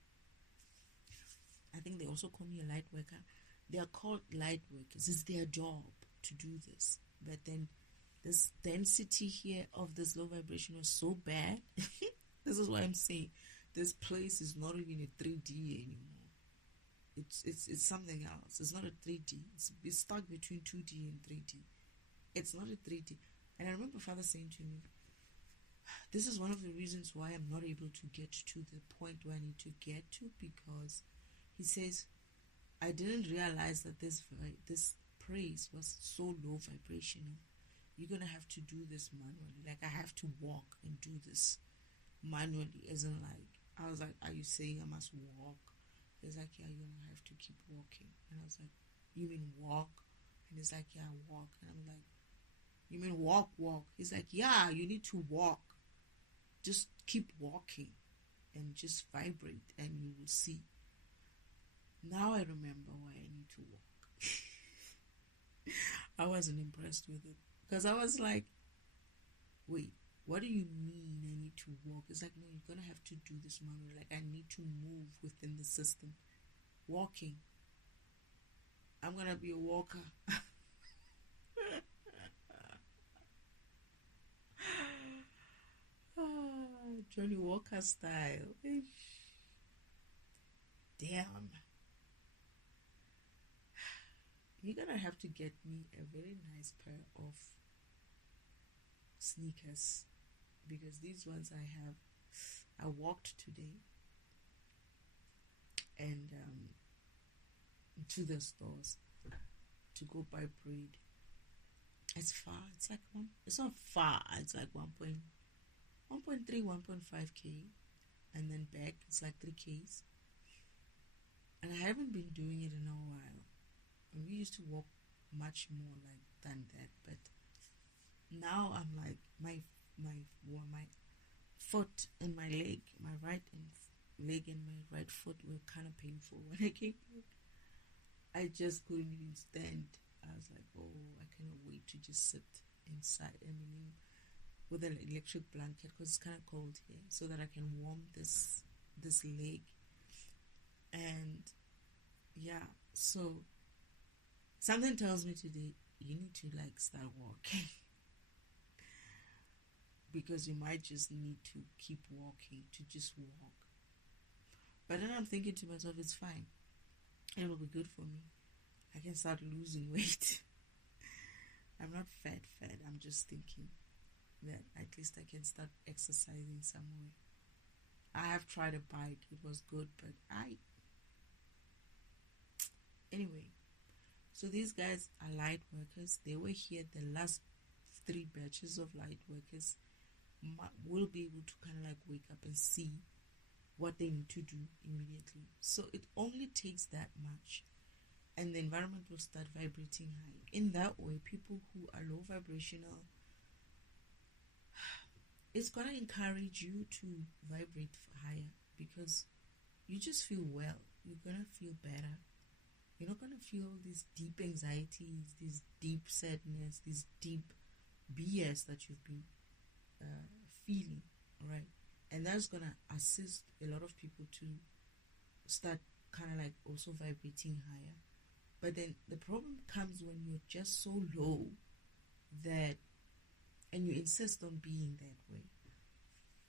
I think they also call me a light worker. They are called light workers. It's their job to do this. But then this density here of this low vibration was so bad. This is why I'm saying this place is not even a 3D anymore. It's something else. It's not a 3D. It's stuck between 2D and 3D. It's not a 3D. And I remember Father saying to me, this is one of the reasons why I'm not able to get to the point where I need to get to, because he says, I didn't realize that this praise was so low vibrational. You're going to have to do this manually. Like, I have to walk and do this manually. As in, like, I was like, are you saying I must walk? He's like, yeah, you're going to have to keep walking. And I was like, you mean walk? And he's like, yeah, walk. And I'm like, you mean walk? He's like, yeah, you need to walk. Just keep walking and just vibrate, and you will see. Now I remember why I need to walk. I wasn't impressed with it, because I was like, wait, what do you mean I need to walk? It's like, no, you're going to have to do this manually. Like, I need to move within the system. Walking. I'm going to be a walker. Johnny Walker style. Damn. you're gonna have to get me a very nice pair of sneakers, because these ones I walked today and to the stores to go buy bread. It's far. It's like it's not far. It's like 1.3, 1.5k, and then back it's like 3k's. And I haven't been doing it in a while. And we used to walk much more like than that, but now I'm like my foot and my leg, my right leg and my right foot were kind of painful when I came back. I just couldn't even stand. I was like, oh, I cannot wait to just sit inside. I mean, with an electric blanket, because it's kind of cold here, so that I can warm this leg. And yeah, so something tells me today you need to like start walking. Because you might just need to keep walking, to just walk. But then I'm thinking to myself, it's fine. It will be good for me. I can start losing weight. I'm not fat. I'm just thinking that at least I can start exercising some way. I have tried a bike. It was good, but Anyway, so these guys are light workers. They were here the last 3 batches of light workers. Will be able to kind of like wake up and see what they need to do immediately. So it only takes that much, and the environment will start vibrating high. In that way, people who are low vibrational, it's gonna encourage you to vibrate higher, because you just feel well. You're gonna feel better. You're not gonna feel all these deep anxieties, this deep sadness, this deep BS that you've been feeling, right? And that's gonna assist a lot of people to start kind of like also vibrating higher. But then the problem comes when you're just so low that, and you insist on being that way.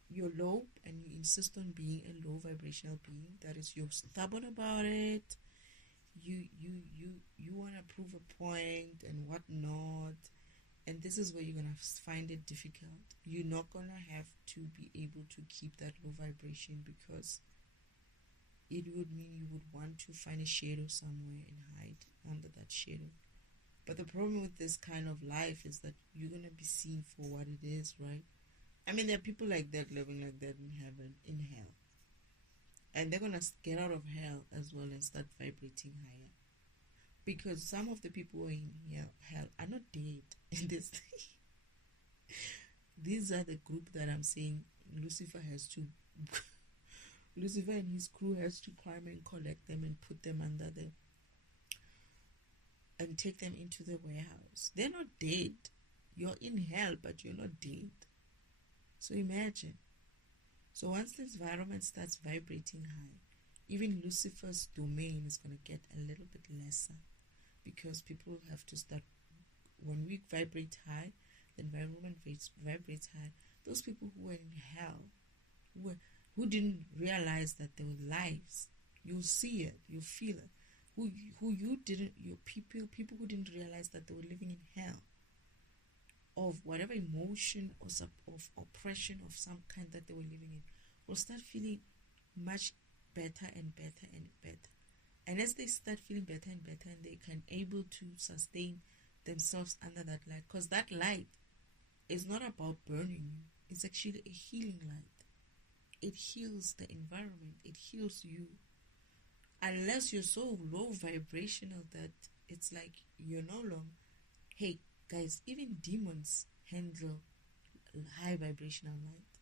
You're low and you insist on being a low vibrational being. That is, you're stubborn about it. You want to prove a point and whatnot. And this is where you're going to find it difficult. You're not going to have to be able to keep that low vibration, because it would mean you would want to find a shadow somewhere and hide under that shadow. But the problem with this kind of life is that you're going to be seen for what it is, right? I mean, there are people like that living like that in heaven, in hell. And they're going to get out of hell as well and start vibrating higher. Because some of the people in hell are not dead. And these are the group that I'm saying Lucifer and his crew has to climb and collect them and put them under and take them into the warehouse. They're not dead. You're in hell, but you're not dead. So imagine. So once this environment starts vibrating high, even Lucifer's domain is going to get a little bit lesser, because people have to start, when we vibrate high, the environment vibrates high. Those people who were in hell, who didn't realize that there were lives, you'll see it, you'll feel it. People who didn't realize that they were living in hell, of whatever emotion or of oppression of some kind that they were living in, will start feeling much better and better and better. And as they start feeling better and better, and they can able to sustain themselves under that light, because that light is not about burning you, it's actually a healing light. It heals the environment, it heals you. Unless you're so low vibrational that it's like you're no longer, hey guys, even demons handle high vibrational light.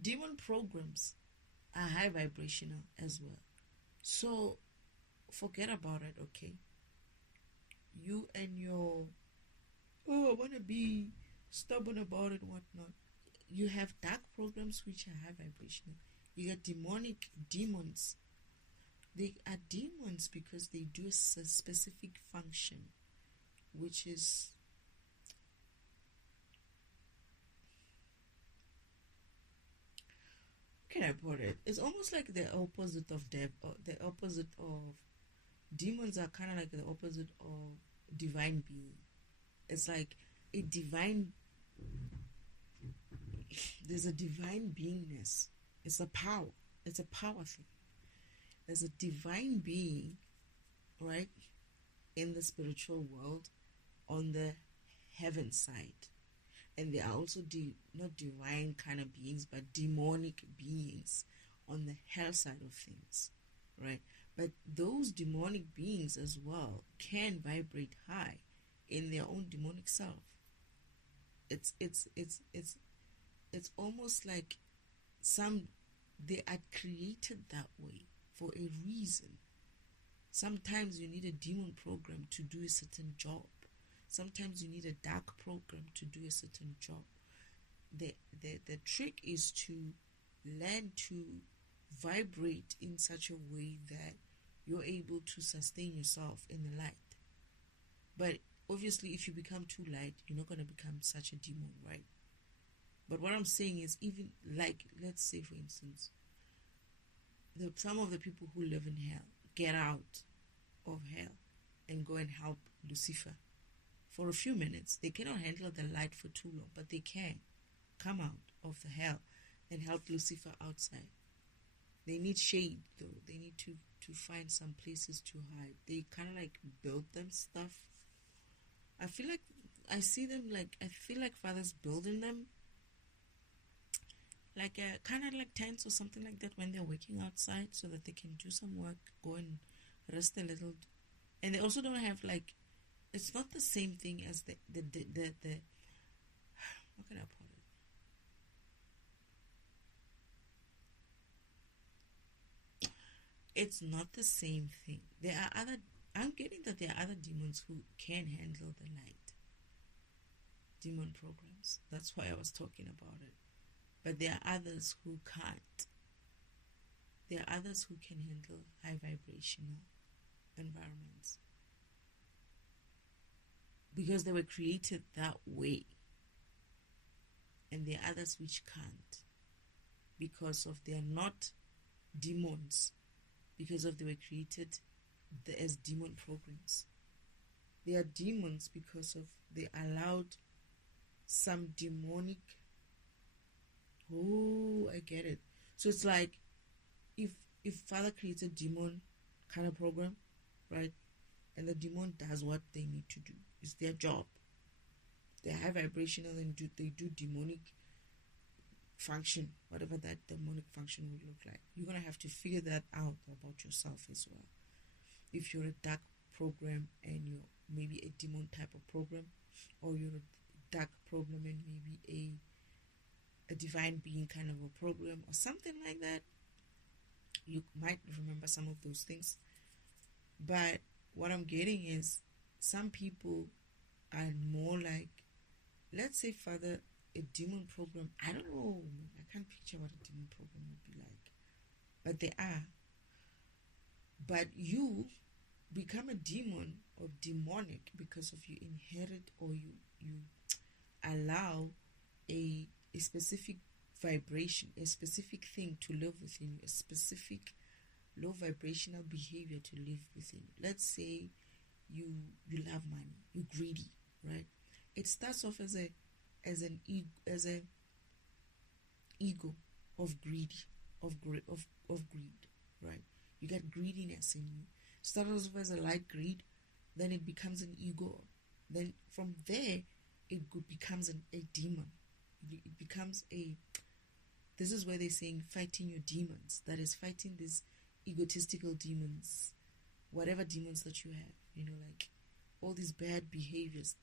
Demon programs are high vibrational as well. So forget about it, okay? You and your, I want to be stubborn about it, whatnot. You have dark programs which are high vibrational. You got demonic demons. They are demons because they do a specific function, which is can I put it? It's almost like the opposite of death, or the opposite of demons are kind of like the opposite of divine being. It's like a divine, there's a divine beingness. It's a power. It's a power thing. There's a divine being, right, in the spiritual world on the heaven side. And there are also not divine kind of beings, but demonic beings on the hell side of things, right? But those demonic beings as well can vibrate high in their own demonic self. It's almost like they are created that way for a reason. Sometimes you need a demon program to do a certain job. Sometimes you need a dark program to do a certain job. The trick is to learn to vibrate in such a way that you're able to sustain yourself in the light. But obviously, if you become too light, you're not going to become such a demon, right? But what I'm saying is, even like, let's say, for instance, some of the people who live in hell get out of hell and go and help Lucifer for a few minutes. They cannot handle the light for too long, but they can come out of the hell and help Lucifer outside. They need shade, though. They need to find some places to hide. They kind of like build them stuff. I feel like I see them like, I feel like Father's building them like a kind of like tents or something like that when they're working outside, so that they can do some work, go and rest a little. And they also don't have like, it's not the same thing as the how can I put it? It's not the same thing. I'm getting that there are other demons who can handle the light. Demon programs. That's why I was talking about it. But there are others who can't. There are others who can handle high vibrational environments, because they were created that way. And there are others which can't, because of they are not demons, because of they were created as demon programs. They are demons because of they allowed some demonic. Oh, I get it. So it's like if Father creates a demon kind of program, right? And the demon does what they need to do. It's their job. They're high vibrational and they do demonic function, whatever that demonic function would look like. You're going to have to figure that out about yourself as well. If you're a dark program and you're maybe a demon type of program, or you're a dark program and maybe a divine being kind of a program or something like that, you might remember some of those things. But what I'm getting is, some people are more like, let's say, Father, a demon program. I don't know. I can't picture what a demon program would be like. But they are. But you become a demon or demonic because of you inherit, or you allow a specific vibration, a specific thing to live within you, a specific low vibrational behavior to live within you. Let's say you love money, you're greedy, right? It starts off as an ego of greed, right? You get greediness in you. Starts off as a light greed, then it becomes an ego. Then from there, it becomes a demon. It becomes this is where they're saying fighting your demons. That is, fighting these egotistical demons, whatever demons that you have, like all these bad behaviors.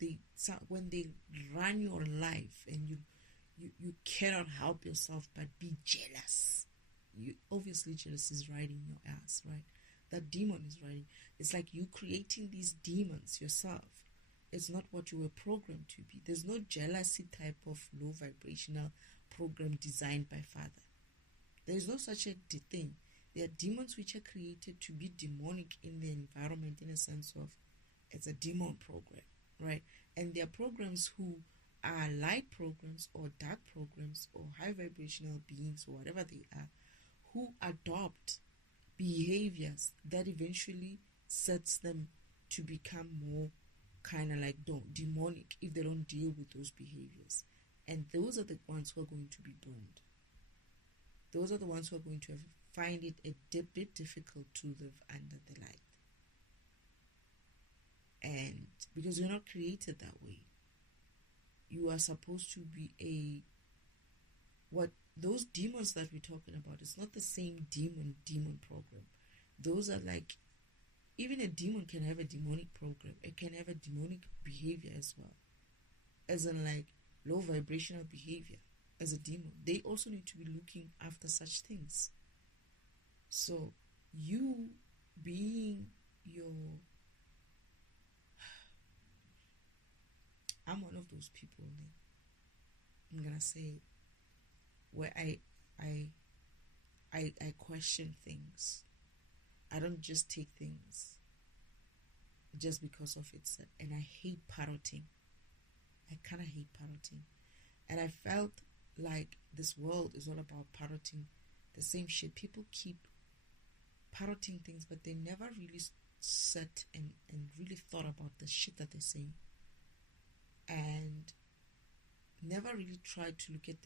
When they run your life and you cannot help yourself but be jealous. Obviously jealousy is riding your ass, right? That demon is riding. It's like you creating these demons yourself. It's not what you were programmed to be. There's no jealousy type of low vibrational program designed by Father. There is no such a thing. There are demons which are created to be demonic in the environment, in a sense of it's a demon program, right? And there are programs who are light programs or dark programs or high vibrational beings or whatever they are, who adopt behaviors that eventually sets them to become more kind of like demonic if they don't deal with those behaviors. And those are the ones who are going to be burned. Those are the ones who are going to find it a bit difficult to live under the light. And because you're not created that way, you are supposed to be those demons that we're talking about, it's not the same demon program. Those are like, even a demon can have a demonic program. It can have a demonic behavior as well. As in like low vibrational behavior as a demon. They also need to be looking after such things. So you being I'm one of those people, I'm gonna say, where I question things. I don't just take things just because of it. And I hate parroting. I kind of hate parroting. And I felt like this world is all about parroting the same shit. People keep parroting things, but they never really sat and really thought about the shit that they're saying. And never really tried to look at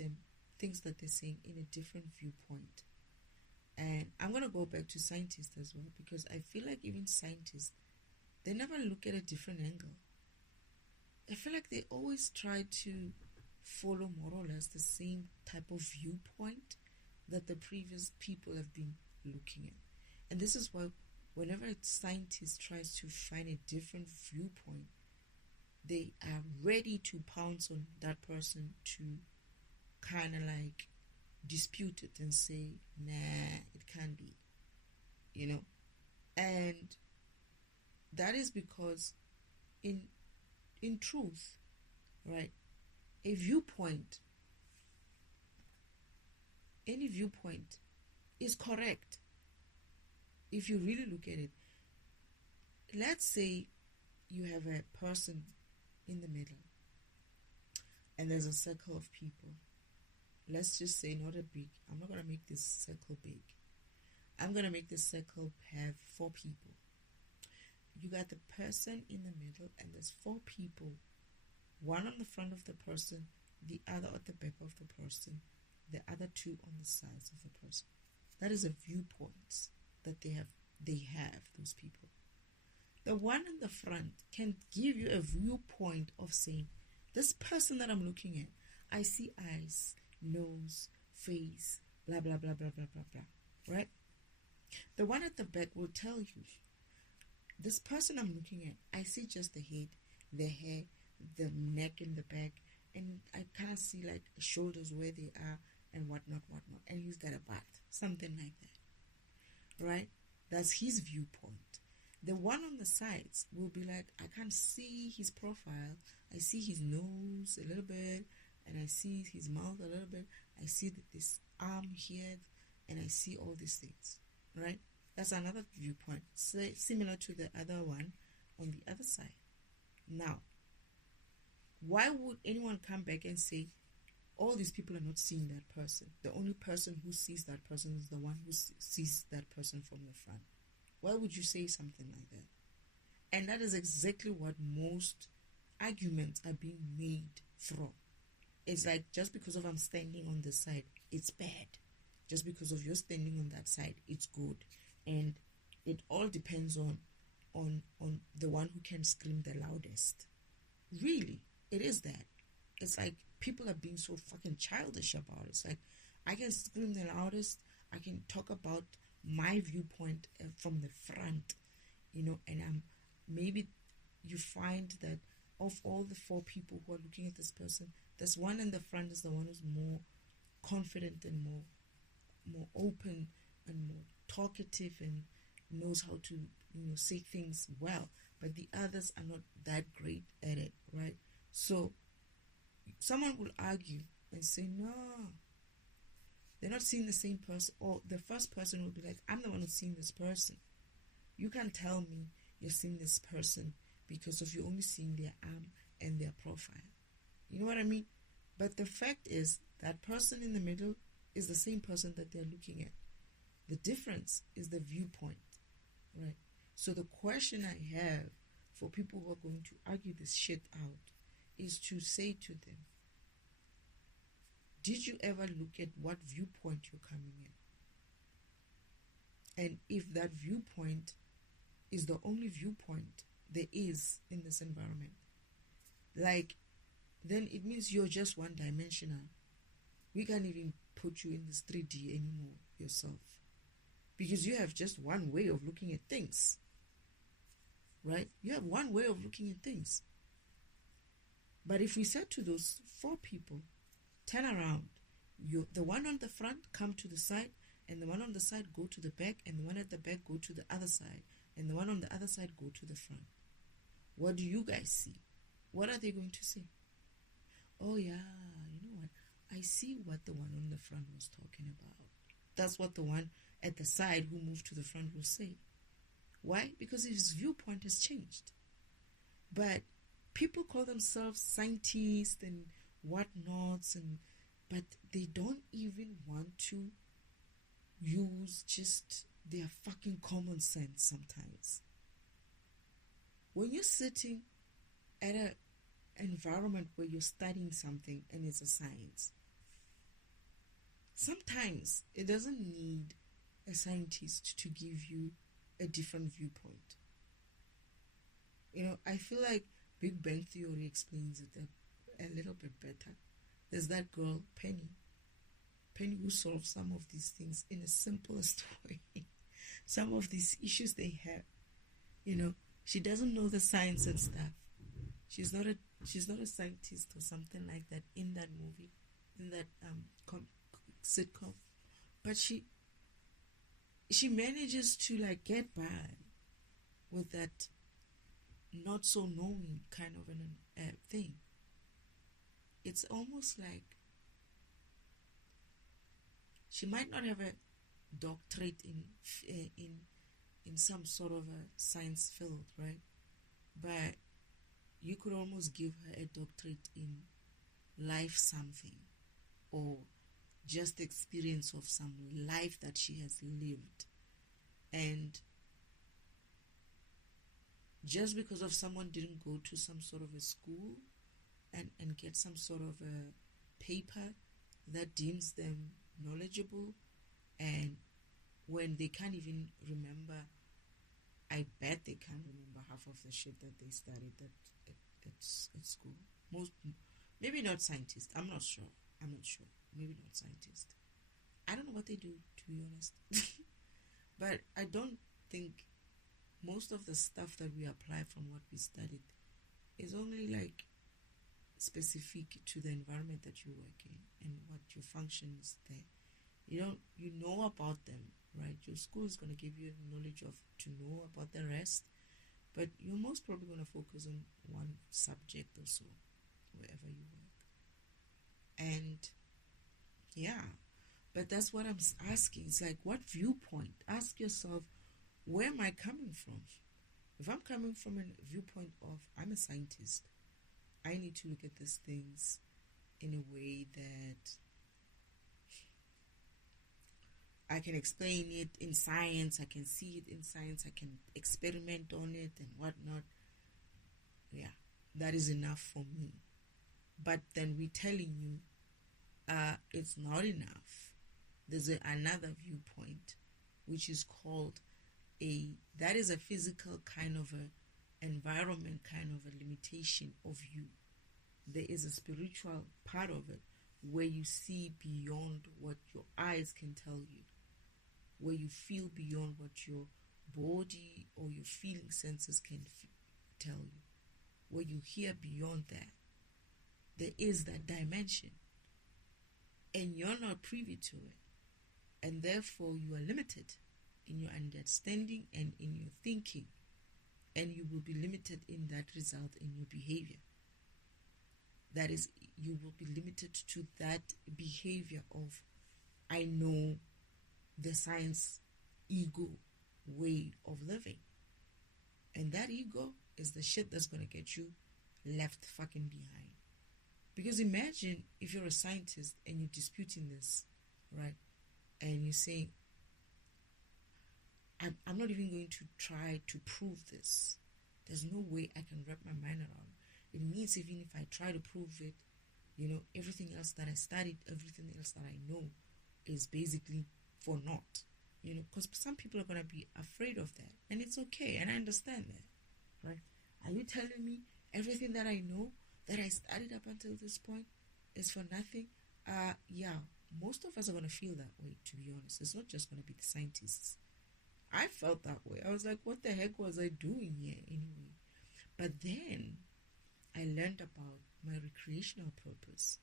things that they're saying in a different viewpoint. And I'm going to go back to scientists as well, because I feel like even scientists, they never look at a different angle. I feel like they always try to follow more or less the same type of viewpoint that the previous people have been looking at. And this is why whenever a scientist tries to find a different viewpoint, they are ready to pounce on that person to kind of like dispute it and say, nah, it can't be, and that is because in truth, right, any viewpoint is correct if you really look at it. Let's say you have a person in the middle and there's a circle of people. Let's just say I'm not going to make this circle big. I'm going to make this circle have 4 people. You got the person in the middle and there's 4 people. One on the front of the person, the other at the back of the person, the other 2 on the sides of the person. That is a viewpoint that they have, those people. The one in the front can give you a viewpoint of saying, this person that I'm looking at, I see eyes, nose, face, blah, blah, blah, blah, blah, blah, blah, right? The one at the back will tell you, this person I'm looking at, I see just the head, the hair, the neck in the back, and I kind of see like shoulders where they are and whatnot, and he's got a butt, something like that, right? That's his viewpoint. The one on the sides will be like, I can't see his profile, I see his nose a little bit, and I see his mouth a little bit, I see this arm here, and I see all these things, right? That's another viewpoint, similar to the other one on the other side. Now, why would anyone come back and say, all these people are not seeing that person? The only person who sees that person is the one who sees that person from the front. Why would you say something like that? And that is exactly what most arguments are being made from. It's like, just because of I'm standing on this side, it's bad. Just because of you're standing on that side, it's good. And it all depends on the one who can scream the loudest. Really, it is that. It's like people are being so fucking childish about it. It's like, I can scream the loudest, I can talk about my viewpoint from the front, and maybe you find that of all the 4 people who are looking at this person, this one in the front is the one who's more confident and more open and more talkative and knows how to say things well, but the others are not that great at it, right? So someone will argue and say, no, they're not seeing the same person. Or the first person will be like, I'm the one who's seeing this person. You can't tell me you're seeing this person because of you only seeing their arm and their profile. You know what I mean? But the fact is, that person in the middle is the same person that they're looking at. The difference is the viewpoint, right? So the question I have for people who are going to argue this shit out is to say to them, did you ever look at what viewpoint you're coming in? And if that viewpoint is the only viewpoint there is in this environment, like, then it means you're just one-dimensional. We can't even put you in this 3D anymore yourself, because you have just one way of looking at things, right? You have one way of looking at things. But if we said to those 4 people, turn around, the one on the front come to the side, and the one on the side go to the back, and the one at the back go to the other side, and the one on the other side go to the front. What do you guys see? What are they going to say? Oh yeah, you know what? I see what the one on the front was talking about. That's what the one at the side who moved to the front will say. Why? Because his viewpoint has changed. But people call themselves scientists and whatnots, but they don't even want to use just their fucking common sense sometimes. When you're sitting at an environment where you're studying something and it's a science, sometimes it doesn't need a scientist to give you a different viewpoint. You know, I feel like Big Bang Theory explains it a little bit better. There's that girl, Penny, who solves some of these things in the simplest way. Some of these issues they have, you know, she doesn't know the science and stuff. She's not a scientist or something like that in that movie, in that sitcom, but she manages to like get by with that not so knowing kind of an thing. It's almost like she might not have a doctorate in some sort of a science field, right? But you could almost give her a doctorate in life something, or just experience of some life that she has lived. And just because of someone didn't go to some sort of a school and get some sort of a paper that deems them knowledgeable, and when they can't even remember, I bet they can't remember half of the shit that they studied at school. Maybe not scientists. I'm not sure. Maybe not scientists. I don't know what they do, to be honest. But I don't think most of the stuff that we apply from what we studied is only like specific to the environment that you work in and what your function is there. You know about them, right? Your school is going to give you knowledge to know about the rest, but you're most probably going to focus on one subject or so wherever you work. And yeah, but that's what I'm asking. It's like, what viewpoint? Ask yourself, where am I coming from? If I'm coming from a viewpoint of I'm a scientist, I need to look at these things in a way that I can explain it in science, I can see it in science, I can experiment on it and whatnot. Yeah, that is enough for me. But then we're telling you it's not enough. There's another viewpoint, which is called that is a physical kind of a environment, kind of a limitation of you. There is a spiritual part of it where you see beyond what your eyes can tell you, where you feel beyond what your body or your feeling senses can tell you, where you hear beyond that. There is that dimension, and you're not privy to it, and therefore you are limited in your understanding and in your thinking, and you will be limited in that result in your behavior. That is, you will be limited to that behavior of, I know the science ego way of living. And that ego is the shit that's going to get you left fucking behind. Because imagine if you're a scientist and you're disputing this, right? And you say, I'm not even going to try to prove this. There's no way I can wrap my mind around it. It means even if I try to prove it, everything else that I studied, everything else that I know is basically for naught. Because some people are going to be afraid of that. And it's okay. And I understand that. Right? Are you telling me everything that I know, that I studied up until this point, is for nothing? Yeah. Most of us are going to feel that way, to be honest. It's not just going to be the scientists. I felt that way. I was like, what the heck was I doing here anyway? But then I learned about my recreational purpose.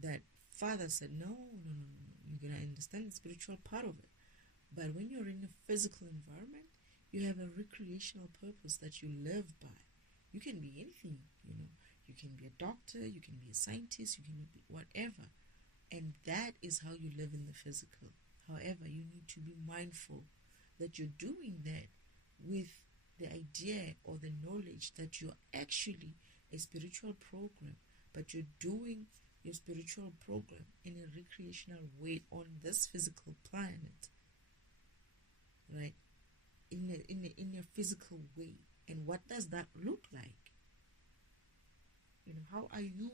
That Father said, no. You're going to understand the spiritual part of it. But when you're in a physical environment, you have a recreational purpose that you live by. You can be anything, You can be a doctor, you can be a scientist, you can be whatever. And that is how you live in the physical. However, you need to be mindful that you're doing that with the idea or the knowledge that you're actually a spiritual program, but you're doing your spiritual program in a recreational way on this physical planet, right? In a physical way. And what does that look like? How are you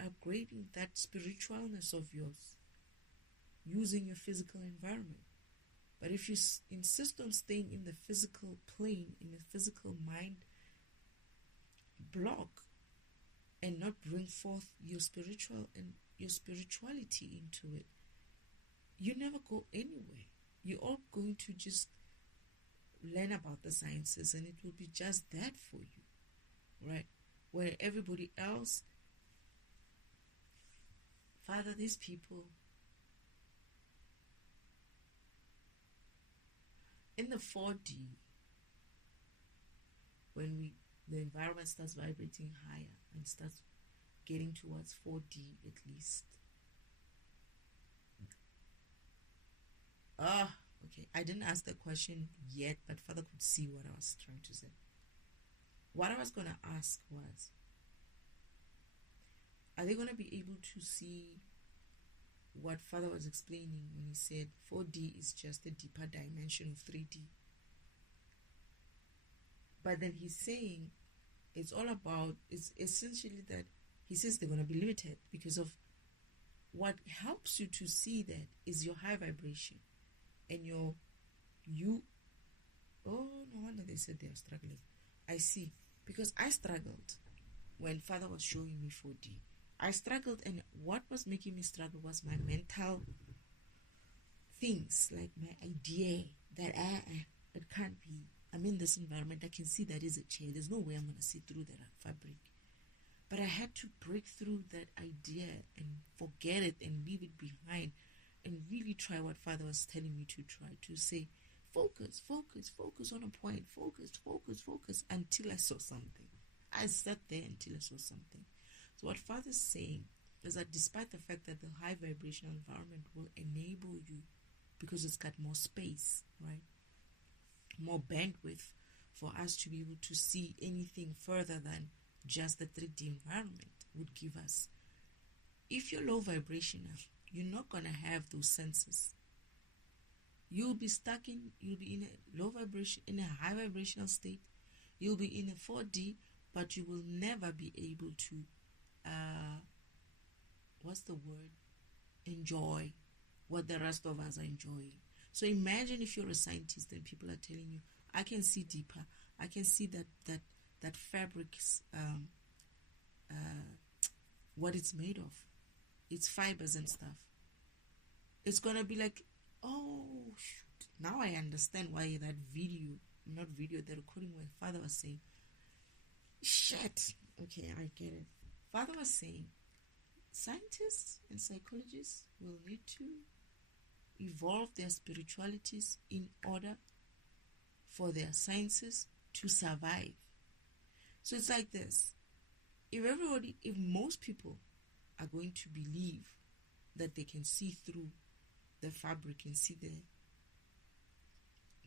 upgrading that spiritualness of yours using your physical environment? But if you insist on staying in the physical plane, in the physical mind block, and not bring forth your spiritual and your spirituality into it, you never go anywhere. You're all going to just learn about the sciences, and it will be just that for you, right? Where everybody else, Father, these people, in the 4D, when the environment starts vibrating higher and starts getting towards 4D at least. Okay. I didn't ask the question yet, but Father could see what I was trying to say. What I was going to ask was, are they going to be able to see what Father was explaining when he said 4D is just a deeper dimension of 3D? But then he's saying it's all about, it's essentially that he says they're going to be limited because of what helps you to see that is your high vibration and oh, no wonder they said they are struggling. I see, because I struggled when Father was showing me 4D. I struggled, and what was making me struggle was my mental things, like my idea that it can't be. I'm in this environment, I can see that is a chair. There's no way I'm going to see through that fabric. But I had to break through that idea and forget it and leave it behind and really try what Father was telling me to try, to say, focus on a point, focus until I saw something. I sat there until I saw something. So what Father's saying is that despite the fact that the high vibrational environment will enable you, because it's got more space, right? More bandwidth for us to be able to see anything further than just the 3D environment would give us. If you're low vibrational, you're not going to have those senses. You'll be in a low vibration, in a high vibrational state. You'll be in a 4D, but you will never be able to, enjoy what the rest of us are enjoying. So imagine if you're a scientist and people are telling you, I can see deeper. I can see that fabric's, what it's made of. Its fibers and stuff. It's going to be like, oh, shoot. Now I understand why the recording where Father was saying, shit. Okay, I get it. Father was saying, scientists and psychologists will need to evolve their spiritualities in order for their sciences to survive. So it's like this. If most people are going to believe that they can see through the fabric and see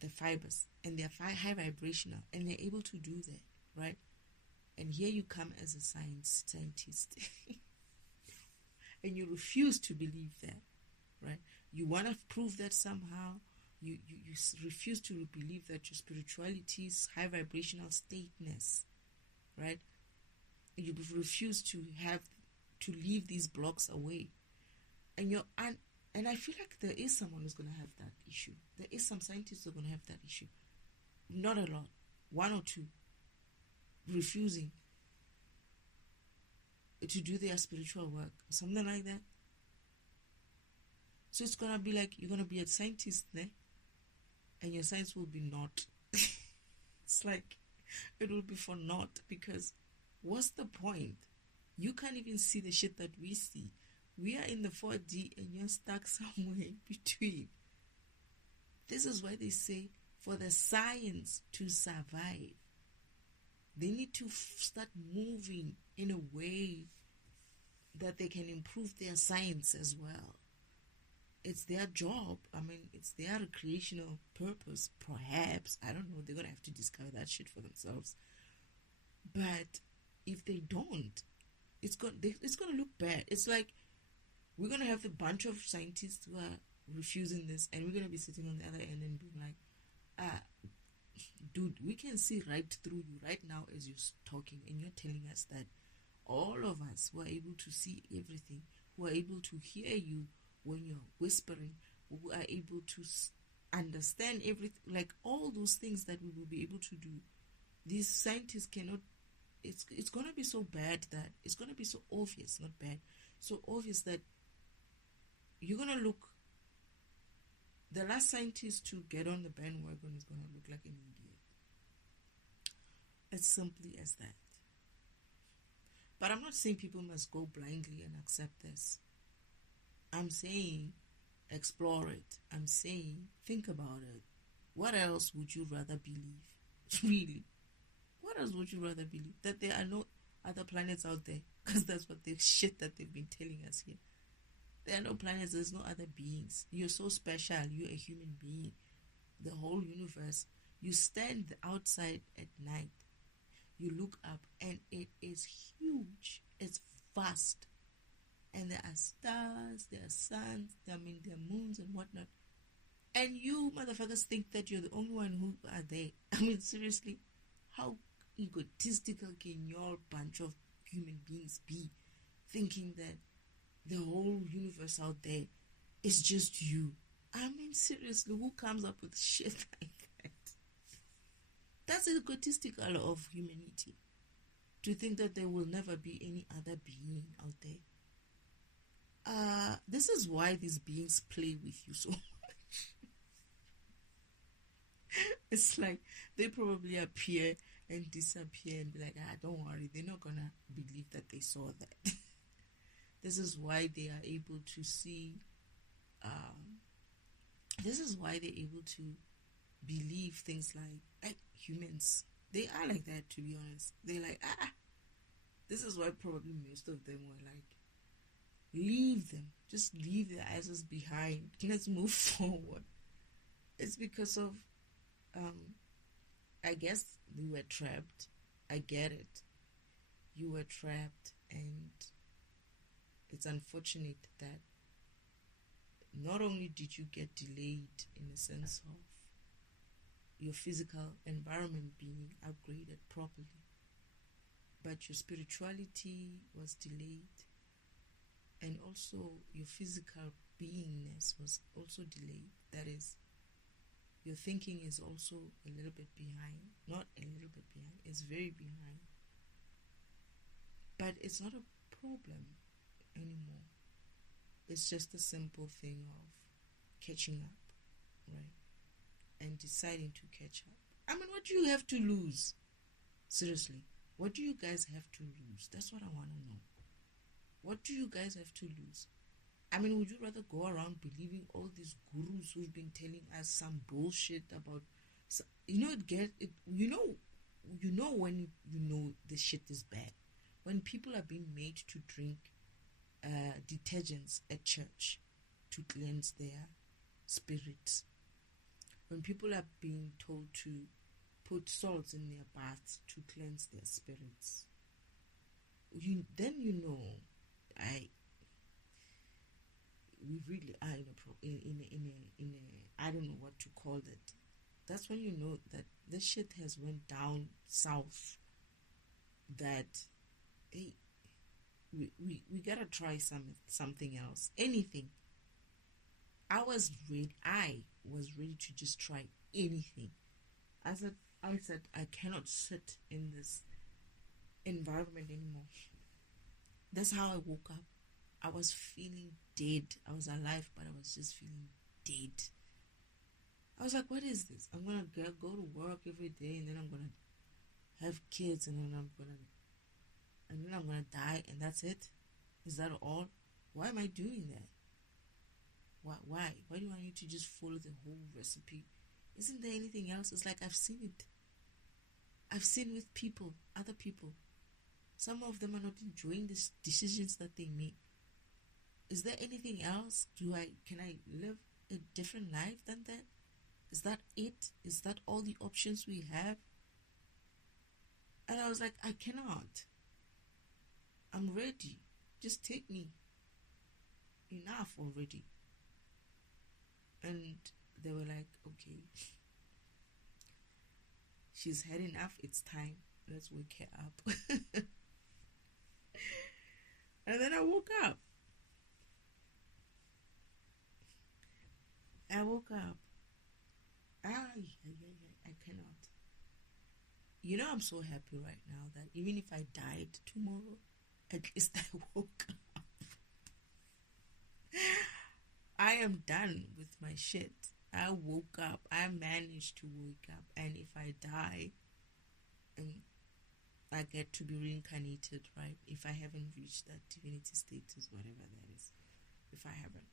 the fibers, and they're high vibrational, and they're able to do that, right? And here you come as a scientist and you refuse to believe that, right? You want to prove that somehow, you refuse to believe that your spirituality is high vibrational stateness, right? You refuse to leave these blocks away, and I feel like there is someone who's going to have that issue. There is some scientists who are going to have that issue. Not a lot, one or two, refusing to do their spiritual work, something like that. So it's going to be like you're going to be a scientist there, and your science will be not. It's like it will be for naught, because what's the point? You can't even see the shit that we see. We are in the 4D and you're stuck somewhere in between. This is why they say for the science to survive, they need to start moving in a way that they can improve their science as well. It's their job. I mean, it's their recreational purpose, perhaps. I don't know. They're going to have to discover that shit for themselves. But if they don't, it's going to look bad. It's like we're going to have a bunch of scientists who are refusing this, and we're going to be sitting on the other end and being like, dude, we can see right through you right now as you're talking, and you're telling us that all of us who are able to see everything, who are able to hear you when you're whispering, who are able to understand everything, like all those things that we will be able to do, these scientists cannot. It's going to be so bad that it's going to be so obvious, not bad, so obvious that you're going to look, the last scientist to get on the bandwagon is going to look like an idiot. As simply as that. But I'm not saying people must go blindly and accept this. I'm saying explore it. I'm saying think about it. What else would you rather believe? Really? What else would you rather believe? That there are no other planets out there? Because that's what the shit that they've been telling us here. There are no planets. There's no other beings. You're so special. You're a human being. The whole universe. You stand outside at night. You look up and it is huge. It's vast. And there are stars, there are suns, there are moons and whatnot. And you motherfuckers think that you're the only one who are there. I mean, seriously, how egotistical can your bunch of human beings be, thinking that the whole universe out there is just you? I mean, seriously, who comes up with shit like that? That's egotistical of humanity, to think that there will never be any other being out there. This is why these beings play with you so much. It's like they probably appear and disappear and be like, don't worry, they're not gonna believe that they saw that. This is why they are able to see, this is why they're able to believe things like humans. They are like that, to be honest. They're like, this is why probably most of them were like, leave them. Just leave their asses behind. Let's move forward. It's because of, I guess we were trapped. I get it. You were trapped, and it's unfortunate that not only did you get delayed in the sense of your physical environment being upgraded properly, but your spirituality was delayed, and also your physical beingness was also delayed. That is, your thinking is also a little bit behind. Not a little bit behind, it's very behind. But it's not a problem anymore. It's just a simple thing of catching up, right? And deciding to catch up. I mean, what do you have to lose? Seriously, what do you guys have to lose? That's what I want to know. What do you guys have to lose? I mean, would you rather go around believing all these gurus who've been telling us some bullshit about, you know when you know the shit is bad? When people are being made to drink detergents at church to cleanse their spirits. When people are being told to put salts in their baths to cleanse their spirits, then you know, we really are in a I don't know what to call it. That's when you know that this shit has went down south. That hey, we gotta try something else, anything. I was ready to just try anything. I said I cannot sit in this environment anymore. That's how I woke up. I was feeling dead. I was alive, but I was just feeling dead. I was like, what is this? I'm gonna go to work every day, and then I'm gonna have kids, and then I'm gonna die, and that's it. Is that all? Why am I doing that? Why? Why do I need to just follow the whole recipe? Isn't there anything else? It's like I've seen it. I've seen with people, other people. Some of them are not enjoying the decisions that they make. Is there anything else? Can I live a different life than that? Is that it? Is that all the options we have? And I was like, I cannot. I'm ready. Just take me. Enough already. And they were like, okay. She's had enough. It's time. Let's wake her up. And then I woke up. I cannot. You know, I'm so happy right now that even if I died tomorrow, at least I woke up. I am done with my shit. I woke up. I managed to wake up. And if I die, and I get to be reincarnated, right? If I haven't reached that divinity status, whatever that is. If I haven't.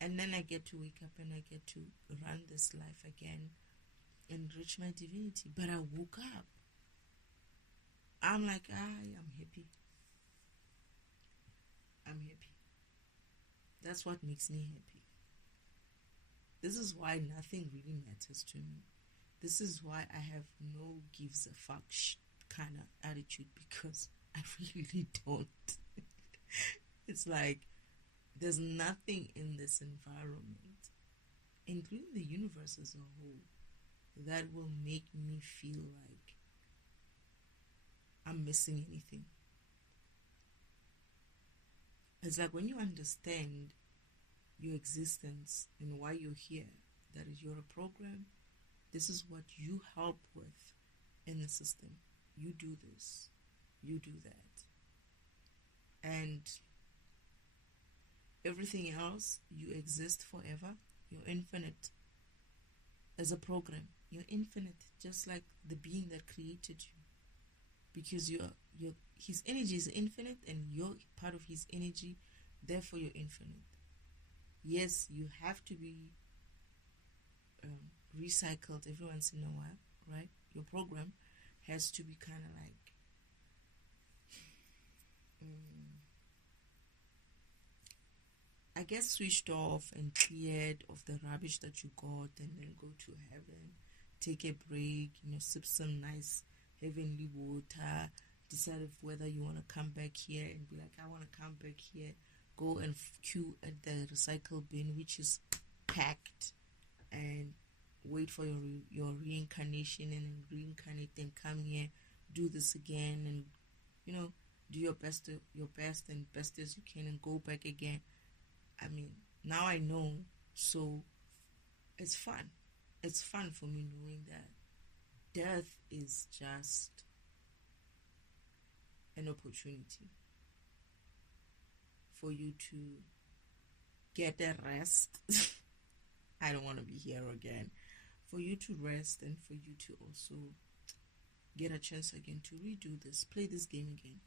And then I get to wake up and I get to run this life again and reach my divinity. But I woke up. I'm like, I'm happy. I'm happy. That's what makes me happy. This is why nothing really matters to me. This is why I have no gives a fuck kind of attitude, because I really don't. It's like there's nothing in this environment, including the universe as a whole, that will make me feel like I'm missing anything. It's like when you understand your existence and why you're here, that is, you're a program. This is what you help with in the system. You do this. You do that. And everything else, you exist forever. You're infinite. As a program, you're infinite, just like the being that created you. Because his energy is infinite and you're part of his energy, therefore you're infinite. Yes, you have to be recycled every once in a while, right? Your program has to be kind of like I guess switched off and cleared of the rubbish that you got, and then go to heaven, take a break, sip some nice heavenly water, decide if whether you want to come back here and be like, I want to come back here, go and queue at the recycle bin, which is packed, and wait for your reincarnation, and then reincarnate and come here, do this again, and do your best and best as you can, and go back again. I mean, now I know, so it's fun. It's fun for me knowing that death is just an opportunity for you to get a rest. I don't want to be here again. For you to rest, and for you to also get a chance again to redo this, play this game again.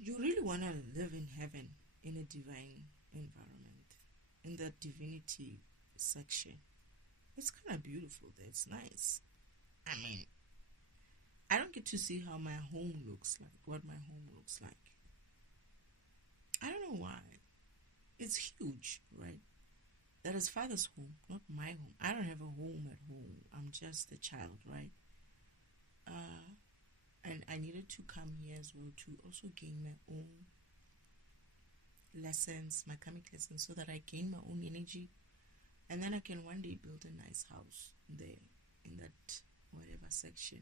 You really want to live in heaven, in a divine environment, in that divinity section. It's kind of beautiful there. It's nice. I mean, I don't get to see how my home looks like, what my home looks like. I don't know why. It's huge, right? That is father's home, not my home. I don't have a home at home. I'm just a child, right? And I needed to come here as well to also gain my own lessons, my karmic lessons, so that I gain my own energy, and then I can one day build a nice house there in that whatever section.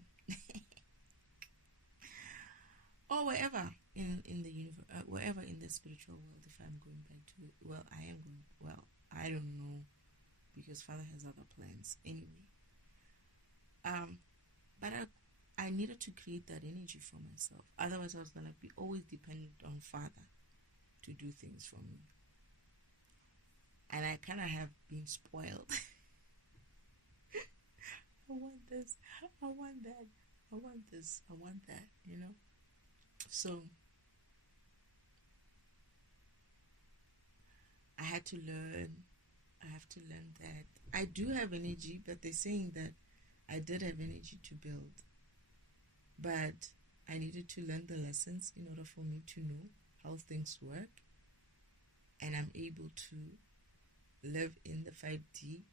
Or wherever in the universe, wherever in the spiritual world, if I'm going back to it. Well, I am going, well, I don't know, because Father has other plans anyway. But I needed to create that energy for myself. Otherwise, I was going to be always dependent on Father to do things for me. And I kind of have been spoiled. I want this, I want that, I want this, I want that, you know. So I have to learn that I do have energy, but they're saying that I did have energy to build, but I needed to learn the lessons in order for me to know how things work, and I'm able to live in the 5D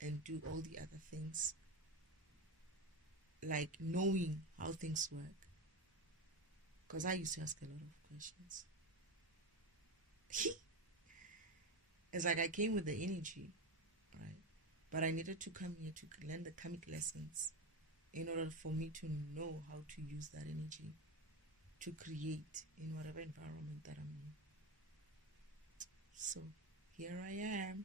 and do all the other things, like knowing how things work. Because I used to ask a lot of questions. It's like I came with the energy, right? But I needed to come here to learn the karmic lessons in order for me to know how to use that energy to create in whatever environment that I'm in. So here I am.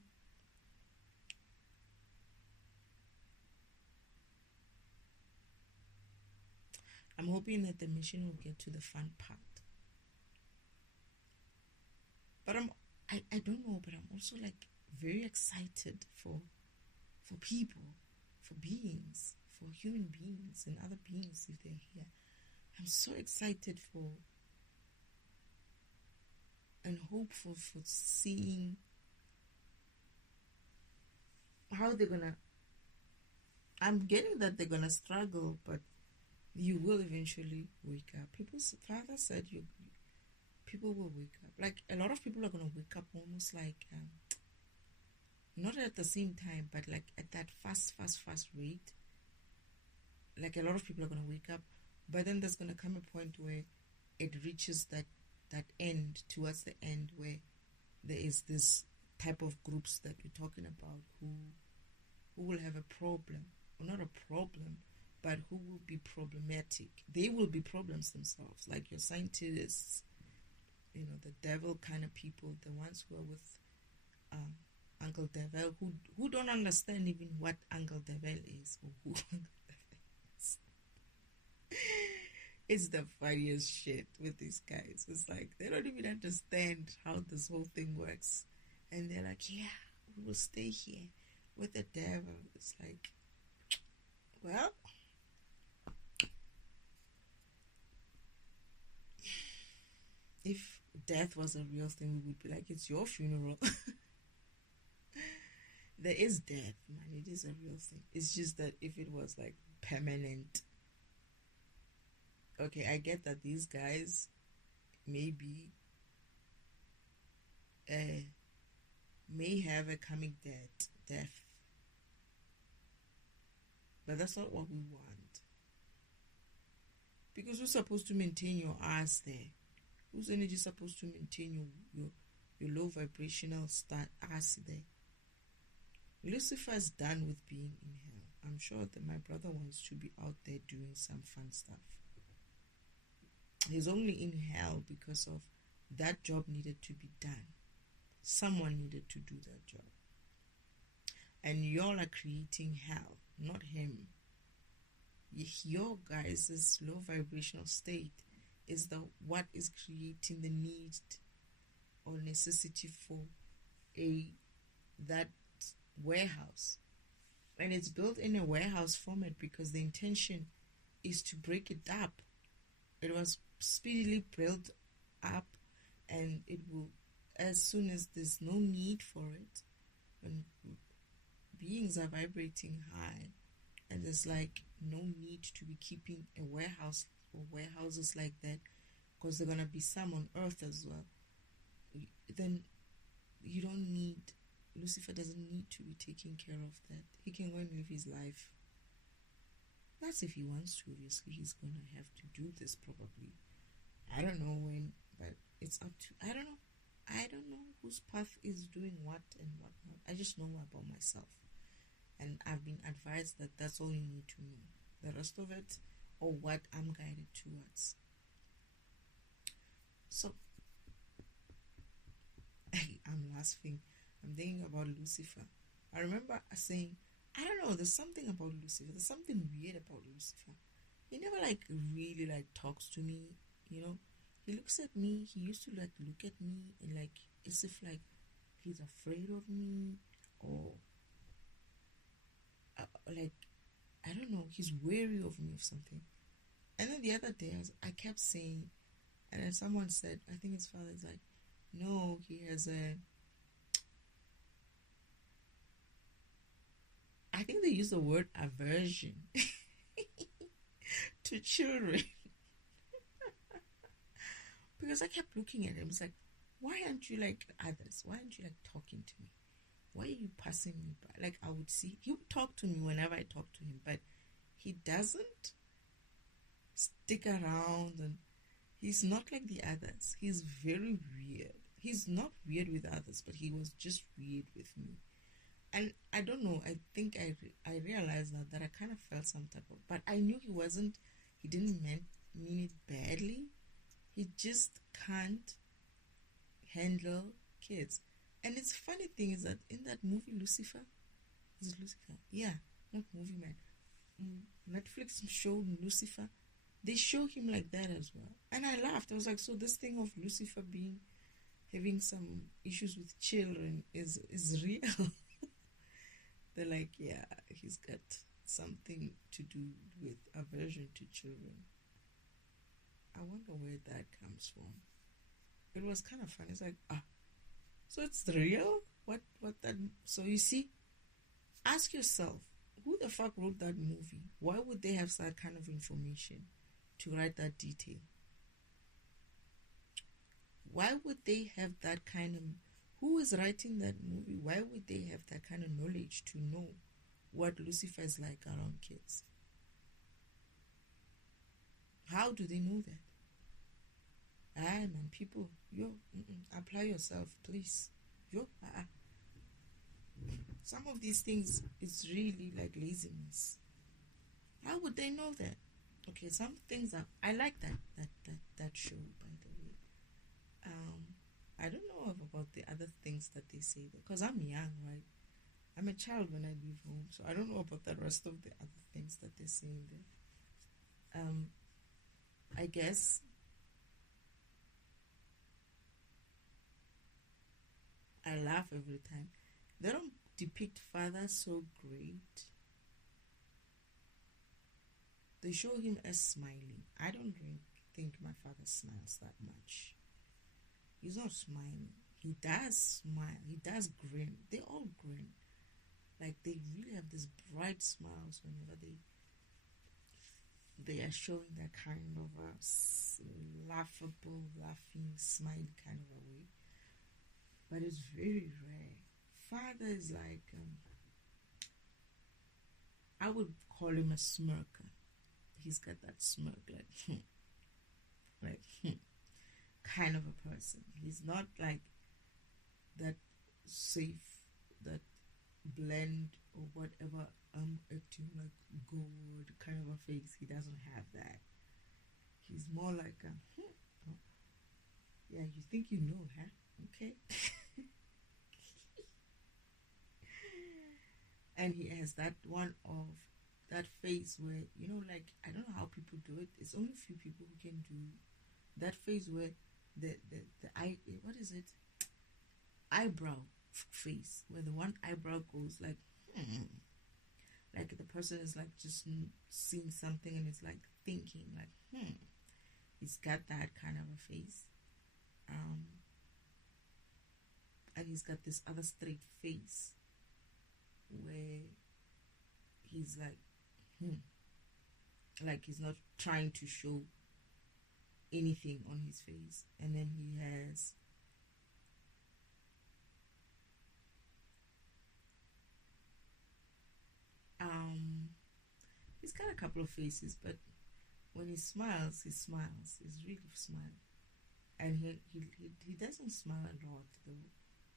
I'm hoping that the mission will get to the fun part. But I don't know, but I'm also like very excited for people, for beings, for human beings and other beings if they're here. I'm so excited for and hopeful for seeing how they're gonna. I'm getting that they're gonna struggle, but you will eventually wake up. People's Father said people will wake up. Like a lot of people are gonna wake up almost like not at the same time, but like at that fast rate. Like a lot of people are gonna wake up, but then there's gonna come a point where it reaches that end, towards the end, where there is this type of groups that we're talking about who will have a problem, or not a problem, but who will be problematic. They will be problems themselves, like your scientists, you know, the devil kind of people, the ones who are with Uncle Devil, who don't understand even what Uncle Devil is, or who Uncle Devil is. It's the funniest shit with these guys. It's like they don't even understand how this whole thing works, and they're like, yeah, we will stay here with the devil. It's like, well, if death was a real thing, we would be like, it's your funeral. There is death, man. It is a real thing. It's just that if it was like permanent, okay, I get that these guys maybe may have a coming death, but that's not what we want, because we're supposed to maintain your ass there. Whose energy is supposed to maintain your low vibrational ass there? Lucifer's done with being in hell. I'm sure that my brother wants to be out there doing some fun stuff. He's only in hell because of that job needed to be done. Someone needed to do that job. And y'all are creating hell, not him. Your guys' low vibrational state is what is creating the need or necessity for that warehouse. And it's built in a warehouse format because the intention is to break it up. It was speedily built up, and it will, as soon as there's no need for it, when beings are vibrating high and there's like no need to be keeping a warehouse or warehouses like that, because they're gonna be some on earth as well, then you don't need, Lucifer doesn't need to be taking care of that. He can go and live his life. Plus, if he wants to, obviously, he's gonna have to do this probably. I don't know when, but it's up to. I don't know. I don't know whose path is doing what and what not. I just know about myself, and I've been advised that that's all you need to know. The rest of it, or what I'm guided towards. So, I'm laughing. I'm thinking about Lucifer. I remember saying, I don't know, there's something about Lucifer. There's something weird about Lucifer. He never really talks to me, you know. He looks at me. He used to look at me and as if he's afraid of me, or I don't know, he's wary of me or something. And then the other day I kept saying, and then someone said, I think his father is like, no, he has I think they use the word aversion to children. Because I kept looking at him. It's like, why aren't you like others? Why aren't you talking to me? Why are you passing me by? I would see, he would talk to me whenever I talk to him, but he doesn't stick around, and he's not like the others. He's very weird. He's not weird with others, but he was just weird with me. And I don't know, I think I realized that I kind of felt some type of, but I knew he didn't mean it badly. He just can't handle kids. And it's funny thing is that in that movie Lucifer, is it Lucifer? Yeah, not movie, man. Netflix showed Lucifer. They show him like that as well. And I laughed. I was like, so this thing of Lucifer having some issues with children is real. They're like, yeah, he's got something to do with aversion to children. I wonder where that comes from. It was kind of fun. It's like, so it's real? What that? So you see, ask yourself, who the fuck wrote that movie? Why would they have that kind of information to write that detail? Why would they have that kind of... Who is writing that movie? Why would they have that kind of knowledge to know what Lucifer is like around kids? How do they know that? Man, people, apply yourself, please. Some of these things, it's really like laziness. How would they know that? Okay, some things I like that show, by the way. I don't know about the other things that they say there, because I'm young, right? I'm a child when I leave home, so I don't know about the rest of the other things that they're saying there. I guess I laugh every time. They don't depict father so great. They show him as smiling. I don't really think my father smiles that much. He's not smiling. He does smile. He does grin. They all grin. They really have these bright smiles whenever they are showing that kind of a laughable, laughing, smile kind of a way. But it's very rare. Father is I would call him a smirker. He's got that smirk, kind of a person. He's not like that safe, that blend or whatever, acting like God kind of a face. He doesn't have that. He's more like yeah, you think you know, huh? Okay. And he has that one of that face where, I don't know how people do it. It's only a few people who can do that face where the eye, what is it? Eyebrow face, where the one eyebrow goes like the person is just seeing something and it's thinking He's got that kind of a face. And he's got this other straight face where he's he's not trying to show anything on his face. And then he has he's got a couple of faces, but when he smiles, He's really smiling. And he doesn't smile a lot though.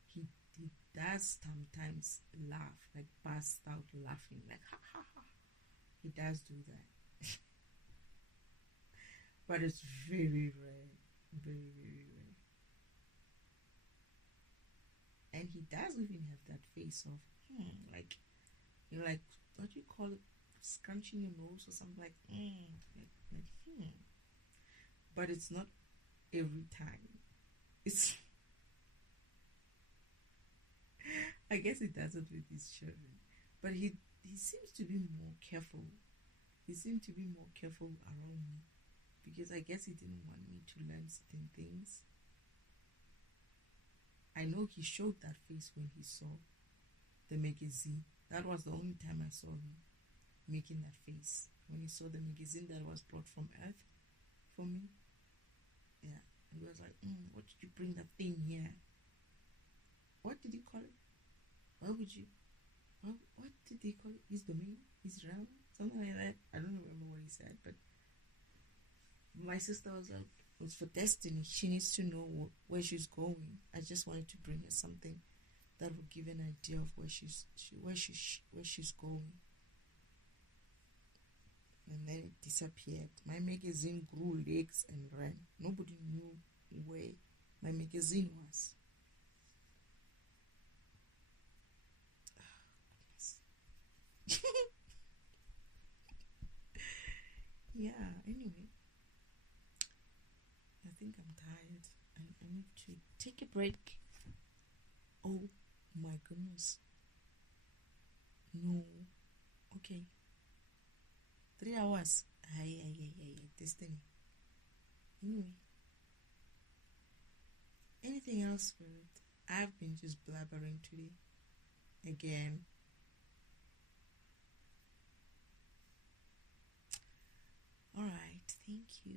He does sometimes laugh, like burst out laughing, like ha ha ha. He does do that. But it's very rare. Very, very rare. And he does even have that face of like, like, what do you call it, scrunching your nose or something, like but it's not every time. It's I guess he does it with his children, but he seems to be more careful. He seemed to be more careful around me because I guess he didn't want me to learn certain things. I know he showed that face when he saw the magazine. That was the only time I saw him making that face, when he saw the magazine that was brought from Earth for me. Yeah, and he was like, what did you bring that thing here? What did he call it? Why would you? What did they call it? His domain? His realm? Something like that. I don't remember what he said, but my sister was like, it's for destiny. She needs to know where she's going. I just wanted to bring her something that would give an idea of where she's going. And then it disappeared. My magazine grew legs and ran. Nobody knew where my magazine was. Yeah, anyway, I think I'm tired and I need to take a break. Oh my goodness. No. Okay. 3 hours. Ay, destiny. Anyway. Anything else, Spirit? I've been just blabbering today. Again. Alright, thank you.